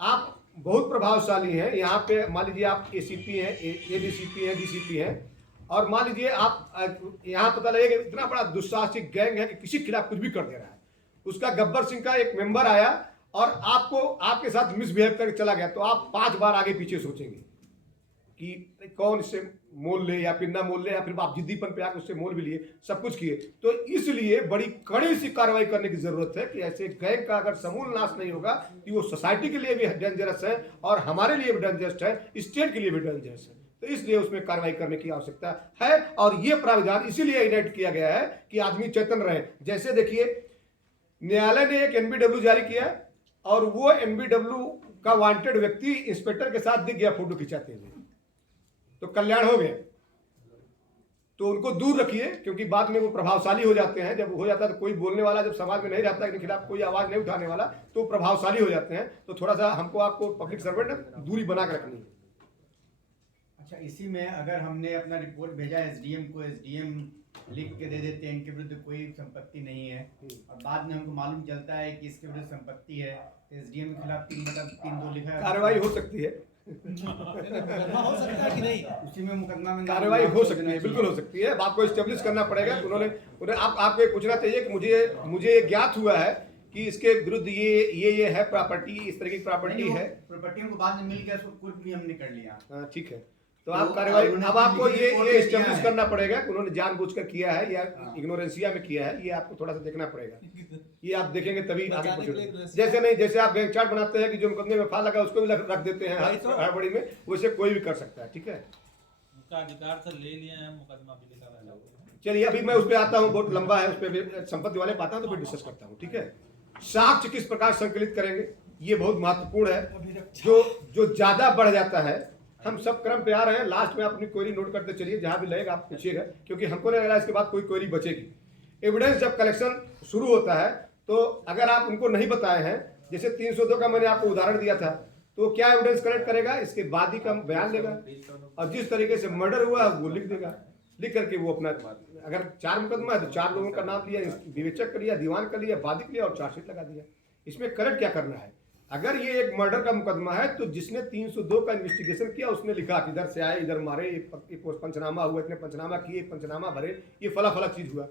आप बहुत प्रभावशाली हैं। यहाँ पे मान लीजिए आप एसीपी हैं, एडीसीपी हैं, डीसीपी हैं, और मान लीजिए आप यहाँ पता लगेगा इतना बड़ा दुस्साहसिक गैंग है कि किसी के खिलाफ कुछ भी कर दे रहा है। उसका गब्बर सिंह का एक मेंबर आया और आपके साथ मिसबिहेव करके चला गया, तो आप 5 बार आगे पीछे सोचेंगे कि कौन इससे मोल ले या फिर ना मोल ले, या फिर आप जिद्दीपन पे आकर उससे मोल भी लिए, सब कुछ किए। तो इसलिए बड़ी कड़ी सी कार्रवाई करने की जरूरत है कि ऐसे गैंग का अगर समूल नाश नहीं होगा तो वो सोसाइटी के लिए भी डेंजरस है और हमारे लिए भी डेंजरस है, स्टेट के लिए भी डेंजरस है। तो इसलिए उसमें कार्रवाई करने की आवश्यकता है और ये प्राविधान इसीलिए इनेक्ट किया गया है कि आदमी चेतन रहे। जैसे देखिए न्यायालय ने एक एनबीडब्ल्यू जारी किया और वो एनबीडब्ल्यू का वांटेड व्यक्ति इंस्पेक्टर के साथ दिख गया फोटो खिंचाते हुए, तो कल्याण हो गया। तो उनको दूर रखिए, क्योंकि बाद में वो प्रभावशाली हो जाते हैं। जब हो जाता है तो कोई बोलने वाला जब समाज में नहीं रहता है, इनके खिलाफ कोई आवाज नहीं उठाने वाला, तो प्रभावशाली हो जाते हैं। तो थोड़ा सा हमको आपको पब्लिक सर्वेंट दूरी बना कर रखनी है। अच्छा, इसी में अगर हमने अपना रिपोर्ट भेजा एसडीएम को, एसडीएम लिख के दे देते हैं इनके विरुद्ध कोई संपत्ति नहीं है, और बाद में हमको मालूम चलता है कि इसके विरुद्ध संपत्ति है, तो एसडीएम के खिलाफ 3/3 लिखा है, कार्रवाई हो सकती है। मुकदमा हो सकता है कि नहीं? उसी में मुकदमा में कार्रवाई हो सकती है, बिल्कुल हो सकती है। अब आपको एस्टेब्लिश करना पड़ेगा। उन्होंने आपको ये पूछना चाहिए कि मुझे ज्ञात हुआ है कि इसके विरुद्ध ये है प्रॉपर्टी, इस तरह की प्रॉपर्टी है। प्रॉपर्टियों को बाद में मिल गया, उसको कुछ भी हमने कर लिया। हाँ, ठीक है। तो आप कार्रवाई, अब आपको ये एस्टेब्लिश करना पड़ेगा कि उन्होंने जानबूझकर किया है या इग्नोरेंसिया में किया है। ये आपको थोड़ा सा देखना पड़ेगा। ये आप देखेंगे तभी आगे बचाने के लिए पहुंचेंगे। ignorancia- जैसे नहीं, जैसे आप गैंग चार्ट बनाते हैं कि जो मुकदमे में फाल लगा उसको भी रख देते हैं वही तो। हड़बड़ी में, वैसे कोई भी कर सकता है। ठीक है, उनका अधिकार सर ले लिए हैं, मुकदमा भी लिखा रहता है। चलिए अभी मैं उस पर आता हूँ, बहुत लंबा है, उस पर संपत्ति वाले पाता हूँ तो फिर डिस्कस करता हूँ। ठीक है, साक्ष्य किस प्रकार संकलित करेंगे, ये बहुत महत्वपूर्ण है। जो ज्यादा बढ़ जाता है, हम सब क्रम पे आ रहे हैं, लास्ट में आप अपनी क्वेरी नोट करते चलिए, जहां भी लगेगा आप पूछिएगा, क्योंकि हमको नहीं लग रहा इसके बाद कोई क्वेरी बचेगी। एविडेंस जब कलेक्शन शुरू होता है तो अगर आप उनको नहीं बताए हैं, जैसे 302 का मैंने आपको उदाहरण दिया था, तो क्या एविडेंस कलेक्ट करेगा, इसके बाद ही का बयान लेगा, और जिस तरीके से मर्डर हुआ वो लिख देगा। लिख करके वो अपना, अगर 4 मुकदमा है तो 4 लोगों का नाम लिया, विवेचक कर लिया, दीवान कर लिया, वादी कर लिया और चार्जशीट लगा दिया। इसमें करेक्ट क्या करना है, अगर ये एक मर्डर का मुकदमा है तो जिसने 302 का इन्वेस्टिगेशन किया उसने लिखा कि इधर से आए, इधर मारे, ये पंचनामा हुआ, इतने पंचनामा किए, पंचनामा भरे, ये फला फला चीज हुआ।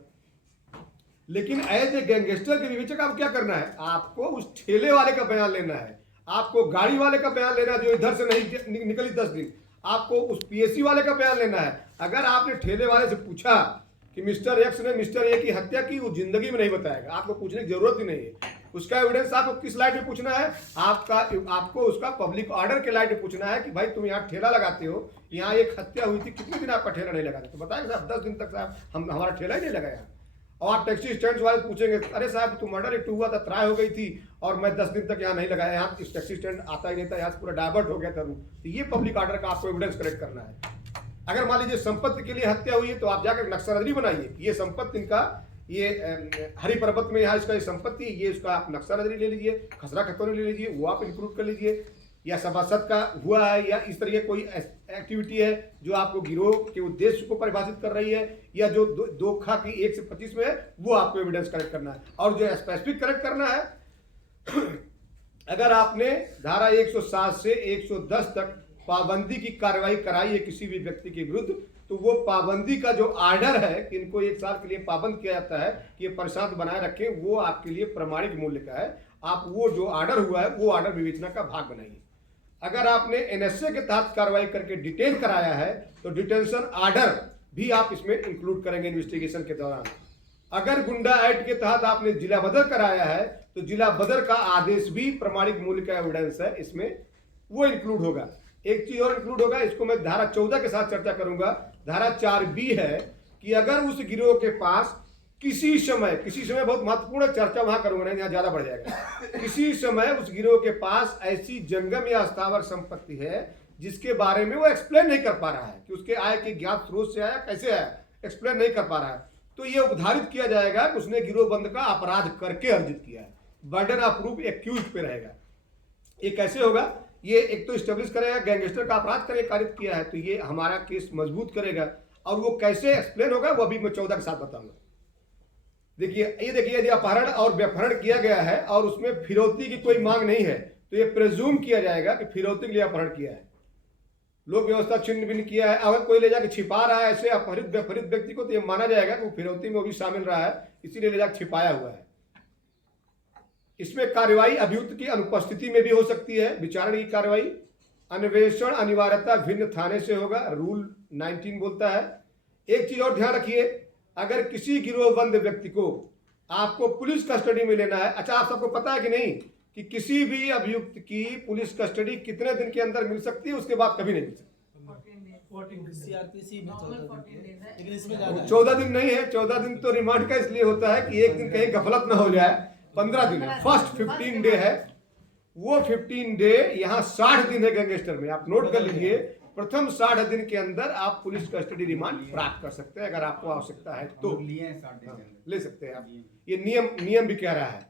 लेकिन एज ए गैंगस्टर के विवेचक आप क्या करना है, आपको उस ठेले वाले का बयान लेना है, आपको गाड़ी वाले का बयान लेना है जो इधर से नहीं निकली 10 दिन, आपको उस पीएससी वाले का बयान लेना है। अगर आपने ठेले वाले से पूछा कि मिस्टर एक्स ने मिस्टर ए की हत्या की, वो जिंदगी में नहीं बताएगा, आपको पूछने की जरूरत ही नहीं है। उसका एविडेंस आपको किस लाइट में पूछना है, आपको उसका पब्लिक ऑर्डर के लाइट में पूछना है कि भाई तुम यहाँ ठेला लगाते हो, यहाँ एक हत्या हुई थी, कितने दिन आपका ठेला नहीं लगा था, तो बताएगा साहब 10 दिन तक साहब हमारा ठेला ही नहीं लगाया। और आप टैक्सी स्टैंड वाले पूछेंगे, अरे साहब तुम मर्डर इट हुआ था, ट्राई हो गई थी और मैं 10 दिन तक यहाँ नहीं लगाया, यहाँ इस टैक्सी स्टैंड आता ही नहीं था, यहाँ से पूरा डाइवर्ट हो गया था। तो ये पब्लिक ऑर्डर का आपको एविडेंस कलेक्ट करना है। अगर मान लीजिए संपत्ति के लिए हत्या हुई है तो आप जाकर नक्शा नजरी बनाइए, ये संपत्ति इनका, ये हरी पर्वत में यहाँ इसका ये संपत्ति, ये उसका आप नक्शा नजरी ले लीजिए, खसरा खतौनी ले लीजिए, वो आप इंक्लूड कर लीजिए, या सभासद का हुआ है, या इस तरह कोई एक्टिविटी है जो आपको गिरोह के उद्देश्य को परिभाषित कर रही है, या जो दो खा की 1 से 25 में है, वो आपको एविडेंस कलेक्ट करना है। और जो स्पेसिफिक कलेक्ट करना है, अगर आपने धारा 107 से 110 तक पाबंदी की कार्रवाई कराई है किसी भी व्यक्ति के विरुद्ध, तो वो पाबंदी का जो आर्डर है कि इनको 1 साल के लिए पाबंद किया जाता है कि ये प्रशांत बनाए रखें, वो आपके लिए प्रमाणिक मूल्य का है। आप वो जो आर्डर हुआ है वो आर्डर विवेचना का भाग बनाइए। अगर आपने एनएसए के तहत कार्रवाई करके डिटेन कराया है तो डिटेंशन आर्डर भी आप इसमें इंक्लूड करेंगे इन्वेस्टिगेशन के दौरान। अगर गुंडा एक्ट के तहत आपने जिला बदर कराया है तो जिला बदर का आदेश भी प्रमाणिक मूल्य का एविडेंस है, इसमें वो इंक्लूड होगा। एक चीज और इंक्लूड होगा, इसको मैं धारा 14 के साथ चर्चा करूंगा। धारा 4B है कि अगर उस गिरोह के पास किसी समय बहुत महत्वपूर्ण चर्चा वहां करूंगा, नहीं यहाँ ज्यादा बढ़ जाएगा, किसी समय उस गिरोह के पास ऐसी जंगम या स्थावर संपत्ति है जिसके बारे में वो एक्सप्लेन नहीं कर पा रहा है कि उसके आय के ज्ञात स्रोत से आया, कैसे आया, एक्सप्लेन नहीं कर पा रहा है, तो ये उपधारित किया जाएगा कि उसने गिरोहबंद का अपराध करके अर्जित किया है। बर्डन ऑफ प्रूफ एक्यूज पे रहेगा। ये कैसे होगा, ये एक तो स्टेब्लिश करेगा गैंगस्टर का अपराध करके कारित किया है, तो ये हमारा केस मजबूत करेगा। और वो कैसे एक्सप्लेन होगा वो अभी मैं 14 के साथ बताऊंगा। देखिए यदि अपहरण और व्यपहरण किया गया है और उसमें फिरौती की कोई मांग नहीं है तो ये प्रेज्यूम किया जाएगा कि फिरौती के लिए अपहरण किया है, लोक व्यवस्था छिन्न भिन्न किया है। अगर कोई ले जाकर छिपा रहा है ऐसे अपहरित व्यपहरित व्यक्ति को, तो ये माना जाएगा कि वो फिरौती में वो भी शामिल रहा है, इसीलिए ले जाकर छिपाया हुआ है। इसमें कार्रवाई अभियुक्त की अनुपस्थिति में भी हो सकती है। विचारण की कार्रवाई अन्वेषण अनिवार्यता भिन्न थाने से होगा, रूल 19 बोलता है। एक चीज और ध्यान रखिए, अगर किसी गिरोहबंद व्यक्ति को आपको पुलिस कस्टडी में लेना है, अच्छा आप सबको पता है कि नहीं कि किसी भी अभियुक्त की पुलिस कस्टडी कितने दिन के अंदर मिल सकती है, उसके बाद कभी नहीं मिल सकती। सीआरपीसी में 14 दिन है, लेकिन इसमें ज्यादा है। 14 दिन नहीं है, 14 दिन तो रिमांड का इसलिए होता है कि एक दिन कहीं गफलत ना हो जाए। 15 दिन है, फर्स्ट 15 डे है, वो 15 डे यहाँ 60 दिन है गैंगस्टर में। आप नोट कर लीजिए प्रथम 60 दिन के अंदर आप पुलिस कस्टडी रिमांड प्राप्त कर सकते हैं, अगर आपको आवश्यकता है तो लोग लिए हैं 60 दिन के अंदर। ले सकते हैं आप। ये नियम भी कह रहा है,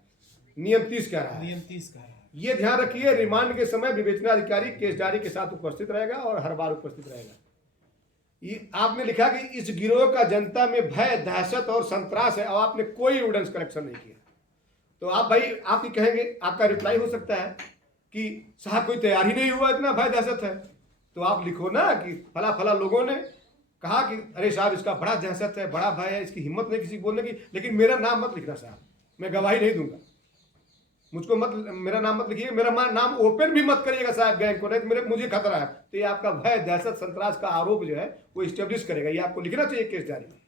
नियम 30 कह रहा है। नियम 30 का है। ये ध्यान रखिए, रिमांड के समय विवेचना अधिकारी केस डायरी के साथ उपस्थित रहेगा और हर बार उपस्थित रहेगा। ये आपने लिखा कि इस गिरोह का जनता में भय, दहशत और संतरास है, और आपने कोई एविडेंस कलेक्शन नहीं किया। तो आप भाई, आप ही कहेंगे, आपका रिप्लाई हो सकता है कि साहब कोई तैयार ही नहीं हुआ, इतना भय दहशत है। तो आप लिखो ना कि फला फला लोगों ने कहा कि अरे साहब इसका बड़ा दहशत है, बड़ा भय है, इसकी हिम्मत नहीं किसी बोलने की, लेकिन मेरा नाम मत लिखना साहब, मैं गवाही नहीं दूंगा, मुझको मत, मेरा नाम मत लिखिए, मेरा नाम ओपन भी मत करिएगा साहब बैंक को, नहीं तो मुझे खतरा है। तो ये आपका भय, दहशत, संतरास का आरोप जो है वो इस्टेब्लिश करेगा, ये आपको लिखना चाहिए केस डायरी में।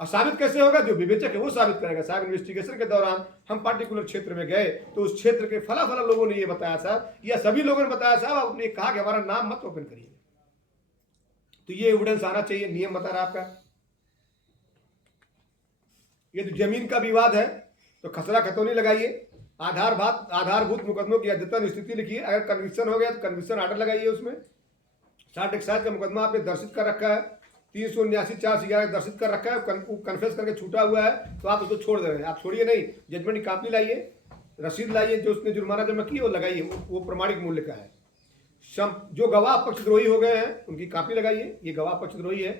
और साबित कैसे होगा? जो विवेचक है वो साबित करेगा। साहब इन्वेस्टिगेशन के दौरान हम पर्टिकुलर क्षेत्र में गए तो उस क्षेत्र के फला फला लोगों ने ये बताया साहब, या सभी लोगों ने बताया साहब, आपने कहा कि हमारा नाम मत ओपन करिए। तो ये एविडेंस आना चाहिए, नियम बता रहा आपका। ये तो जमीन का विवाद है तो खसरा खतौनी लगाइए, आधारभूत मुकदमों की अद्यतन स्थिति लिखिए, अगर कन्विक्शन हो गया तो कन्विक्शन ऑर्डर लगाइए उसमें। 60 एक्साइज का मुकदमा आपने दर्शित कर रखा है, 379/411 दर्शित कर रखा है, कन्फेस करके छूटा हुआ है, तो आप उसको छोड़ दे रहे हैं। आप छोड़िए नहीं, जजमेंट की कॉपी लाइए, रसीद लाइए, जो उसने जुर्माना जमा किया वो लगाइए, वो प्रमाणिक मूल्य का है। जो गवाह पक्षद्रोही हो गए हैं उनकी कॉपी लगाइए, ये गवाह पक्षद्रोही है।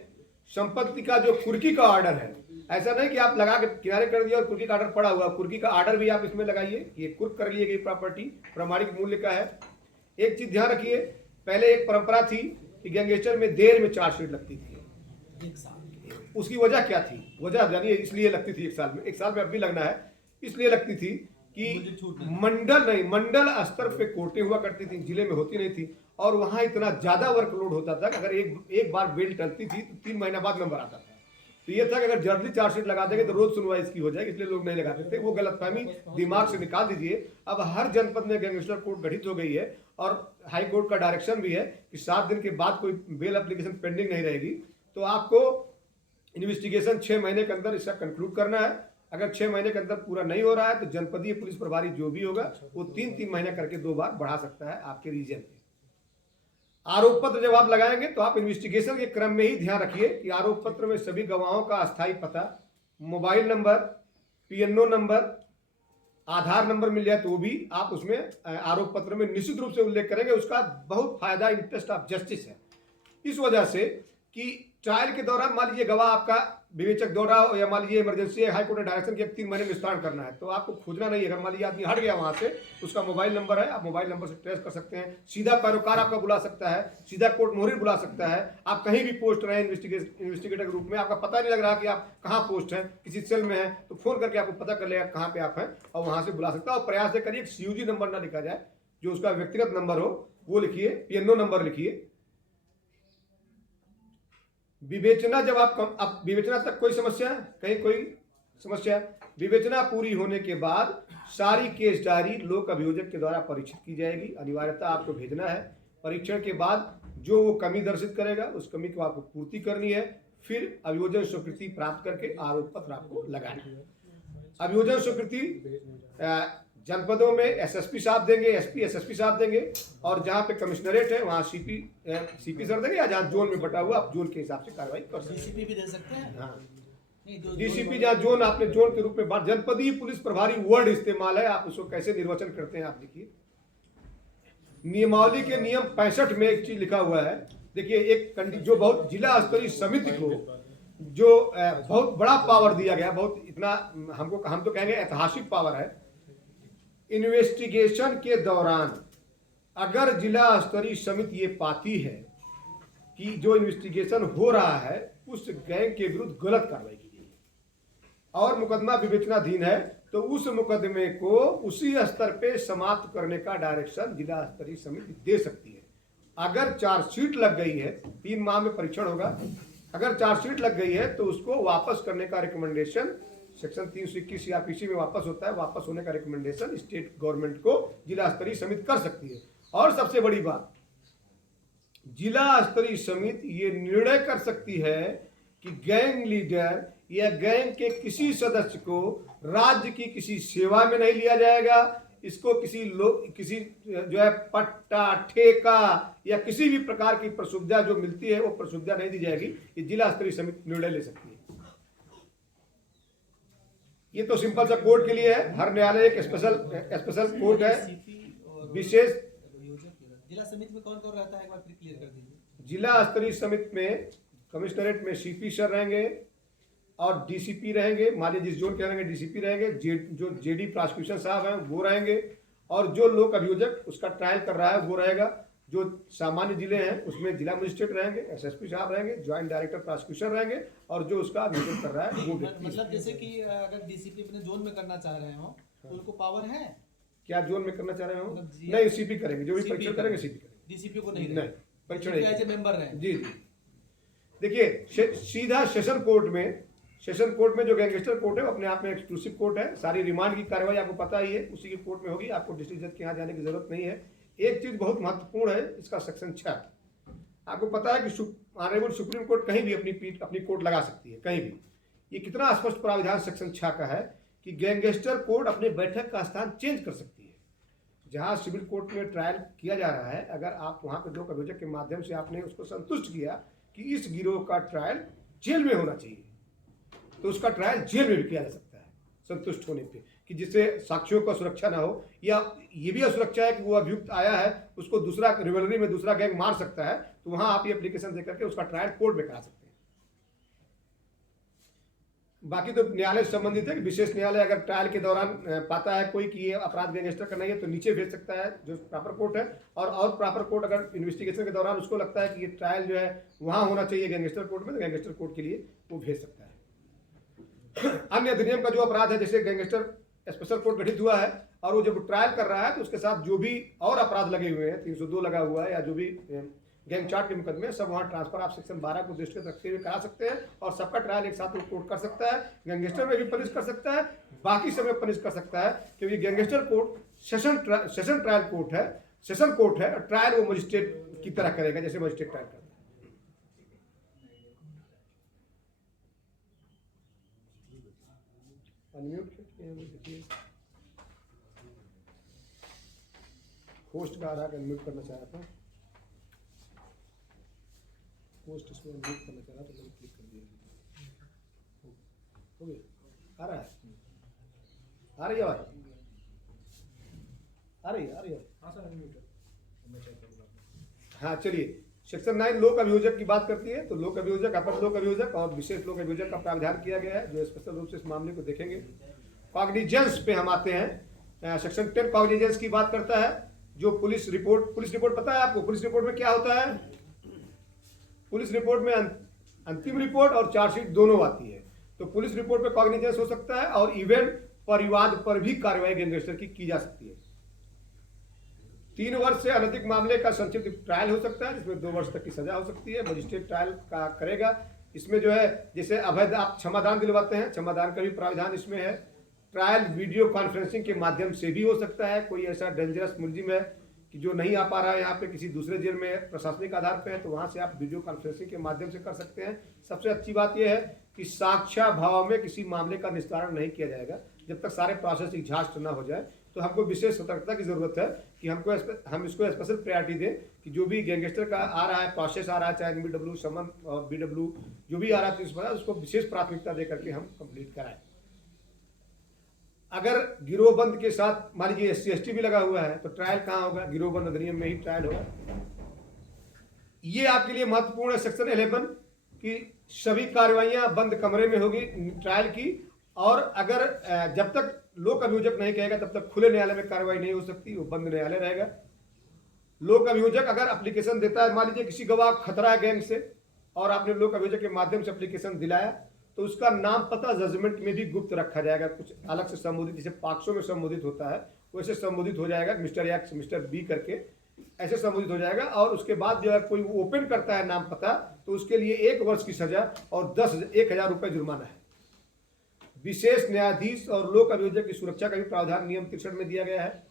संपत्ति का जो कुर्की का ऑर्डर है, ऐसा नहीं कि आप लगा के किनारे कर दिया और कुर्की का ऑर्डर पड़ा हुआ, कुर्की का ऑर्डर भी आप इसमें लगाइए, ये कुर्क कर लिए गई प्रॉपर्टी प्रमाणिक मूल्य का है। एक चीज ध्यान रखिए, पहले एक परंपरा थी कि गैंगस्टर में देर में चार्जशीट लगती थी, 1 साल। उसकी वजह क्या थी? वजह जानिए, इसलिए लगती थी 1 साल में, 1 साल में अब भी लगना है, इसलिए लगती थी कि मंडल स्तर पे कोर्टें हुआ करती थी, जिले में होती नहीं थी, और वहां इतना ज्यादा वर्कलोड होता था कि अगर एक बार बेल टलती थी तो 3 महीना बाद नंबर आता था। तो ये था कि अगर जल्दी चार्जशीट लगा देंगे तो रोज सुनवाई इसकी हो जाएगी, इसलिए लोग नहीं लगाते थे। वो गलतफहमी दिमाग से निकाल दीजिए। अब हर जनपद में गैंगस्टर कोर्ट गठित हो गई है और हाई कोर्ट का डायरेक्शन भी है कि 7 दिन के बाद कोई बेल एप्लीकेशन पेंडिंग नहीं रहेगी। तो आपको इन्वेस्टिगेशन 6 महीने के अंदर इसका कंक्लूड करना है। अगर 6 महीने के अंदर पूरा नहीं हो रहा है तो जनपदीय पुलिस प्रभारी जो भी होगा वो 3-3 महीने करके 2 बार बढ़ा सकता है आपके रीजन में। आरोप पत्र जब आप लगाएंगे तो आप इन्वेस्टिगेशन के क्रम में ही ध्यान रखिए कि आरोप पत्र में सभी गवाहों का अस्थायी पता, मोबाइल नंबर, पीएनओ नंबर, आधार नंबर मिल जाए तो भी आप उसमें आरोप पत्र में निश्चित रूप से उल्लेख करेंगे। उसका बहुत फायदा इंटरेस्ट ऑफ जस्टिस है, इस वजह से कि ट्रायल के दौरान मान लीजिए गवाह आपका विवेचक दौरा हो, या मान लीजिए इमरजेंसी है, हाई कोर्ट ने डायरेक्शन किया 3 महीने निस्तारण करना है, तो आपको खोजना नहीं है। अगर मान लीजिए आदमी हट गया वहां से, उसका मोबाइल नंबर है, आप मोबाइल नंबर से ट्रेस कर सकते हैं, सीधा पैरोकार आपका बुला सकता है, सीधा कोर्ट मोहरी बुला सकता है। आप कहीं भी पोस्ट रहे इन्वेस्टिगेटर के रूप में, आपका पता नहीं लग रहा कि आप कहाँ पोस्ट हैं, किसी सेल में है, तो फोन करके आपको पता कर लेगा कहाँ पे आप हैं और वहां से बुला सकता है। और प्रयास से करिए CUG नंबर ना लिखा जाए, जो उसका व्यक्तिगत नंबर हो वो लिखिए, पीएनओ नंबर लिखिए। विवेचना जब आप विवेचना तक कोई समस्या है, कहीं कोई समस्या? विवेचना पूरी होने के बाद सारी केस डायरी लोक अभियोजक के द्वारा परीक्षित की जाएगी, अनिवार्यता आपको भेजना है। परीक्षण के बाद जो वो कमी दर्शित करेगा उस कमी को आपको पूर्ति करनी है, फिर अभियोजन स्वीकृति प्राप्त करके आरोप पत्र आपको लगाना है। अभियोजन स्वीकृति जनपदों में SSP साहब देंगे, SP SSP साहब देंगे, और जहाँ पे कमिश्नरेट है वहाँ CP सर देंगे, या जहाँ जोन में बटा हुआ आप जोन के हिसाब से कार्रवाई कर सकते हैं। DCP भी दे सकते हैं। हाँ, नहीं, DCP जहाँ जोन, आपने जोन के रूप में बात, जनपदीय पुलिस प्रभारी वर्ड इस्तेमाल है, आप उसको कैसे निर्वचन करते हैं आप देखिए। नियमावली के नियम 65 में एक चीज लिखा हुआ है, देखिए, एक जो बहुत जिला स्तरीय समिति को जो बहुत बड़ा पावर दिया गया, बहुत इतना हम तो कहेंगे ऐतिहासिक पावर है। इन्वेस्टिगेशन के दौरान अगर जिला स्तरीय समिति ये पाती है कि जो इन्वेस्टिगेशन हो रहा है उस गैंग के विरुद्ध गलत कार्रवाई की गई और मुकदमा विवेचनाधीन है, तो उस मुकदमे को उसी स्तर पे समाप्त करने का डायरेक्शन जिला स्तरीय समिति दे सकती है। अगर चार्जशीट लग गई है, 3 माह में परीक्षण होगा, अगर चार्जशीट लग गई है तो उसको वापस करने का रिकमेंडेशन सेक्शन 321 CRPC में वापस होता है। वापस होने का रिकमेंडेशन स्टेट गवर्नमेंट को जिला स्तरीय समिति कर सकती है। और सबसे बड़ी बात, जिला स्तरीय समिति ये निर्णय कर सकती है कि गैंग लीडर या गैंग के किसी सदस्य को राज्य की किसी सेवा में नहीं लिया जाएगा इसको किसी जो है पट्टा ठेका या किसी भी प्रकार की प्रसुविधा जो मिलती है वो प्रसुविधा नहीं दी जाएगी। ये जिला स्तरीय समिति निर्णय ले सकती है। ये तो सिंपल सा कोर्ट के लिए है। हर न्यायालय एक स्पेशल कोर्ट है। सीपी और विशेष जिला समिति में कौन कौन रहता है, एक बार फिर क्लियर कर दीजिए। जिला स्तरीय समिति में कमिश्नरेट में सीपी सर रहेंगे और डीसीपी रहेंगे। मान लीजिए जिस जोन के रहेंगे डीसीपी रहेंगे, जो जेडी प्रोसिक्यूशन साहब हैं वो रहेंगे, और जो लोक अभियोजक उसका ट्रायल कर रहा है वो रहेगा। जो सामान्य जिले हैं उसमें जिला मजिस्ट्रेट रहेंगे, एसएसपी साहब रहेंगे, ज्वाइंट डायरेक्टर प्रोसिक्यूशन रहेंगे, और जो उसका अभियोजन कर रहा है वो व्यक्ति। मतलब जैसे कि अगर डीसीपी अपने जोन में करना चाह रहे हो तो उनको पावर है? क्या जोन में करना चाह रहे हो? मतलब नहीं, सीपी करेंगे। जो भी CP परीक्षण करेंगे सीपी करेंगे। डीसीपी को नहीं परीक्षण एज ए मेंबर रहे। जी जी। देखिए सीधा सेशन कोर्ट में जो गैंगस्टर कोर्ट है वो अपने आप में एक्सक्लूसिव कोर्ट है। सारी रिमांड की कार्रवाई आपको पता ही है उसी की कोर्ट में होगी। आपको डिस्ट्रिक्ट जज के यहाँ जाने की जरूरत नहीं है। एक चीज बहुत महत्वपूर्ण है इसका सेक्शन 6। आपको पता है कि ऑनरेबल सुप्रीम कोर्ट कहीं भी अपनी कोर्ट लगा सकती है, कहीं भी। ये कितना स्पष्ट प्राविधान सेक्शन 6 का है कि गैंगस्टर कोर्ट अपने बैठक का स्थान चेंज कर सकती है। जहां सिविल कोर्ट में ट्रायल किया जा रहा है, अगर आप वहां पर लोक अभियोजक के माध्यम से आपने उसको संतुष्ट किया कि इस गिरोह का ट्रायल जेल में होना चाहिए, तो उसका ट्रायल जेल में भी किया जा सकता है संतुष्ट होने पे, कि जिससे साक्षियों का सुरक्षा ना हो, या ये भी असुरक्षा है कि वो अभियुक्त आया है उसको दूसरा रिवलरी में दूसरा गैंग मार सकता है, तो वहां आप ये एप्लीकेशन दे करके उसका ट्रायल कोर्ट में करा सकते हैं। बाकी तो न्यायालय से संबंधित है कि विशेष न्यायालय अगर ट्रायल के दौरान पाता है कोई कि ये अपराध गैंगस्टर का नहीं है तो नीचे भेज सकता है जो प्रॉपर कोर्ट है, और प्रॉपर कोर्ट अगर इन्वेस्टिगेशन के दौरान उसको लगता है कि ये ट्रायल जो है वहां होना चाहिए गैंगस्टर कोर्ट में, तो गैंगस्टर कोर्ट के लिए वो भेज सकता है। अन्य अधिनियम का जो अपराध है, जैसे गैंगस्टर स्पेशल कोर्ट गठित हुआ है और वो जब ट्रायल कर रहा है तो उसके साथ जो भी और अपराध लगे हुए हैं, 302 लगा हुआ है या जो भी गैंग चार्ट के मुकदमे, सब वहाँ ट्रांसफर आप सेक्शन 12 को दृष्टिगत रखते हुए करा सकते हैं, और सबका ट्रायल एक साथ कोर्ट कर सकता है। गैंगस्टर में भी पनिश कर सकता है, बाकी सब में पनिश कर सकता है, क्योंकि gangster court session trial court है, सेशन कोर्ट है, और ट्रायल वो मजिस्ट्रेट की तरह करेगा जैसे मजिस्ट्रेट ट्रायल करता है। होस्ट का आ रहा है, अनम्यूट करना चाह रहा था। होस्ट इसको अनम्यूट करना चाह रहा था, मैंने क्लिक कर दिया। हो गया? आ रहा है? आ रही है आवाज? आ रही है? हाँ सर, अनम्यूट हाँ, चलिए। सेक्शन 9 लोक अभियोजक की बात करती है। तो लोक अभियोजक, अपर लोक अभियोजक और विशेष लोक अभियोजक का प्रावधान किया गया है, जो स्पेशल रूप से इस मामले को देखेंगे। कॉग्निजेंस पे हम आते हैं। सेक्शन 10 कॉग्निजेंस की बात करता है। जो पुलिस रिपोर्ट पता है आपको? पुलिस रिपोर्ट में क्या होता है? पुलिस रिपोर्ट में अंतिम रिपोर्ट और चार्जशीट दोनों आती है। तो पुलिस रिपोर्ट पे कॉग्निजेंस हो सकता है, और इवेंट परिवाद पर भी कार्रवाई गैंगस्टर की जा सकती है। 3 वर्ष से अधिक मामले का संक्षिप्त ट्रायल हो सकता है, जिसमें 2 वर्ष तक की सजा हो सकती है। मजिस्ट्रेट ट्रायल का करेगा। इसमें जो है जैसे अवैध आप क्षमादान दिलवाते हैं, क्षमादान का भी प्रावधान इसमें है। ट्रायल वीडियो कॉन्फ्रेंसिंग के माध्यम से भी हो सकता है। कोई ऐसा डेंजरस मुलजिम है कि जो नहीं आ पा रहा है यहाँ पे, किसी दूसरे जेल में प्रशासनिक आधार पे है, तो वहाँ से आप वीडियो कॉन्फ्रेंसिंग के माध्यम से कर सकते हैं। सबसे अच्छी बात यह है कि साक्ष्याभाव में किसी मामले का निस्तारण नहीं किया जाएगा जब तक सारे प्रोसेस एग्जॉस्ट ना हो जाए। तो हमको विशेष सतर्कता की जरूरत है कि हम इसको स्पेशल प्रायोरिटी दें कि जो भी गैंगस्टर का आ रहा है, प्रोसेस आ रहा है, चाहे NBW, समन और BW जो भी आ रहा है 30 उसको विशेष प्राथमिकता दे करके हम कंप्लीट कराएं। अगर गिरोहबंद के साथ मान लीजिए SC/ST भी लगा हुआ है तो ट्रायल कहाँ होगा? गिरोहबंद अधिनियम में ही ट्रायल होगा। ये आपके लिए महत्वपूर्ण है सेक्शन 11 की सभी कार्रवाइयां बंद कमरे में होगी ट्रायल की, और अगर जब तक लोक अभियोजक नहीं कहेगा तब तक खुले न्यायालय में कार्रवाई नहीं हो सकती, वो बंद न्यायालय रहेगा। लोक अभियोजक अगर एप्लीकेशन देता है, मान लीजिए किसी गवाह खतरा है गैंग से और आपने लोक अभियोजक के माध्यम से एप्लीकेशन दिलाया, तो उसका नाम पता जजमेंट में भी गुप्त रखा जाएगा। कुछ अलग से संबोधित, जैसे पॉक्सो में संबोधित होता है वैसे संबोधित हो जाएगा, मिस्टर X मिस्टर B करके ऐसे संबोधित हो जाएगा। और उसके बाद जो है कोई ओपन करता है नाम पता, तो उसके लिए 1 वर्ष की सजा और 1,000 रुपये जुर्माना है। विशेष न्यायाधीश और लोक अभियोजक की सुरक्षा का भी प्रावधान नियम 63 में दिया गया है।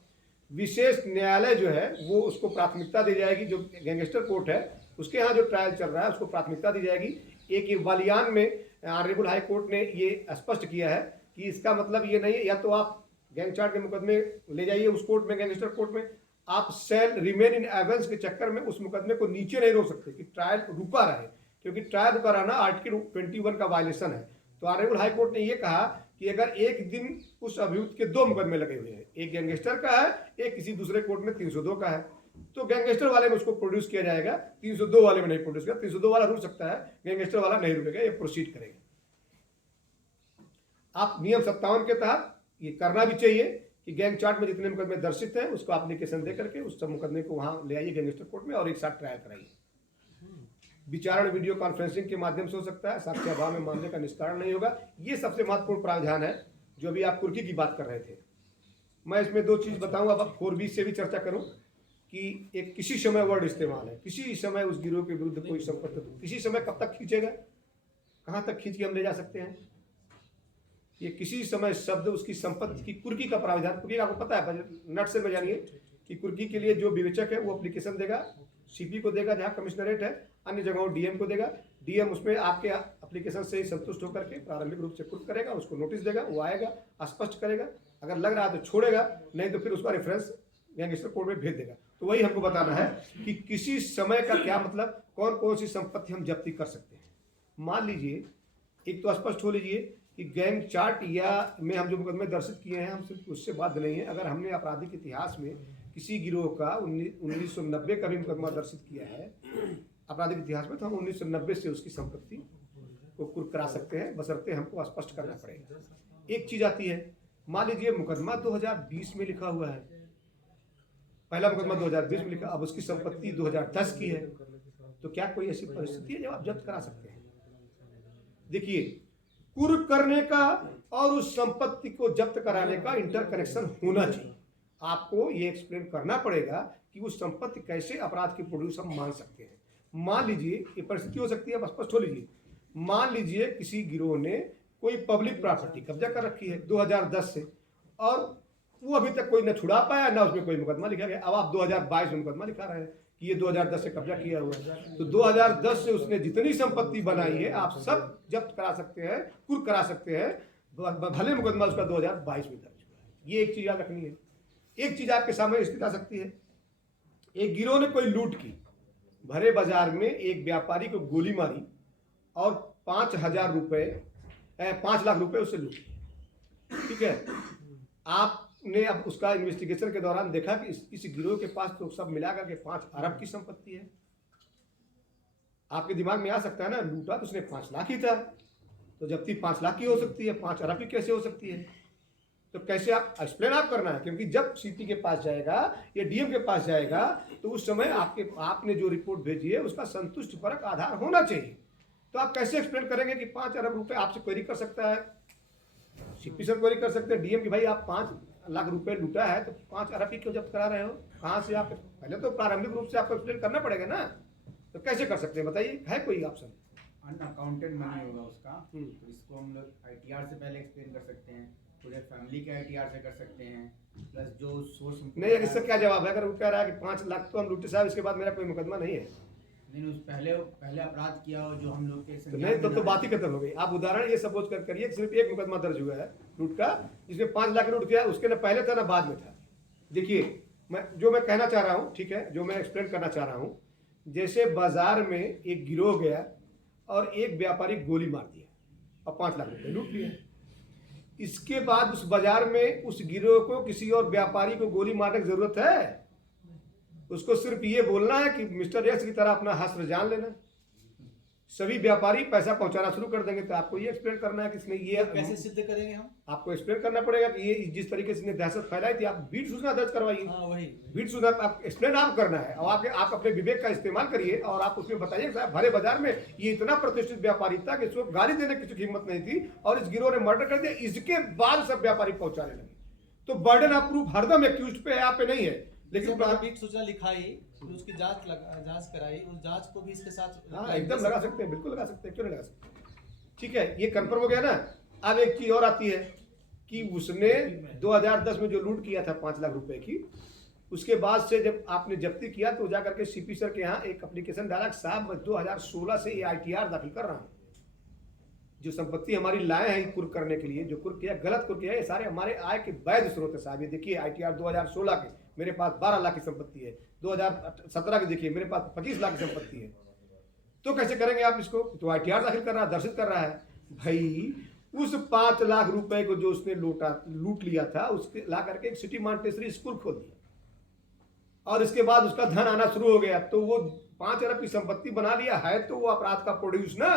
विशेष न्यायालय जो है वो उसको प्राथमिकता दी जाएगी, जो गैंगस्टर कोर्ट है उसके यहाँ जो ट्रायल चल रहा है उसको प्राथमिकता दी जाएगी। एक बलियान में ऑनरेबल हाई कोर्ट ने ये स्पष्ट किया है कि इसका मतलब ये नहीं है या तो आप गैंगचार्ट के मुकदमे ले जाइए उस कोर्ट में, गैंगस्टर कोर्ट में। आप सेल रिमेन इन एविडेंस के चक्कर में उस मुकदमे को नीचे नहीं रोक सकते कि ट्रायल रुका रहे, क्योंकि ट्रायल रुका रहना आर्टिकल 21 का वायलेशन है। तो ऑनरेबल हाई कोर्ट ने ये कहा कि अगर एक दिन उस अभियुक्त के 2 मुकदमे लगे हुए हैं, एक गैंगस्टर का है, एक किसी दूसरे कोर्ट में 302 का है, तो गैंगस्टर वाले में उसको प्रोड्यूस किया जाएगा, 302 वाले में नहीं प्रोड्यूस किया। 302 वाला रुक सकता है, गैंगस्टर वाला नहीं रुकेगा, ये प्रोसीड करेगा। आप नियम 57 के तहत ये करना भी चाहिए कि गैंग चार्ट में जितने मुकदमे दर्शित हैं उसको एप्लीकेशन दे करके उस सब मुकदमे को वहां ले आइए गैंगस्टर कोर्ट में और एक साथ ट्रायल कराइए। विचारण वीडियो कॉन्फ्रेंसिंग के माध्यम से हो सकता है, साक्ष्य अभाव में मामले का निस्तारण नहीं होगा। ये सबसे महत्वपूर्ण प्रावधान है। जो अभी आप कुर्की की बात कर रहे थे, मैं इसमें 2 चीज बताऊंगा। अब 4B से भी चर्चा करूं कि एक किसी समय वर्ड इस्तेमाल है, किसी समय उस गिरोह के विरुद्ध कोई संपत्ति, किसी समय कब तक खींचेगा, कहां तक खींच के हम ले जा सकते हैं। ये किसी समय शब्द उसकी संपत्ति की कुर्की का प्रावधान, कुर्की आपको पता है, नट से में जानिए कि कुर्की के लिए जो विवेचक है वो एप्लीकेशन देगा, सीपी को देगा जहां कमिश्नरेट है, अन्य जगहों डीएम को देगा। डीएम उसमें आपके एप्लीकेशन से संतुष्ट होकर के प्रारंभिक रूप से कुर्क करेगा, उसको नोटिस देगा, वो आएगा, स्पष्ट करेगा, अगर लग रहा है तो छोड़ेगा, नहीं तो फिर उसका रेफरेंस गैंगस्टर कोर्ट में भेज देगा। तो वही हमको बताना है कि किसी समय का क्या मतलब, कौन कौन सी संपत्ति हम जब्ती कर सकते हैं। मान लीजिए, एक तो स्पष्ट हो लीजिए कि गैंग चार्ट या में हम जो मुकदमे दर्शित किए हैं, हम सिर्फ उससे बाध्य नहीं है। अगर हमने आपराधिक इतिहास में किसी गिरोह का 1990 का भी मुकदमा दर्शित किया है आपराधिक इतिहास में, तो हम 1990 से उसकी संपत्ति को कुर्क करा सकते हैं, बशर्ते हमको स्पष्ट करना पड़ेगा। एक चीज आती है, मान लीजिए मुकदमा 2020 में लिखा हुआ है, पहला मुकदमा 2020 में लिखा, अब उसकी संपत्ति 2010 की है, तो क्या कोई ऐसी परिस्थिति है जब आप जब्त करा सकते हैं? देखिए, कुर्क करने का और उस संपत्ति को जब्त कराने का इंटरकनेक्शन होना चाहिए। आपको ये एक्सप्लेन करना पड़ेगा कि उस संपत्ति कैसे अपराध की प्रोड्यूस हम मान सकते हैं। मान लीजिए, ये परिस्थिति हो सकती है, अब स्पष्ट हो लीजिए। मान लीजिए किसी गिरोह ने कोई पब्लिक प्रॉपर्टी कब्जा कर रखी है 2010 से, और वो अभी तक कोई न छुड़ा पाया, ना उसमें कोई मुकदमा लिखा गया। अब आप 2022 में मुकदमा लिखा रहे हैं कि ये 2010 से कब्जा किया हुआ है, तो 2010 से उसने जितनी संपत्ति बनाई है आप सब जब्त करा सकते हैं, कुर्क करा सकते हैं, भले मुकदमा उसका 2022 में दर्ज हुआ है। ये एक चीज याद रखनी है। एक चीज आपके सामने स्थिति आ सकती है, एक गिरोह ने कोई लूट की, भरे बाजार में एक व्यापारी को गोली मारी और 5,000 रुपए 5 लाख रुपए उससे लूट लिए। ठीक है, आपने अब उसका इन्वेस्टिगेशन के दौरान देखा कि इस गिरोह के पास तो सब मिलाकर के 5 अरब की संपत्ति है। आपके दिमाग में आ सकता है ना, लूटा तो उसने 5 लाख ही था, तो जब्ती 5 लाख की हो सकती है, 5 अरब की कैसे हो सकती है? तो कैसे आप एक्सप्लेन आप करना है, क्योंकि जब सीपी के पास जाएगा या डीएम के पास जाएगा तो उस समय आपने जो रिपोर्ट भेजी है उसका संतुष्टिपरक आधार होना चाहिए। तो आप कैसे एक्सप्लेन करेंगे कि 5 अरब रुपए आपसे क्वेरी कर सकता है, सीपी से क्वेरी कर सकते हैं, डीएम की भाई आप 5 लाख रुपए लूटा है तो 5 अरब की क्यों जब्त करा रहे हो, कहाँ से? आप पहले तो प्रारंभिक रूप से आपको एक्सप्लेन करना पड़ेगा ना, तो कैसे कर सकते हैं बताइए? है कोई ऑप्शन? अनअकाउंटेड मनी होगा उसका, तो इसको हम लोग आईटीआर से पहले एक्सप्लेन कर सकते हैं, पूरे फैमिली के आईटीआर से कर सकते हैं, प्लस जो सोर्स नहीं, इससे क्या जवाब है? अगर वो कह रहा है कि 5 लाख तो हम लूटे साहब, इसके बाद मेरा कोई मुकदमा नहीं है, नहीं उस पहले अपराध किया हो जो हम लोग के तो नहीं, तो बात ही खत्म हो गई। आप उदाहरण ये सपोज कर करिए सिर्फ एक मुकदमा दर्ज हुआ है लूट का, जिसमें 5 लाख लूट किया, उसके ना पहले था ना बाद में था। देखिए, मैं कहना चाह रहा हूँ, ठीक है, जो मैं एक्सप्लेन करना चाह रहा हूँ, जैसे बाजार में एक गिरोह गया और एक व्यापारी गोली मार दिया और 5 लाख रुपए लूट लिया। इसके बाद उस बाजार में उस गिरोह को किसी और व्यापारी को गोली मारने की जरूरत है? उसको सिर्फ ये बोलना है कि मिस्टर एक्स की तरह अपना हस्र जान लेना, सभी व्यापारी पैसा पहुंचाना शुरू कर देंगे। तो आपको ये एक्सप्लेन करना है कि इसने ये कैसे सिद्ध करेंगे हम? आपको एक्सप्लेन करना पड़ेगा कि ये जिस तरीके से इसने दहशत फैलाई थी, आप बीट सूचना दर्ज करवाइए। वही बीट सूचना आप एक्सप्लेन आप करना है, और आप अपने विवेक का इस्तेमाल करिए और आप उसमें बताइए साहब भरे बाजार में ये इतना प्रतिष्ठित व्यापारी था कि इसको गाली देने की किसी हिम्मत नहीं थी और इस गिरोह ने मर्डर कर दिया, इसके बाद सब व्यापारी पहुंचाने लगे। तो बर्डन ऑफ प्रूफ हरदम एक्यूज्ड पे है, आप पे नहीं है। लेकिन बीट सूचना लिखाई, फिर उसकी जांच कराई, उस जांच को भी इसके साथ हाँ एकदम लगा सकते हैं, बिल्कुल लगा सकते हैं, क्यों नहीं लगा सकते? ठीक है, ये कंफर्म हो गया ना। अब एक चीज और आती है कि उसने 2010 में जो लूट किया था 5 लाख रुपए की, उसके बाद से जब आपने जब्ती किया तो जाकर के सीपी सर के यहाँ एक एप्लीकेशन डाला, साहब मैं 2016 से ये आईटीआर दाखिल कर रहा हूँ, जो संपत्ति हमारी लाए हैं कुर्क करने के लिए, जो कुर्क किया, गलत कुर्क किया, ये सारे हमारे आय के वैध स्रोत है साहब। ये देखिए ITR 2016 के मेरे पास 12 लाख की संपत्ति है, 2017 की देखिए मेरे पास 25 लाख की संपत्ति है। तो कैसे करेंगे आप इसको? तो ITR दाखिल कर रहा है, दर्शित कर रहा है। भाई उस 5 लाख रुपए को जो उसने लूट लिया था, उसके ला करके एक सिटी मॉन्टेसरी स्कूल खोल दिया और इसके बाद उसका धन आना शुरू हो गया। तो वो 5 अरब की संपत्ति बना लिया है, तो वो अपराध का प्रोड्यूस ना,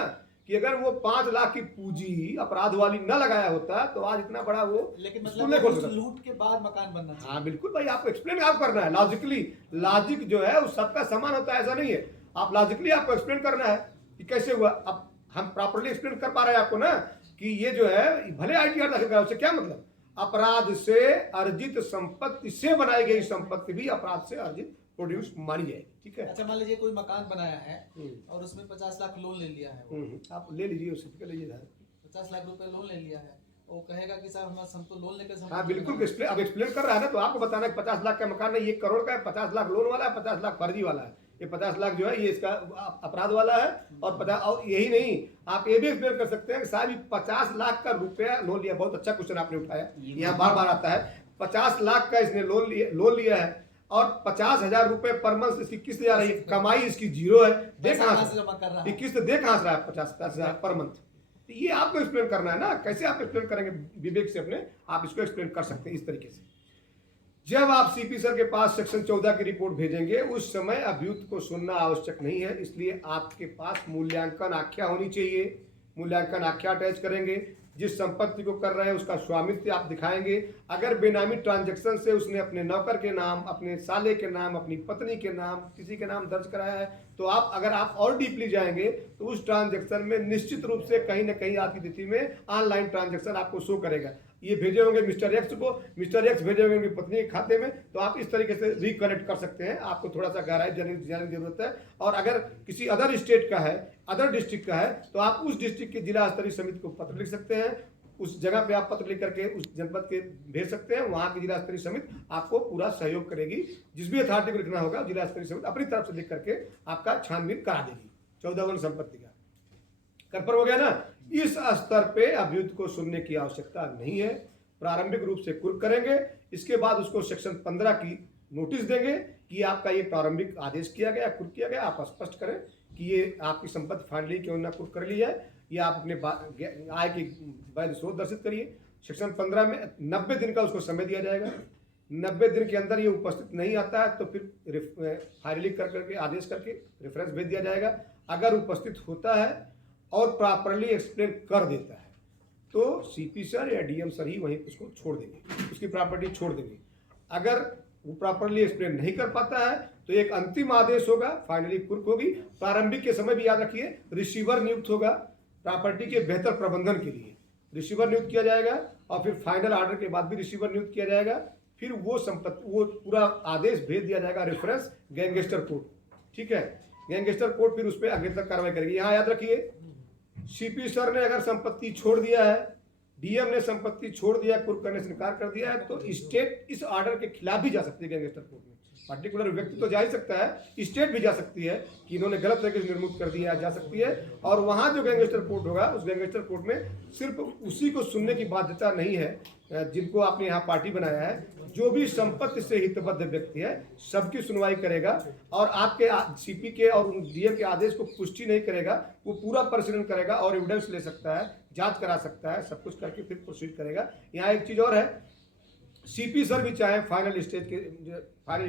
कि अगर वो 5 लाख की पूंजी अपराध वाली न लगाया होता तो आज इतना बड़ा वो लेकिन स्कूल नहीं खोल मतलब सकता। लूट के बाद मकान बनना चाहिए। हाँ बिल्कुल भाई, आपको एक्सप्लेन आप करना है लॉजिकली। लॉजिक जो है वो सबका समान होता है ऐसा नहीं है। आप लॉजिकली आपको एक्सप्लेन करना है कि कैसे हुआ। अब हम प्रॉपर्ली एक्सप्लेन कर पा रहे हैं आपको ना कि ये जो है भले ITR दाखिल करा, उससे क्या मतलब? अपराध से अर्जित संपत्ति से बनाई गई संपत्ति भी अपराध से अर्जित प्रोड्यूस मानी जाएगी। ठीक है। अच्छा मान लीजिए कोई मकान बनाया है और उसमें 50 लाख लोन ले लिया है वो। आप ले लीजिए, उससे ले लीजिए। 50 लाख रुपए लोन ले लिया है, वो कहेगा कि साहब हम तो लोन लेकर हाँ बिल्कुल, अब एक्सप्लेन कर रहा है ना, तो आपको बताना है 50 लाख का मकान नहीं, 1 करोड़ का है, 50 लाख लोन वाला है, 50 लाख फर्जी वाला है। ये 50 लाख जो है ये इसका अपराध वाला है। और 50, और यही नहीं, आप ये भी एक्सप्लेन कर सकते हैं कि साहब 50 लाख का रुपया लोन लिया। बहुत अच्छा क्वेश्चन आपने उठाया, यहाँ बार बार आता है। 50 लाख का इसने लोन लिया है और 50,000 रुपए पर मंथ इसकी किस्त जा रही है, कमाई इसकी 0 है। देख कहाँ से जमा कर रहा ये है। किस्त देख कहाँ से रहा है 50,000 पर मंथ। ये आपको एक्सप्लेन करना है ना, कैसे आप एक्सप्लेन करेंगे विवेक से अपने, आप इसको एक्सप्लेन कर सकते हैं इस तरीके से। जब आप CP सर के पास सेक्शन 14 की रिपोर्ट भेजेंगे उस समय अभियुक्त को सुनना आवश्यक नहीं है, इसलिए आपके पास मूल्यांकन आख्या होनी चाहिए। मूल्यांकन आख्या अटैच करेंगे, जिस संपत्ति को कर रहे हैं उसका स्वामित्व आप दिखाएंगे। अगर बेनामी ट्रांजैक्शन से उसने अपने नौकर के नाम, अपने साले के नाम, अपनी पत्नी के नाम, किसी के नाम दर्ज कराया है, तो अगर आप और डीपली जाएंगे तो उस ट्रांजैक्शन में निश्चित रूप से कहीं ना कहीं आपकी तिथि में ऑनलाइन ट्रांजैक्शन आपको शो करेगा। ये भेजे होंगे मिस्टर एक्स को, मिस्टर एक्स भेजे होंगे उनकी पत्नी के खाते में, तो आप इस तरीके से रिकनेक्ट कर सकते हैं। आपको थोड़ा सा गहराई जानने की जरूरत है। और अगर किसी अदर स्टेट का है, अदर डिस्ट्रिक्ट का है, तो आप उस डिस्ट्रिक्ट की जिला स्तरीय समिति को पत्र लिख सकते हैं। उस जगह पे आप पत्र लिख करके उस जनपद के भेज सकते हैं, वहां की जिला स्तरीय समिति आपको पूरा सहयोग करेगी। जिस भी अथॉरिटी को लिखना होगा जिला स्तरीय समिति अपनी तरफ से लिख करके आपका छानबीन करा देगी 14 वन संपत्ति का। कंफर्म हो गया ना? इस स्तर पे अभियुक्त को सुनने की आवश्यकता नहीं है। प्रारंभिक रूप से कुर्क करेंगे, इसके बाद उसको सेक्शन 15 की नोटिस देंगे कि आपका ये प्रारंभिक आदेश किया गया, कुर्क किया गया। आप स्पष्ट करें कि ये आपकी संपत्ति फाइनली क्यों ना कुर्क कर ली है, या आप अपने आय की वैध स्रोत दर्शित करिए। सेक्शन 15 में 90 दिन का उसको समय दिया जाएगा। 90 दिन के अंदर ये उपस्थित नहीं आता है तो फिर फाइनली करके आदेश करके रेफरेंस भेज दिया जाएगा। अगर उपस्थित होता है और प्रॉपरली एक्सप्लेन कर देता है तो CP सर या DM सर ही वहीं उसको छोड़ देंगे, उसकी प्रॉपर्टी छोड़ देंगे। अगर वो प्रॉपरली एक्सप्लेन नहीं कर पाता है तो एक अंतिम आदेश होगा, फाइनली कुर्क होगी। प्रारंभिक के समय भी याद रखिए रिसीवर नियुक्त होगा प्रॉपर्टी के बेहतर प्रबंधन के लिए, रिसीवर नियुक्त किया जाएगा। और फिर फाइनल ऑर्डर के बाद भी रिसीवर नियुक्त किया जाएगा। फिर वो पूरा आदेश भेज दिया जाएगा रेफरेंस गैंगस्टर कोर्ट। ठीक है, गैंगस्टर कोर्ट फिर उस पर आगे तक कार्रवाई करेगी। यहाँ याद रखिए CP सर ने अगर संपत्ति छोड़ दिया है, DM ने संपत्ति छोड़ दिया, कुर्क करने से इनकार कर दिया है, तो स्टेट इस ऑर्डर के खिलाफ भी जा सकती है गैंगस्टर कोर्ट में। पर्टिकुलर व्यक्ति तो जा ही सकता है, स्टेट भी जा सकती है कि इन्होंने गलत तरीके से निर्मुक्त कर दिया, जा सकती है। और वहां जो गैंगस्टर कोर्ट होगा उस गैंगस्टर कोर्ट में सिर्फ उसी को सुनने की बाध्यता नहीं है जिनको आपने यहाँ पार्टी बनाया है। जो भी संपत्ति से हितबद्ध व्यक्ति है सबकी सुनवाई करेगा और आपके CP के और DM के आदेश को पुष्टि नहीं करेगा, वो पूरा परिशीलन करेगा और एविडेंस ले सकता है, जांच करा सकता है, सब कुछ करके फिर प्रोसीड करेगा। यहाँ एक चीज और है, CP सर भी चाहे फाइनल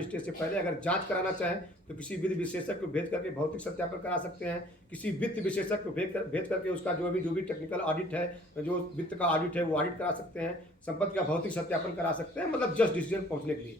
स्टेज से पहले अगर जांच कराना चाहें तो किसी विधि विशेषज्ञ को भेज करके भौतिक सत्यापन करा सकते हैं। किसी वित्त विशेषज्ञ को भेज करके उसका जो भी टेक्निकल ऑडिट है, जो वित्त का ऑडिट है वो ऑडिट करा सकते हैं। संपत्ति का भौतिक सत्यापन करा सकते हैं, मतलब जस्ट डिसीजन पहुंचने के लिए।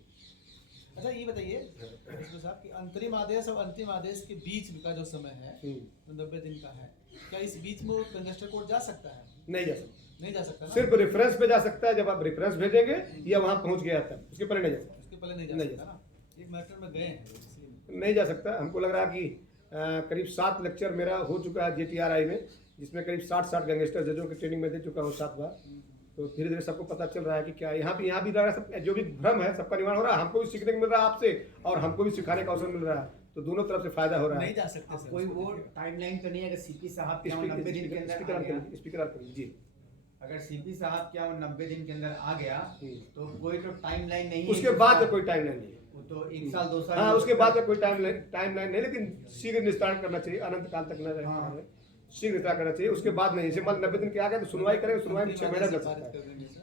अच्छा ये बताइए साहब कि अंतरिम आदेश और अंतिम आदेश के बीच का जो समय है 90 दिन का है, क्या इस बीच में गैंगस्टर कोर्ट जा सकता है? नहीं जा सकता, नहीं जा सकता ना? सिर्फ रेफरेंस पे जा सकता है। जब आप रेफरेंस भेजेंगे या वहां पहुंच गया तब, उसके पहले नहीं जा सकता। उसके पहले नहीं जा नहीं सकता ना? एक मैटर में गए हैं इसलिए नहीं जा सकता। हमको लग रहा है कि करीब 7 लेक्चर मेरा हो चुका है JTRI में, जिसमें करीब 60 गैंगस्टर जजों की ट्रेनिंग में दे चुका हूँ 7 बार। तो धीरे धीरे सबको पता चल रहा है कि क्या यहाँ भी लग रहा है, सब जो भी भ्रम है सबका निवारण हो रहा है। हमको भी सीखने को मिल रहा है आपसे और हमको भी सिखाने का अवसर मिल रहा है। तो दोनों तरफ से फायदा हो रहा नहीं है। जा सकते सर कोई उसको वो लेके। टाइमलाइन तो नहीं है, अगर सीपी साहब के यहाँ 90 दिन के अंदर आ गया, स्पीकर ऑन करिए जी। अगर सीपी साहब के यहाँ 90 दिन के अंदर आ गया तो कोई तो टाइमलाइन नहीं है उसके बाद का कोई टाइमलाइन नहीं है। वो तो 1 साल 2 साल हाँ, उसके बाद का कोई टाइमलाइन नहीं, लेकिन शीघ्र निस्तारण करना चाहिए, अनंत काल तक न रहे। हाँ। शीघ्र निस्तारण करना चाहिए, उसके बाद नहीं। जैसे मान 90 दिन के आ गया तो सुनवाई करेंगे, सुनवाई में 6 महीना लग सकता है।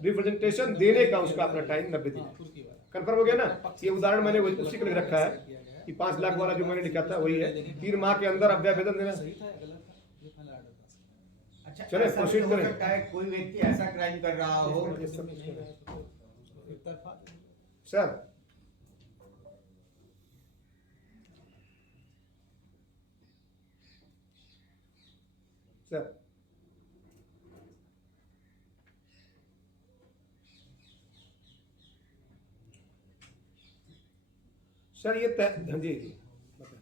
रिप्रेजेंटेशन देने का उसका अपना टाइम 90 दिन। हाँ, तुर्की वाला। कंफर्म हो गया ना? ये उदाहरण मैंने उसी के लिए रखा है कि 5 लाख वाला जो मैंने लिखा था वही है। 3 माह के अंदर अभ्यावेदन देना। सही था या गलत था, ये फाइनल ऑर्डर था। अच्छा, चले, ऐसा भी proceed हो करें। सकता है कोई व्यक्ति ऐसा क्राइम कर रहा हो एक तरफा सर सर सर ये हाँ जी जी बताएं।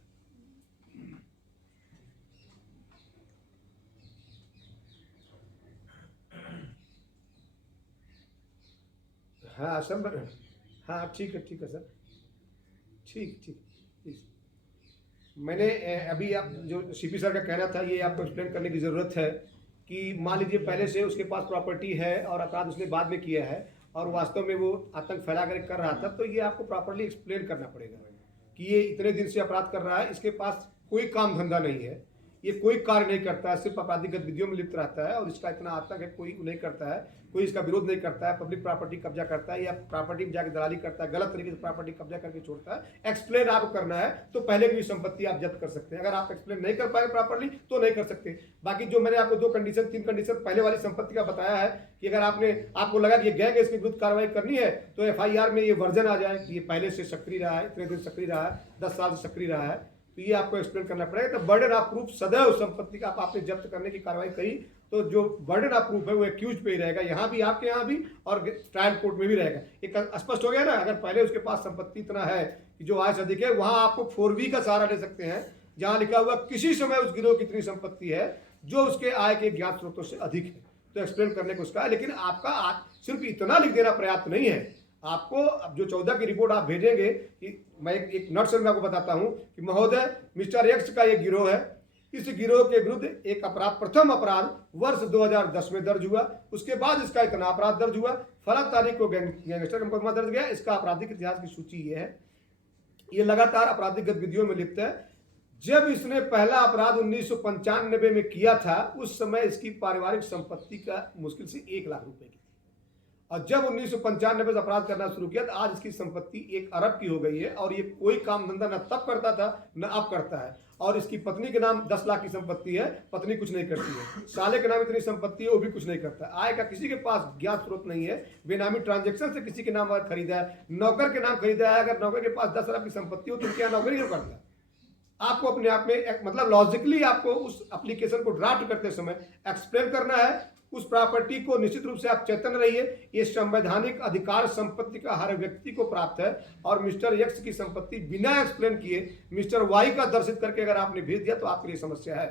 हाँ सर, हाँ ठीक है सर, ठीक ठीक ठीक। मैंने अभी आप जो सीपी सर का कहना था ये आपको एक्सप्लेन करने की ज़रूरत है कि मान लीजिए पहले से उसके पास प्रॉपर्टी है और अपराध उसने बाद में किया है और वास्तव में वो आतंक फैला कर कर रहा था, तो ये आपको प्रॉपर्ली एक्सप्लेन करना पड़ेगा कि ये इतने दिन से अपराध कर रहा है, इसके पास कोई काम धंधा नहीं है, ये कोई कार्य नहीं करता है, सिर्फ आपराधिक गतिविधियों में लिप्त रहता है और इसका इतना आतंक है, कोई नहीं करता है, कोई इसका विरोध नहीं करता है, पब्लिक प्रॉपर्टी कब्जा करता है या प्रॉपर्टी में जाकर दलाली करता है, गलत तरीके से प्रॉपर्टी कब्जा करके छोड़ता है। एक्सप्लेन आपको करना है तो पहले की भी संपत्ति आप जब्त कर सकते हैं। अगर आप एक्सप्लेन नहीं कर पाए प्रॉपर्ली तो नहीं कर सकते। बाकी जो मैंने आपको 3 कंडीशन पहले वाली संपत्ति का बताया है कि अगर आपको लगा कि ये गैंग है, इसके विरुद्ध कार्रवाई करनी है तो FIR में ये वर्जन आ जाए कि ये पहले से सक्रिय रहा है, इतने दिन सक्रिय रहा है, 10 साल से सक्रिय रहा है, तो ये आपको एक्सप्लेन करना पड़ेगा। तो बर्डन ऑफ प्रूफ सदैव संपत्ति का आपने जब्त करने की कार्रवाई करी तो जो बर्डन ऑफ प्रूफ है वो एक्यूज पे ही रहेगा, यहाँ भी आपके यहाँ भी और ट्रायल कोर्ट में भी रहेगा। एक स्पष्ट हो गया ना? अगर पहले उसके पास संपत्ति इतना है कि जो आय से अधिक है, वहाँ आपको 4B का सहारा ले सकते हैं जहाँ लिखा हुआ किसी समय उस गिरोह की इतनी संपत्ति है जो उसके आय के ज्ञात स्रोतों से अधिक है, तो एक्सप्लेन करने को उसका है। लेकिन आपका सिर्फ इतना लिख देना पर्याप्त नहीं है। आपको अब जो 14 की रिपोर्ट आप भेजेंगे कि मैं एक नटशेल में आपको बताता हूं कि महोदय मिस्टर एक्स का ये गिरोह है, इस गिरोह के विरुद्ध एक अपराध, प्रथम अपराध वर्ष 2010 में दर्ज हुआ, उसके बाद इसका इतना अपराध दर्ज हुआ, फला तारीख को गैंगस्टर का मुकदमा दर्ज गया, इसका आपराधिक इतिहास की सूची ये है, ये लगातार आपराधिक गतिविधियों में लिप्त है। जब इसने पहला अपराध 1995 में किया था उस समय इसकी पारिवारिक संपत्ति का मुश्किल से 1 लाख रुपए की थी और जब 1995 से अपराध करना शुरू किया तो आज इसकी संपत्ति 1 अरब की हो गई है और ये कोई काम धंधा न तब करता था न अब करता है। और इसकी पत्नी के नाम 10 लाख की संपत्ति है, पत्नी कुछ नहीं करती है, साले के नाम इतनी संपत्ति है वो भी कुछ नहीं करता, आय का किसी के पास ज्ञात स्रोत नहीं है, बेनामी ट्रांजेक्शन से किसी के नाम अगर खरीदा है, नौकर के नाम खरीदा है, अगर नौकर के पास 10 अरब की संपत्ति हो तो उनके यहाँ नौकरी क्यों करता है? आपको अपने आप में मतलब लॉजिकली आपको उस एप्लीकेशन को ड्राफ्ट करते समय एक्सप्लेन करना है उस प्रॉपर्टी को। निश्चित रूप से आप चेतन रहिए, ये संवैधानिक अधिकार संपत्ति का हर व्यक्ति को प्राप्त है और मिस्टर एक्स की संपत्ति बिना एक्सप्लेन किए मिस्टर वाई का दर्शित करके अगर आपने भेज दिया तो आपके लिए समस्या है।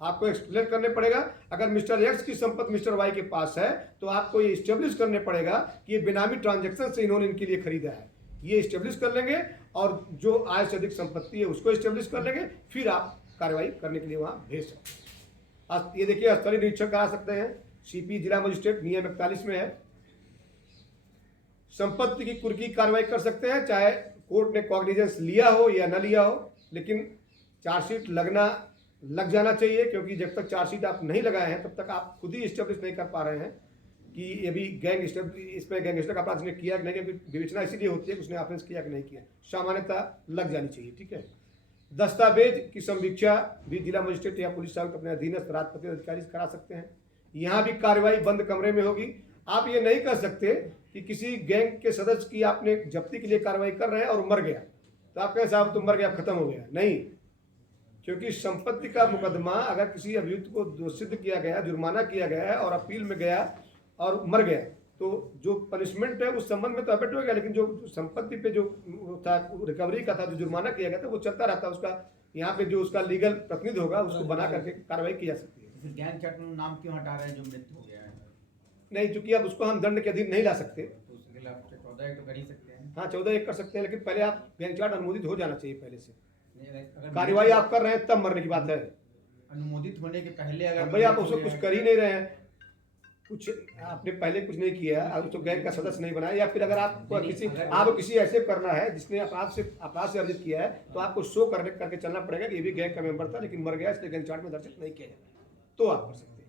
आपको एक्सप्लेन करने पड़ेगा। अगर मिस्टर एक्स की संपत्ति मिस्टर वाई के पास है तो आपको ये स्टेब्लिश करने पड़ेगा कि ये बेनामी ट्रांजेक्शन से इन्होंने इनके लिए खरीदा है, ये स्टेब्लिश कर लेंगे और जो आय से अधिक संपत्ति है उसको स्टेब्लिश कर लेंगे, फिर आप कार्रवाई करने के लिए वहां भेज सकते हैं। आज ये देखिए स्थलीय निरीक्षण करा सकते हैं, सीपी जिला मजिस्ट्रेट नियम 41 में है। संपत्ति की कुर्की कार्रवाई कर सकते हैं, चाहे कोर्ट ने कॉग्निजेंस लिया हो या न लिया हो, लेकिन चार्जशीट लग जाना चाहिए, क्योंकि जब तक चार्जशीट आप नहीं लगाए हैं तब तक आप खुद ही स्टेब्लिश नहीं कर पा रहे हैं कि ये भी इसमें गैंगस्टर का अपराध उसने किया कि नहीं, क्योंकि विवेचना इसीलिए होती है कि उसने ऑफेंस किया कि नहीं किया, सामान्यतः लग जानी चाहिए। ठीक है। दस्तावेज की समीक्षा भी जिला मजिस्ट्रेट या पुलिस आयुक्त अपने अधीनस्थ राजपत्रित अधिकारी से करा सकते हैं। यहाँ भी कार्रवाई बंद कमरे में होगी। आप ये नहीं कर सकते कि किसी गैंग के सदस्य की आपने जब्ती के लिए कार्रवाई कर रहे हैं और मर गया तो आप कहें साहब तुम मर गया, खत्म हो गया, नहीं, क्योंकि संपत्ति का मुकदमा अगर किसी अभियुक्त को दोषित किया गया, जुर्माना किया गया है और अपील में गया और मर गया तो जो पनिशमेंट है उस संबंध में तो अबेट हो गया, लेकिन जो संपत्ति पे जो था रिकवरी का था, जो जुर्माना किया गया था वो चलता रहता है। उसका यहाँ पे जो उसका लीगल प्रतिनिधि होगा उसको बना करके कार्रवाई की जा सकती है। फिर गैंग चैट में नाम क्यों हटा रहे हैं जो मृत हो गया है? नहीं, चूंकि अब उसको हम दंड के अधीन नहीं ला सकते। तो उसके खिलाफ 14 तो कर ही सकते हैं। हाँ 14 एक कर सकते हैं, लेकिन पहले आप गैंग चार्ट अनुमोदित हो जाना चाहिए पहले से। अगर कार्रवाई आप कर रहे हैं तब मरने की बात है। अनुमोदित होने के पहले अगर भाई आप उसको कुछ कर ही नहीं रहे हैं, कुछ आपने पहले कुछ नहीं किया, आप तो गैंग का सदस्य नहीं बनाया, या फिर अगर आपको किसी ऐसे करना है जिसने अपराध से अर्जित किया है तो आपको शो करके चलना पड़ेगा कि ये भी गैंग का मेंबर था लेकिन मर गया, इसलिए गैंग चार्ट में दर्शित नहीं किया जाना, तो आप कर सकते हैं।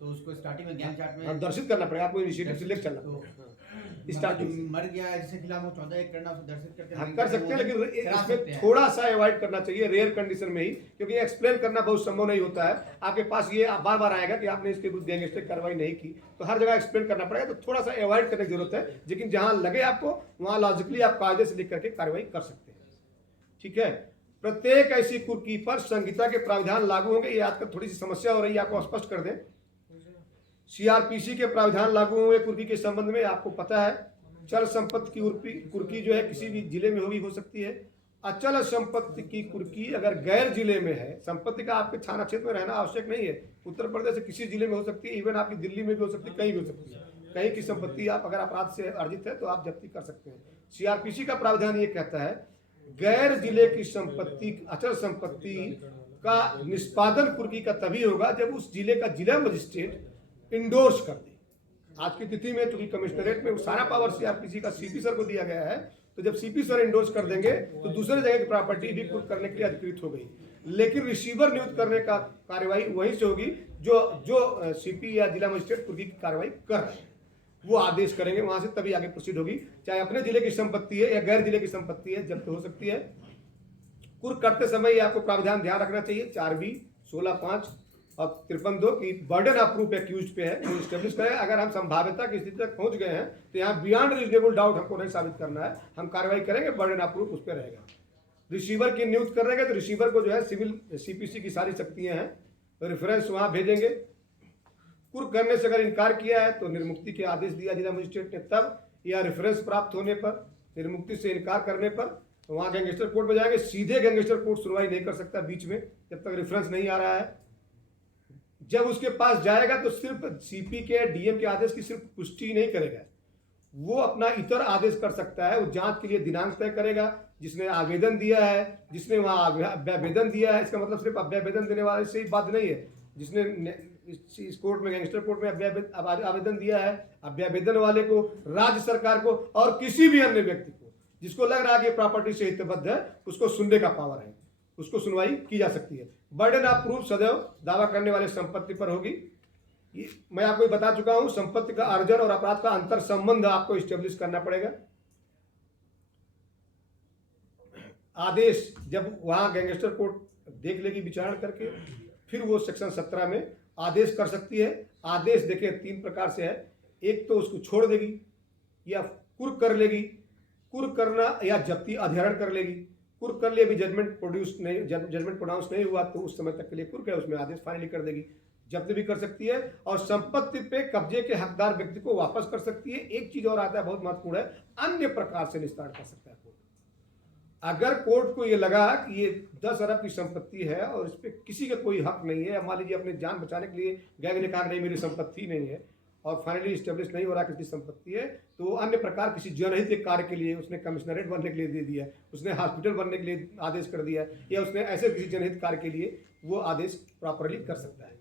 तो उसको स्टार्टिंग में गैंग चार्ट में दर्शित करना पड़ेगा, आपको इनिशिएटिव से लेकर चलना तो पड़ेगा। जो स्टार्टिंग मर गया है जिसके खिलाफ वो 14 एक करना उसको दर्शित करके हम कर सकते हैं, लेकिन करा सकते इसमें हैं। थोड़ा सा अवॉइड करना चाहिए रेयर कंडीशन में ही, क्योंकि एक्सप्लेन करना बहुत संभव नहीं होता है। आपके पास ये बार बार आएगा कि आपने इसके विरुद्ध गैंगस्टर कार्रवाई नहीं की, तो हर जगह एक्सप्लेन करना पड़ेगा, तो थोड़ा सा अवॉइड करने की जरूरत है। लेकिन जहां लगे आपको वहां लॉजिकली आप कायदे से लिख करके कार्रवाई कर सकते हैं। ठीक है, प्रत्येक ऐसी कुर्की पर संहिता के प्रावधान लागू होंगे। ये आपका थोड़ी सी समस्या हो रही है, आपको स्पष्ट कर दें। सीआरपीसी के प्रावधान लागू होंगे कुर्की के संबंध में, आपको पता है। चल संपत्ति की कुर्की जो है किसी भी जिले में हो सकती है। अचल संपत्ति की कुर्की अगर गैर जिले में है, संपत्ति का आपके थाना क्षेत्र में रहना आवश्यक नहीं है, उत्तर प्रदेश से किसी जिले में हो सकती है, इवन आपकी दिल्ली में भी हो सकती है, कहीं भी हो सकती है। कहीं की संपत्ति आप अगर अपराध से अर्जित है तो आप जब्ती कर सकते हैं। सीआरपीसी का प्रावधान ये कहता है गैर जिले की संपत्ति, अचल संपत्ति का निष्पादन कुर्की का तभी होगा जब उस जिले का जिला मजिस्ट्रेट इंडोर्स कर दे। आज की तिथि में चूंकि कमिश्नरेट में सारा पावर सीआरपीसी का सीपी सर को दिया गया है, तो जब सीपी सर इंडोर्स कर देंगे तो दूसरे जगह की प्रॉपर्टी भी कुर्क करने के लिए अधिकृत हो गई। लेकिन रिसीवर नियुक्त करने का कार्रवाई वहीं से होगी जो सीपी या जिला मजिस्ट्रेट कुर्की की कार्रवाई कर रहे हैं, वो आदेश करेंगे वहां से, तभी आगे प्रोसीड होगी। चाहे अपने जिले की संपत्ति है या गैर जिले की संपत्ति है, जब्त हो सकती है। कुर्क करते समय आपको प्रावधान ध्यान रखना चाहिए 4B 16(5) और 53(2) की बर्डन ऑफ प्रूफ एक्यूज्ड पे है, वो एस्टेब्लिश करें। अगर हम संभाव्यता की स्थिति तक पहुंच गए हैं तो यहाँ बियॉन्ड रीजनेबल डाउट हमको नहीं साबित करना है, हम कार्रवाई करेंगे, बर्डन ऑफ प्रूफ उस पर रहेगा। रिसीवर की नियुक्त करेंगे तो रिसीवर को जो है सिविल सीपीसी की सारी शक्तियां हैं, तो रेफरेंस वहां भेजेंगे। कुर्क करने से अगर इनकार किया है तो निर्मुक्ति के आदेश दिया जिला मजिस्ट्रेट ने तब, या रेफरेंस प्राप्त होने पर, निर्मुक्ति से इनकार करने पर वहां गैंगस्टर कोर्ट में जाएंगे। सीधे गैंगस्टर कोर्ट सुनवाई नहीं कर सकता बीच में, जब तक रेफरेंस नहीं आ रहा है। जब उसके पास जाएगा तो सिर्फ सीपी के डीएम के आदेश की सिर्फ पुष्टि नहीं करेगा, वो अपना इतर आदेश कर सकता है। वो जांच के लिए दिनांक तय करेगा, जिसने आवेदन दिया है, जिसने वहां अभ्यावेदन दिया है। इसका मतलब सिर्फ अभ्यावेदन देने वाले से ही बात नहीं है, जिसने इस कोर्ट में गैंगस्टर कोर्ट में आवेदन दिया है, अभ्यावेदन वाले को, राज्य सरकार को और किसी भी अन्य व्यक्ति को जिसको लग रहा है कि प्रॉपर्टी से हितबद्ध है, उसको सुनने का पावर है, उसको सुनवाई की जा सकती है। बर्डन ऑफ प्रूफ सदैव दावा करने वाले संपत्ति पर होगी। मैं आपको बता चुका हूं, संपत्ति का अर्जन और अपराध का अंतर संबंध आपको इस्टेब्लिश करना पड़ेगा। आदेश जब वहां गैंगस्टर कोर्ट देख लेगी विचारण करके, फिर वो सेक्शन 17 में आदेश कर सकती है। आदेश देखिए 3 प्रकार से है, एक तो उसको छोड़ देगी या कुर्क कर लेगी, कुर्क करना या जब्ती अधिहरण कर लेगी। कुर्क कर लिए भी जजमेंट प्रोनाउंस नहीं हुआ तो उस समय तक के लिए कुर्क है, उसमें आदेश फाइनली कर देगी। जब्त भी कर सकती है और संपत्ति पे कब्जे के हकदार व्यक्ति को वापस कर सकती है। एक चीज और आता है, बहुत महत्वपूर्ण है, अन्य प्रकार से निस्तारण कर सकता है कोर्ट। अगर कोर्ट को ये लगा कि ये 10 अरब की संपत्ति है और इस पर किसी का कोई हक नहीं है, मान लीजिए अपने जान बचाने के लिए गैंग ने कहा नहीं मेरी संपत्ति नहीं है और फाइनली स्टेब्लिश नहीं हो रहा किसकी संपत्ति है, तो वो अन्य प्रकार किसी जनहित कार्य के लिए उसने कमिश्नरेट बनने के लिए दे दिया, उसने हॉस्पिटल बनने के लिए आदेश कर दिया, या उसने ऐसे किसी जनहित कार्य के लिए वो आदेश प्रॉपरली कर सकता है।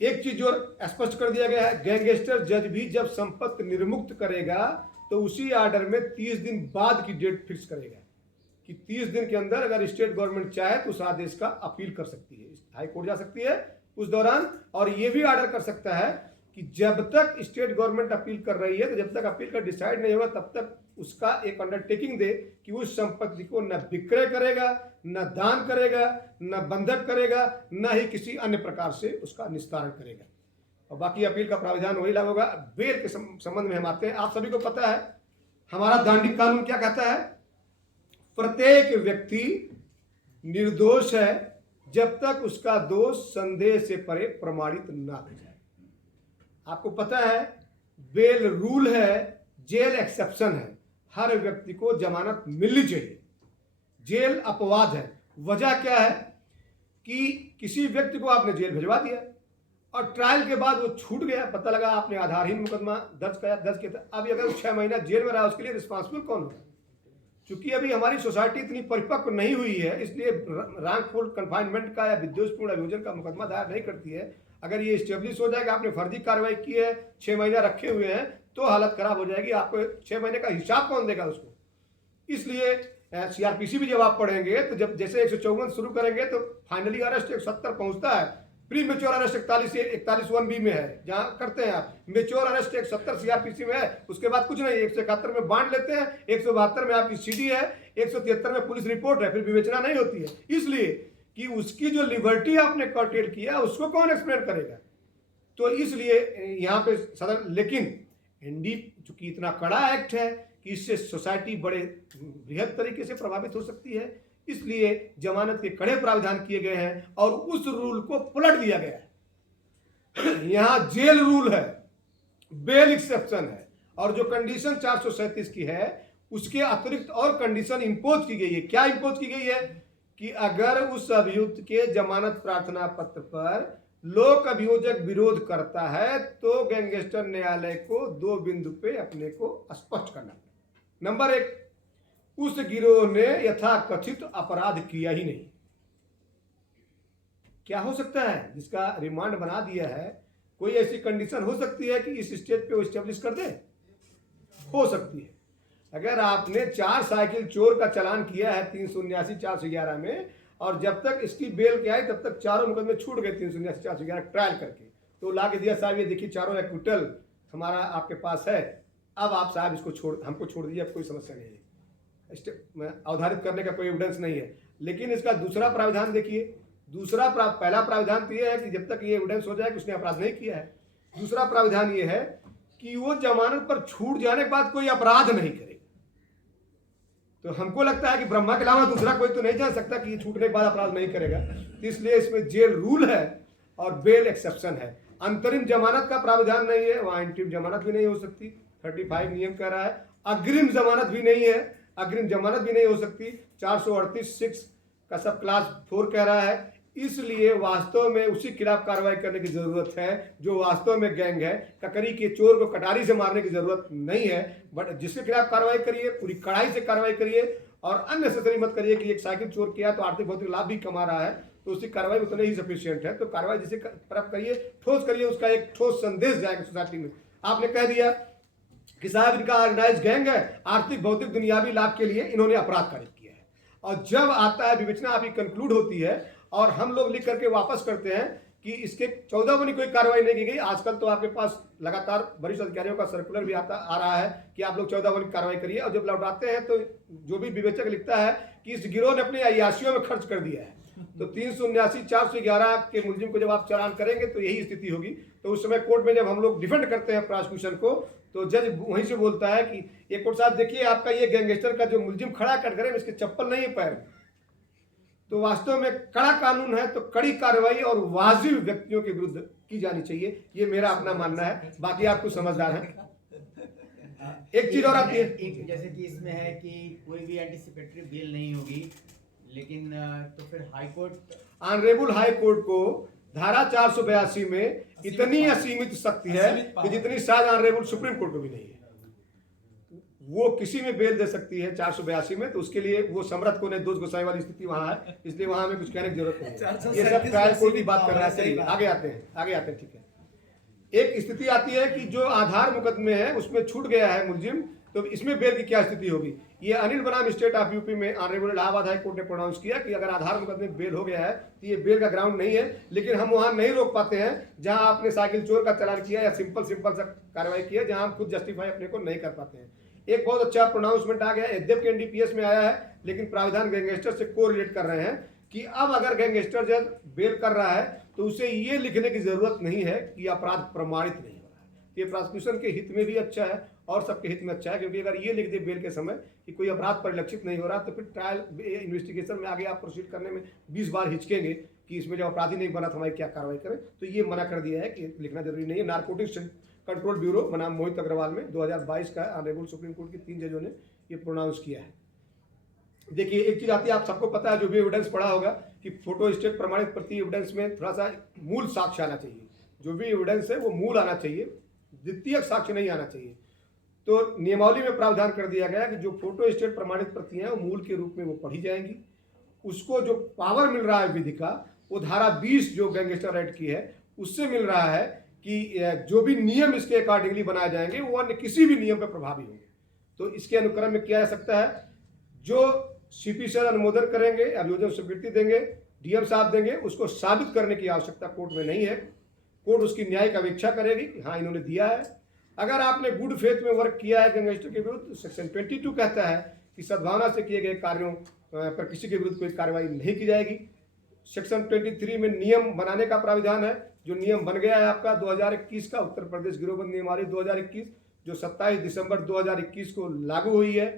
एक चीज जो स्पष्ट कर दिया गया है, गैंगस्टर जज भी जब संपत्ति निर्मुक्त करेगा तो उसी ऑर्डर में 30 दिन बाद की डेट फिक्स करेगा कि 30 दिन के अंदर अगर स्टेट गवर्नमेंट चाहे तो उस आदेश का अपील कर सकती है, हाई कोर्ट जा सकती है उस दौरान। और ये भी ऑर्डर कर सकता है कि जब तक स्टेट गवर्नमेंट अपील कर रही है, तो जब तक अपील का डिसाइड नहीं होगा तब तक उसका एक अंडरटेकिंग दे कि उस संपत्ति को न विक्रय करेगा, न दान करेगा, न बंधक करेगा, न ही किसी अन्य प्रकार से उसका निस्तारण करेगा। और बाकी अपील का प्रावधान वही लागू होगा। बेल के संबंध में हम आते हैं। आप सभी को पता है हमारा दंडिक कानून क्या कहता है, प्रत्येक व्यक्ति निर्दोष है जब तक उसका दोष संदेह से परे प्रमाणित ना हो जाए। आपको पता है बेल रूल है, जेल एक्सेप्शन है, हर व्यक्ति को जमानत मिलनी चाहिए, जेल अपवाद है। वजह क्या है कि किसी व्यक्ति को आपने जेल भिजवा दिया और ट्रायल के बाद वो छूट गया, पता लगा आपने आधारहीन मुकदमा दर्ज किया, अभी अगर 6 महीना जेल में रहा उसके लिए रिस्पॉन्सिबल कौन होगा? चूंकि अभी हमारी सोसाइटी इतनी परिपक्व नहीं हुई है, इसलिए रैंकफुल कन्फाइनमेंट का या विद्वेषपूर्ण अभियोजन का मुकदमा दायर नहीं करती है। अगर ये इस्टेब्लिश हो जाएगा आपने फर्जी कार्रवाई की है, 6 महीना रखे हुए हैं, तो हालत खराब हो जाएगी। आपको 6 महीने का हिसाब कौन देगा उसको? इसलिए सीआरपीसी भी जब आप पढ़ेंगे तो जब जैसे 154 शुरू करेंगे तो फाइनली अरेस्ट 170 पहुंचता है। प्री मेच्योर अरेस्ट 41(1)(b) में है, जहां करते हैं आप। मेच्योर अरेस्ट 170 सीआरपीसी में है, उसके बाद कुछ नहीं। 171 में बांध लेते हैं, 172 में आपकी सीडी है, 173 में पुलिस रिपोर्ट है, फिर विवेचना नहीं होती है। इसलिए कि उसकी जो लिबर्टी आपने कर्टेल किया उसको कौन एक्सप्लेन करेगा? तो इसलिए यहाँ पे सदन, लेकिन एनडी चूंकि इतना कड़ा एक्ट है कि इससे सोसाइटी बड़े बृहद तरीके से प्रभावित हो सकती है, इसलिए जमानत के कड़े प्रावधान किए गए हैं और उस रूल को पलट दिया गया है। यहां जेल रूल है, बेल एक्सेप्शन है, और जो कंडीशन 437 की है उसके अतिरिक्त और कंडीशन इंपोज की गई है। क्या इंपोज की गई है? कि अगर उस अभियुक्त के जमानत प्रार्थना पत्र पर लोक अभियोजक विरोध करता है तो गैंगस्टर न्यायालय को 2 बिंदु पे अपने को स्पष्ट करना। नंबर 1, उस गिरोह ने यथाकथित अपराध किया ही नहीं। क्या हो सकता है जिसका रिमांड बना दिया है? कोई ऐसी कंडीशन हो सकती है कि इस स्टेज पे वो एस्टेब्लिश कर दे? हो सकती है। अगर आपने 4 साइकिल चोर का चालान किया है 379 411 में, और जब तक इसकी बेल के आई तब तक चारों मुकदमे छूट गए 379 411 ट्रायल करके, तो ला के दिया साहब ये देखिए चारों एक्विटल हमारा आपके पास है, अब आप साहब इसको हमको छोड़ दीजिए, अब कोई समस्या नहीं है। अवधारित करने का कोई एविडेंस नहीं है। लेकिन इसका दूसरा प्रावधान देखिए, पहला प्रावधान तो यह है कि जब तक ये एविडेंस हो जाए कि उसने अपराध नहीं किया है। दूसरा प्रावधान ये है कि वो जमानत पर छूट जाने के बाद कोई अपराध नहीं करेगा। तो हमको लगता है कि ब्रह्मा के अलावा दूसरा कोई तो नहीं जान सकता कि ये छूटने के बाद अपराध नहीं करेगा, तो इसलिए इसमें जेल रूल है और बेल एक्सेप्शन है। अंतरिम जमानत का प्रावधान नहीं है, वहां इंटरिम जमानत भी नहीं हो सकती, 35 नियम कह रहा है। अग्रिम जमानत भी नहीं है, अग्रिम जमानत भी नहीं हो सकती, 438(6) का सब क्लास 4 कह रहा है। इसलिए वास्तव में उसी खिलाफ कार्रवाई करने की जरूरत है जो वास्तव में गैंग है। ककरी के चोर को कटारी से मारने की जरूरत नहीं है, बट जिसके खिलाफ कार्रवाई करिए पूरी कड़ाई से कार्रवाई करिए, और अननेसेसरी मत करिए कि एक साइकिल चोर किया तो आर्थिक भौतिक लाभ भी कमा रहा है तो उसकी कार्रवाई उतने ही सफिशियंट है। तो कार्रवाई जिसे तरफ करिए, ठोस करिए, उसका एक ठोस संदेश जाएगा सोसाइटी में। आपने कह दिया कि साहब इनका ऑर्गेनाइज गैंग है, आर्थिक भौतिक दुनियावी लाभ के लिए इन्होंने अपराध कारित किया है, और जब आता है विवेचना आपकी कंक्लूड होती है और हम लोग लिख करके वापस करते हैं कि इसके 14 बनी कोई कार्रवाई नहीं की गई। आजकल तो आपके पास लगातार वरिष्ठ अधिकारियों का सर्कुलर भी आ रहा है कि आप लोग 14 बनी कार्रवाई करिए, और जब लौटाते हैं तो जो भी विवेचक लिखता है कि इस गिरोह ने अपने अय्याशियों में खर्च कर दिया है। तो 379 411 के मुलजिम को जब आप चालान करेंगे तो यही स्थिति होगी। तो उस समय कोर्ट में जब हम लोग डिफेंड करते हैं प्रोसिक्यूशन को, तो जज वहीं से बोलता है कि ये कोर्ट साहब देखिए आपका ये गैंगस्टर का जो मुलजिम खड़ा कटघरे में इसके चप्पल नहीं है पैर। तो वास्तव में कड़ा कानून है तो कड़ी कार्रवाई और वाजिब व्यक्तियों के विरुद्ध की जानी चाहिए, ये मेरा अपना मानना है। बाकी आपको समझदार है। एक चीज और आती है, एक जैसे कि इसमें है कि कोई भी एंटीसिपेटरी बेल नहीं होगी, लेकिन तो फिर high court, honourable high court को धारा 482 में इतनी असीमित शक्ति है कि जितनी शायद ऑनरेबल सुप्रीम कोर्ट को भी नहीं है। वो किसी में बेल दे सकती है 482 में, तो उसके लिए वो सम्राट को निर्दोष गोसाई वाली स्थिति वहां है, इसलिए वहां हमें कुछ कहने की जरूरत नहीं है। ये सब ट्रायल कोर्ट की बात कर रहा है। चलिए आगे आते हैं, ठीक है। एक स्थिति आती है कि जो आधार मुकदमे है उसमें छूट गया है मुलजिम, तो इसमें बेल की क्या स्थिति होगी? ये अनिल बनाम स्टेट ऑफ यूपी में ऑनरेबल इलाहाबाद हाई कोर्ट ने प्रोनाउंस किया कि अगर आधार मुकदमे में बेल हो गया है तो ये बेल का ग्राउंड नहीं है, लेकिन हम वहां नहीं रोक पाते हैं जहां आपने साइकिल चोर का चालान किया या सिंपल सा कार्रवाई किया, जहां हम खुद जस्टिफाई अपने को नहीं कर पाते हैं। एक बहुत अच्छा प्रोनाउंसमेंट आ गया, यद्यप के एनडीपीएस में आया है, लेकिन प्रावधान गैंगस्टर से कोरिलेट कर रहे हैं कि अब अगर गैंगस्टर जब बेल कर रहा है तो उसे ये लिखने की जरूरत नहीं है कि अपराध प्रमाणित नहीं हो रहा है। ये प्रोसिक्यूशन के हित में भी अच्छा है और सबके हित में अच्छा है, क्योंकि अगर ये लिख दे बेल के समय कि कोई अपराध परिलक्षित नहीं हो रहा, तो फिर ट्रायल इन्वेस्टिगेशन में आगे आप प्रोसीड करने में 20 बार हिचकेंगे कि इसमें जब अपराधी नहीं बना तो हमारी क्या कार्रवाई करें। तो ये मना कर दिया है कि लिखना जरूरी नहीं है। नारकोटिक्स कंट्रोल ब्यूरो बनाम मोहित अग्रवाल में 2022 का ऑनरेबल सुप्रीम कोर्ट के 3 जजों ने ये प्रोनाउंस किया है। देखिए एक चीज आती है, आप सबको पता है, जो भी एविडेंस पढ़ा होगा कि फोटो स्टेट प्रमाणित प्रति एविडेंस में थोड़ा सा मूल साक्ष्य आना चाहिए। जो भी एविडेंस है वो मूल आना चाहिए, द्वितीयक साक्ष्य नहीं आना चाहिए। तो नियमावली में प्रावधान कर दिया गया कि जो फोटो स्टेट प्रमाणित प्रतियां हैं वो मूल के रूप में वो पढ़ी जाएंगी। उसको जो पावर मिल रहा है विधि का, वो धारा 20 जो गैंगस्टर एक्ट की है उससे मिल रहा है कि जो भी नियम इसके अकॉर्डिंगली बनाए जाएंगे वो अन्य किसी भी नियम पर प्रभावी होंगे। तो इसके अनुक्रम में किया जा सकता है, जो सीपी सर अनुमोदन करेंगे, अभियोजन स्वीकृति देंगे, डीएम साहब देंगे, उसको साबित करने की आवश्यकता कोर्ट में नहीं है। कोर्ट उसकी न्यायिक अपेक्षा करेगी कि हाँ इन्होंने दिया है। अगर आपने गुड फेथ में वर्क किया है गैंगस्टर के विरुद्ध, तो सेक्शन 22 कहता है कि सद्भावना से किए गए कार्यों पर किसी के विरुद्ध कोई कार्रवाई नहीं की जाएगी। सेक्शन 23 में नियम बनाने का प्राविधान है। जो नियम बन गया है आपका 2021 का उत्तर प्रदेश गिरोहबंद नियमावली 2021, जो 27 दिसंबर 2021 को लागू हुई है।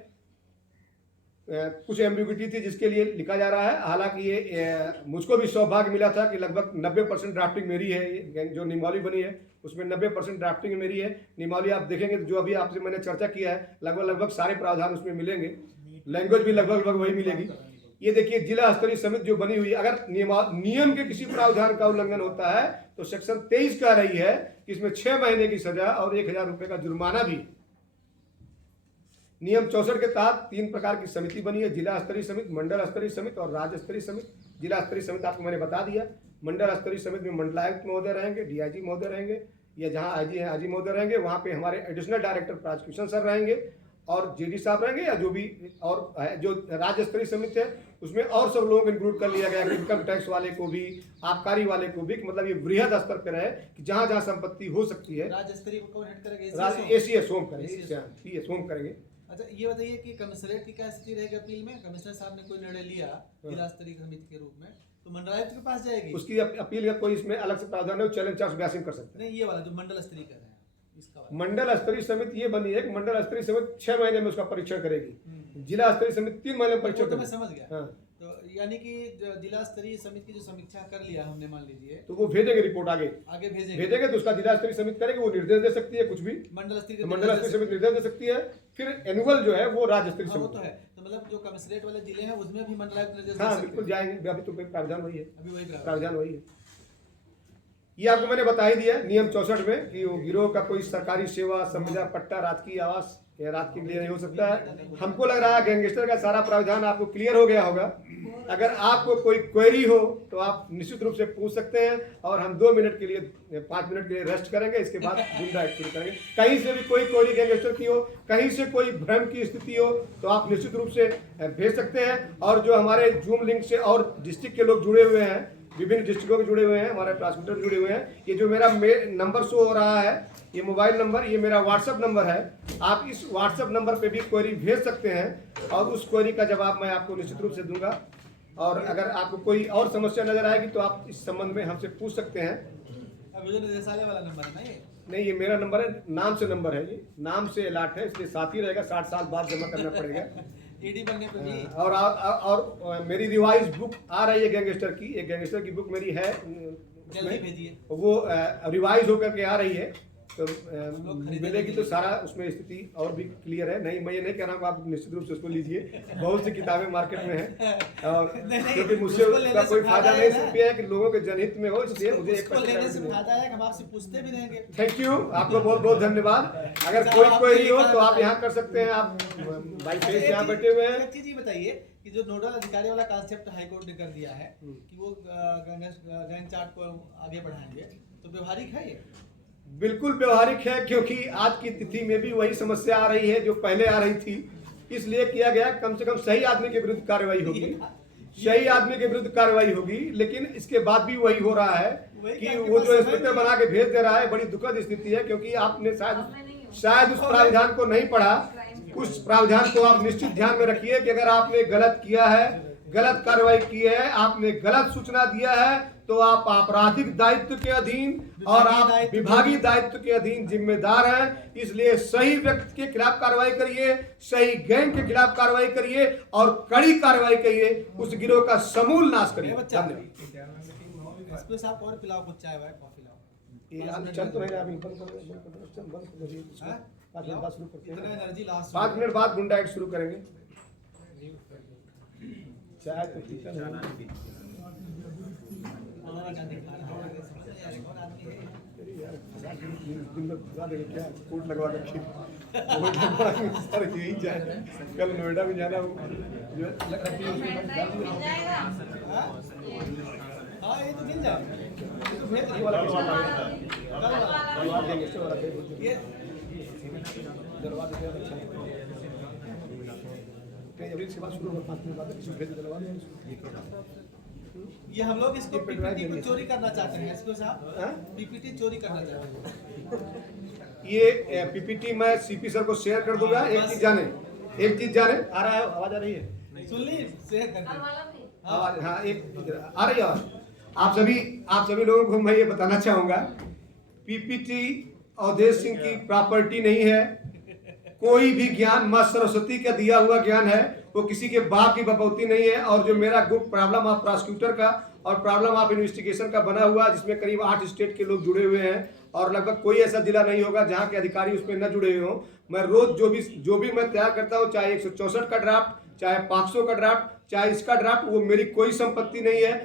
कुछ एम्बिग्यूटी थी जिसके लिए लिखा जा रहा है, हालांकि ये मुझको भी सौभाग्य मिला था कि लगभग 90% ड्राफ्टिंग मेरी है। ये जो नियमावली बनी है उसमें 90% ड्राफ्टिंग मेरी है। नियमावली आप देखेंगे तो जो अभी आपसे मैंने चर्चा किया है लगभग सारे प्रावधान उसमें मिलेंगे, लैंग्वेज भी लगभग वही मिलेगी। ये देखिए जिला स्तरीय समिति जो बनी हुई है, अगर नियम के किसी प्रावधान का उल्लंघन होता है तो सेक्शन 23 कह रही है कि इसमें 6 महीने की सजा और 1000 रुपए का जुर्माना भी। नियम 64 के तहत 3 प्रकार की समिति बनी है, जिला स्तरीय समिति, मंडल स्तरीय समिति और राज्य स्तरीय समिति। जिला स्तरीय समिति आपको मैंने बता दिया। मंडल स्तरीय समिति में मंडलायुक्त महोदय रहेंगे, डीआईजी महोदय रहेंगे, या जहां आईजी हैं आईजी महोदय रहेंगे, वहां पे हमारे एडिशनल डायरेक्टर प्रोसिक्यूशन सर रहेंगे और जीडी साहब रहेंगे, या जो भी और जो राज्य स्तरीय समिति है उसमें और सब लोगों को इंक्लूड कर लिया गया कि इनकम टैक्स वाले को भी, आबकारी वाले को भी, मतलब ये वृहद स्तर पर रहे कि जहां जहां संपत्ति हो सकती है। राज्य स्तरीय को कौन हेड करेगा? एसीएस होम करेंगे, होम करेंगे। अच्छा ये बताइए कि कमिश्नरेट की क्या स्थिति रहेगी अपील में? कमिश्नर साहब ने कोई निर्णय लिया जिला स्तरीय समिति के रूप में तो मंडलायुक्त के पास जाएगी? उसकी अपील का कोई इसमें अलग से प्रावधान है, चैलेंज 482 कर सकते हैं। नहीं, ये वाला जो मंडल स्तरीय कर रहे हैं इसका वाला। मंडल स्तरीय समिति ये बनी है कि मंडल स्तरीय समिति 6 महीने में उसका परीक्षण करेगी, जिला स्तरीय समिति 3 महीने में परीक्षण तो मैं करेगी। समझ गया। हाँ। तो यानी कि जिला स्तरीय समिति की जो समीक्षा कर लिया हमने, मान लीजिए तो वो भेजेंगे रिपोर्ट आगे भेजेंगे तो उसका जिला स्तरीय समिति करेगी, वो निर्देश दे सकती है कुछ भी। मंडल स्तरीय समिति निर्देश दे सकती है। फिर एनुअल जो है वो राज्य स्तरीय वो तो समिति है। तो मतलब जो कमिश्नरेट वाले जिले हैं उसमें भी मंडलायुक्त निर्देश हाँ बिल्कुल जाएंगे। अभी तो प्रावधान वही है, अभी वही प्रावधान वही है। ये आपको मैंने बता ही दिया नियम 64 में कि वो गिरोह का कोई सरकारी सेवा, संविदा, पट्टा, राजकीय आवास या रात के लिए नहीं हो सकता है। हमको लग रहा है गैंगस्टर का सारा प्रावधान आपको क्लियर हो गया होगा। अगर आपको कोई क्वेरी हो तो आप निश्चित रूप से पूछ सकते हैं और हम 2 मिनट के लिए 5 मिनट के लिए रेस्ट करेंगे, इसके बाद गुंडा एक्ट शुरू करेंगे। कहीं से भी कोई क्वेरी गैंगस्टर की हो, कहीं से कोई भ्रम की स्थिति हो तो आप निश्चित रूप से भेज सकते हैं। और जो हमारे जूम लिंक से और डिस्ट्रिक्ट के लोग जुड़े हुए हैं, विभिन्न डिस्ट्रिक्टों के जुड़े हुए हैं, हमारे प्रोसिक्यूटर जुड़े हुए हैं, ये जो मेरा नंबर शो हो रहा है, ये मोबाइल नंबर, ये मेरा व्हाट्सएप नंबर है। आप इस व्हाट्सएप नंबर पे भी क्वेरी भेज सकते हैं और उस क्वेरी का जवाब मैं आपको निश्चित रूप से दूंगा। और अगर आपको कोई और समस्या नजर आएगी तो आप इस संबंध में हमसे पूछ सकते हैं। अभियोजन निदेशालय वाला नंबर है ना ये? नहीं, ये मेरा नंबर है, नाम से नंबर है, ये नाम से अलॉट है, इसलिए साथ ही रहेगा, 60 साल बाद जमा करना पड़ेगा। ईडी बनने पे भी। और मेरी रिवाइज बुक आ रही है गैंगस्टर की, एक गैंगस्टर की बुक मेरी है, जल्दी भेजिए। वो रिवाइज होकर के आ रही है तो मिलेगी तो सारा उसमें स्थिति और भी क्लियर है। नहीं, मैं ये नहीं कह रहा हूँ, आप निश्चित रूप से उसको लीजिए, बहुत सी किताबें मार्केट में हैं और क्योंकि मुझसे उसका कोई फायदा नहीं, सिर्फ ये है कि लोगों के जनहित में हो, इसलिए मुझे एक लेने से फायदा है कि हम आपसे पूछते भी रहेंगे। थैंक यू, आपको बहुत बहुत धन्यवाद। अगर कोई क्वेरी हो तो आप यहाँ कर सकते हैं, आप भाई फेस यहाँ बैठे हुए हैं। एक चीज ये बताइए कि जो नोडल अधिकारी वाला कॉन्सेप्ट हाईकोर्ट ने कर दिया है कि वो गैंग चार्ट को आगे बढ़ाएंगे, तो व्यवहारिक है ये? बिल्कुल व्यवहारिक है, क्योंकि आज की तिथि में भी वही समस्या आ रही है जो पहले आ रही थी। इसलिए किया गया कम से कम सही आदमी के विरुद्ध कार्रवाई होगी, सही आदमी के विरुद्ध कार्रवाई होगी। लेकिन इसके बाद भी वही हो रहा है कि वो जो इंस्पेक्टर बना के भेज दे रहा है, बड़ी दुखद स्थिति है। क्योंकि आपने शायद उस प्रावधान को नहीं पढ़ा। उस प्रावधान को आप निश्चित ध्यान में रखिए कि अगर आपने गलत किया है, गलत कार्रवाई की है, आपने गलत सूचना दिया है, तो आप आपराधिक दायित्व के अधीन और आप विभागीय दायित्व के अधीन जिम्मेदार हैं। इसलिए सही व्यक्ति के खिलाफ कार्रवाई करिए, सही गैंग के खिलाफ कार्रवाई करिए और कड़ी कार्रवाई करिए, उस गिरोह का समूल नाश करिए। साहब और पिलाओ कुछ चाय वाय कॉफी लाओ। चल तो रहे अभी, बंद कर 5 मिनट बाद गुंडा एक्ट शुरू करेंगे। चाय तो पीता नहीं दिन में क्या कोट लगवा रखी। सर यही जाए, कल नोएडा में जाना हो जो लग रहा है उसमें डाल दिया। मिल जाएगा हाँ ये तो मिल जाएगा, ये तो भेज ये वाला कल वाला ये वाला गैंगस्टर वाला भेज दो। ये दरवा देते हैं, अच्छा है। कहीं अभी इसके बाद शुरू होगा 5 मिनट बाद इसमें भेज दरवा दें। ये हम लोग इसको ये पेन ड्राइव पीपीटी को देंगे। चोरी करना चाहते हैं इसको हाँ? साहब, पीपीटी चोरी करना चाहते हैं। ये पीपीटी मैं सीपी सर को शेयर कर दूंगा। एक चीज जाने आ रहा है, आवाज आ रही है, सुन ली शेयर कर कल दे। वाला भी आवाज हाँ एक आ रही है आवाज। आप सभी लोगों को मैं ये बताना चाहूंगा, पीपीटी अवधेश सिंह की प्रॉपर्टी नहीं है। कोई भी ज्ञान माँ सरस्वती का दिया हुआ ज्ञान है, वो किसी के बाप की बपौती नहीं है। और जो मेरा ग्रुप प्रॉब्लम ऑफ प्रोसिक्यूटर का और प्रॉब्लम ऑफ इन्वेस्टिगेशन का बना हुआ, जिसमें करीब 8 स्टेट के लोग जुड़े हुए हैं और लगभग कोई ऐसा जिला नहीं होगा जहां के अधिकारी उसमें न जुड़े हुए हों। मैं रोज जो भी मैं तैयार करता हूं, चाहे 164 का ड्राफ्ट, चाहे 500 का ड्राफ्ट, चाहे इसका ड्राफ्ट, वो मेरी कोई संपत्ति नहीं है।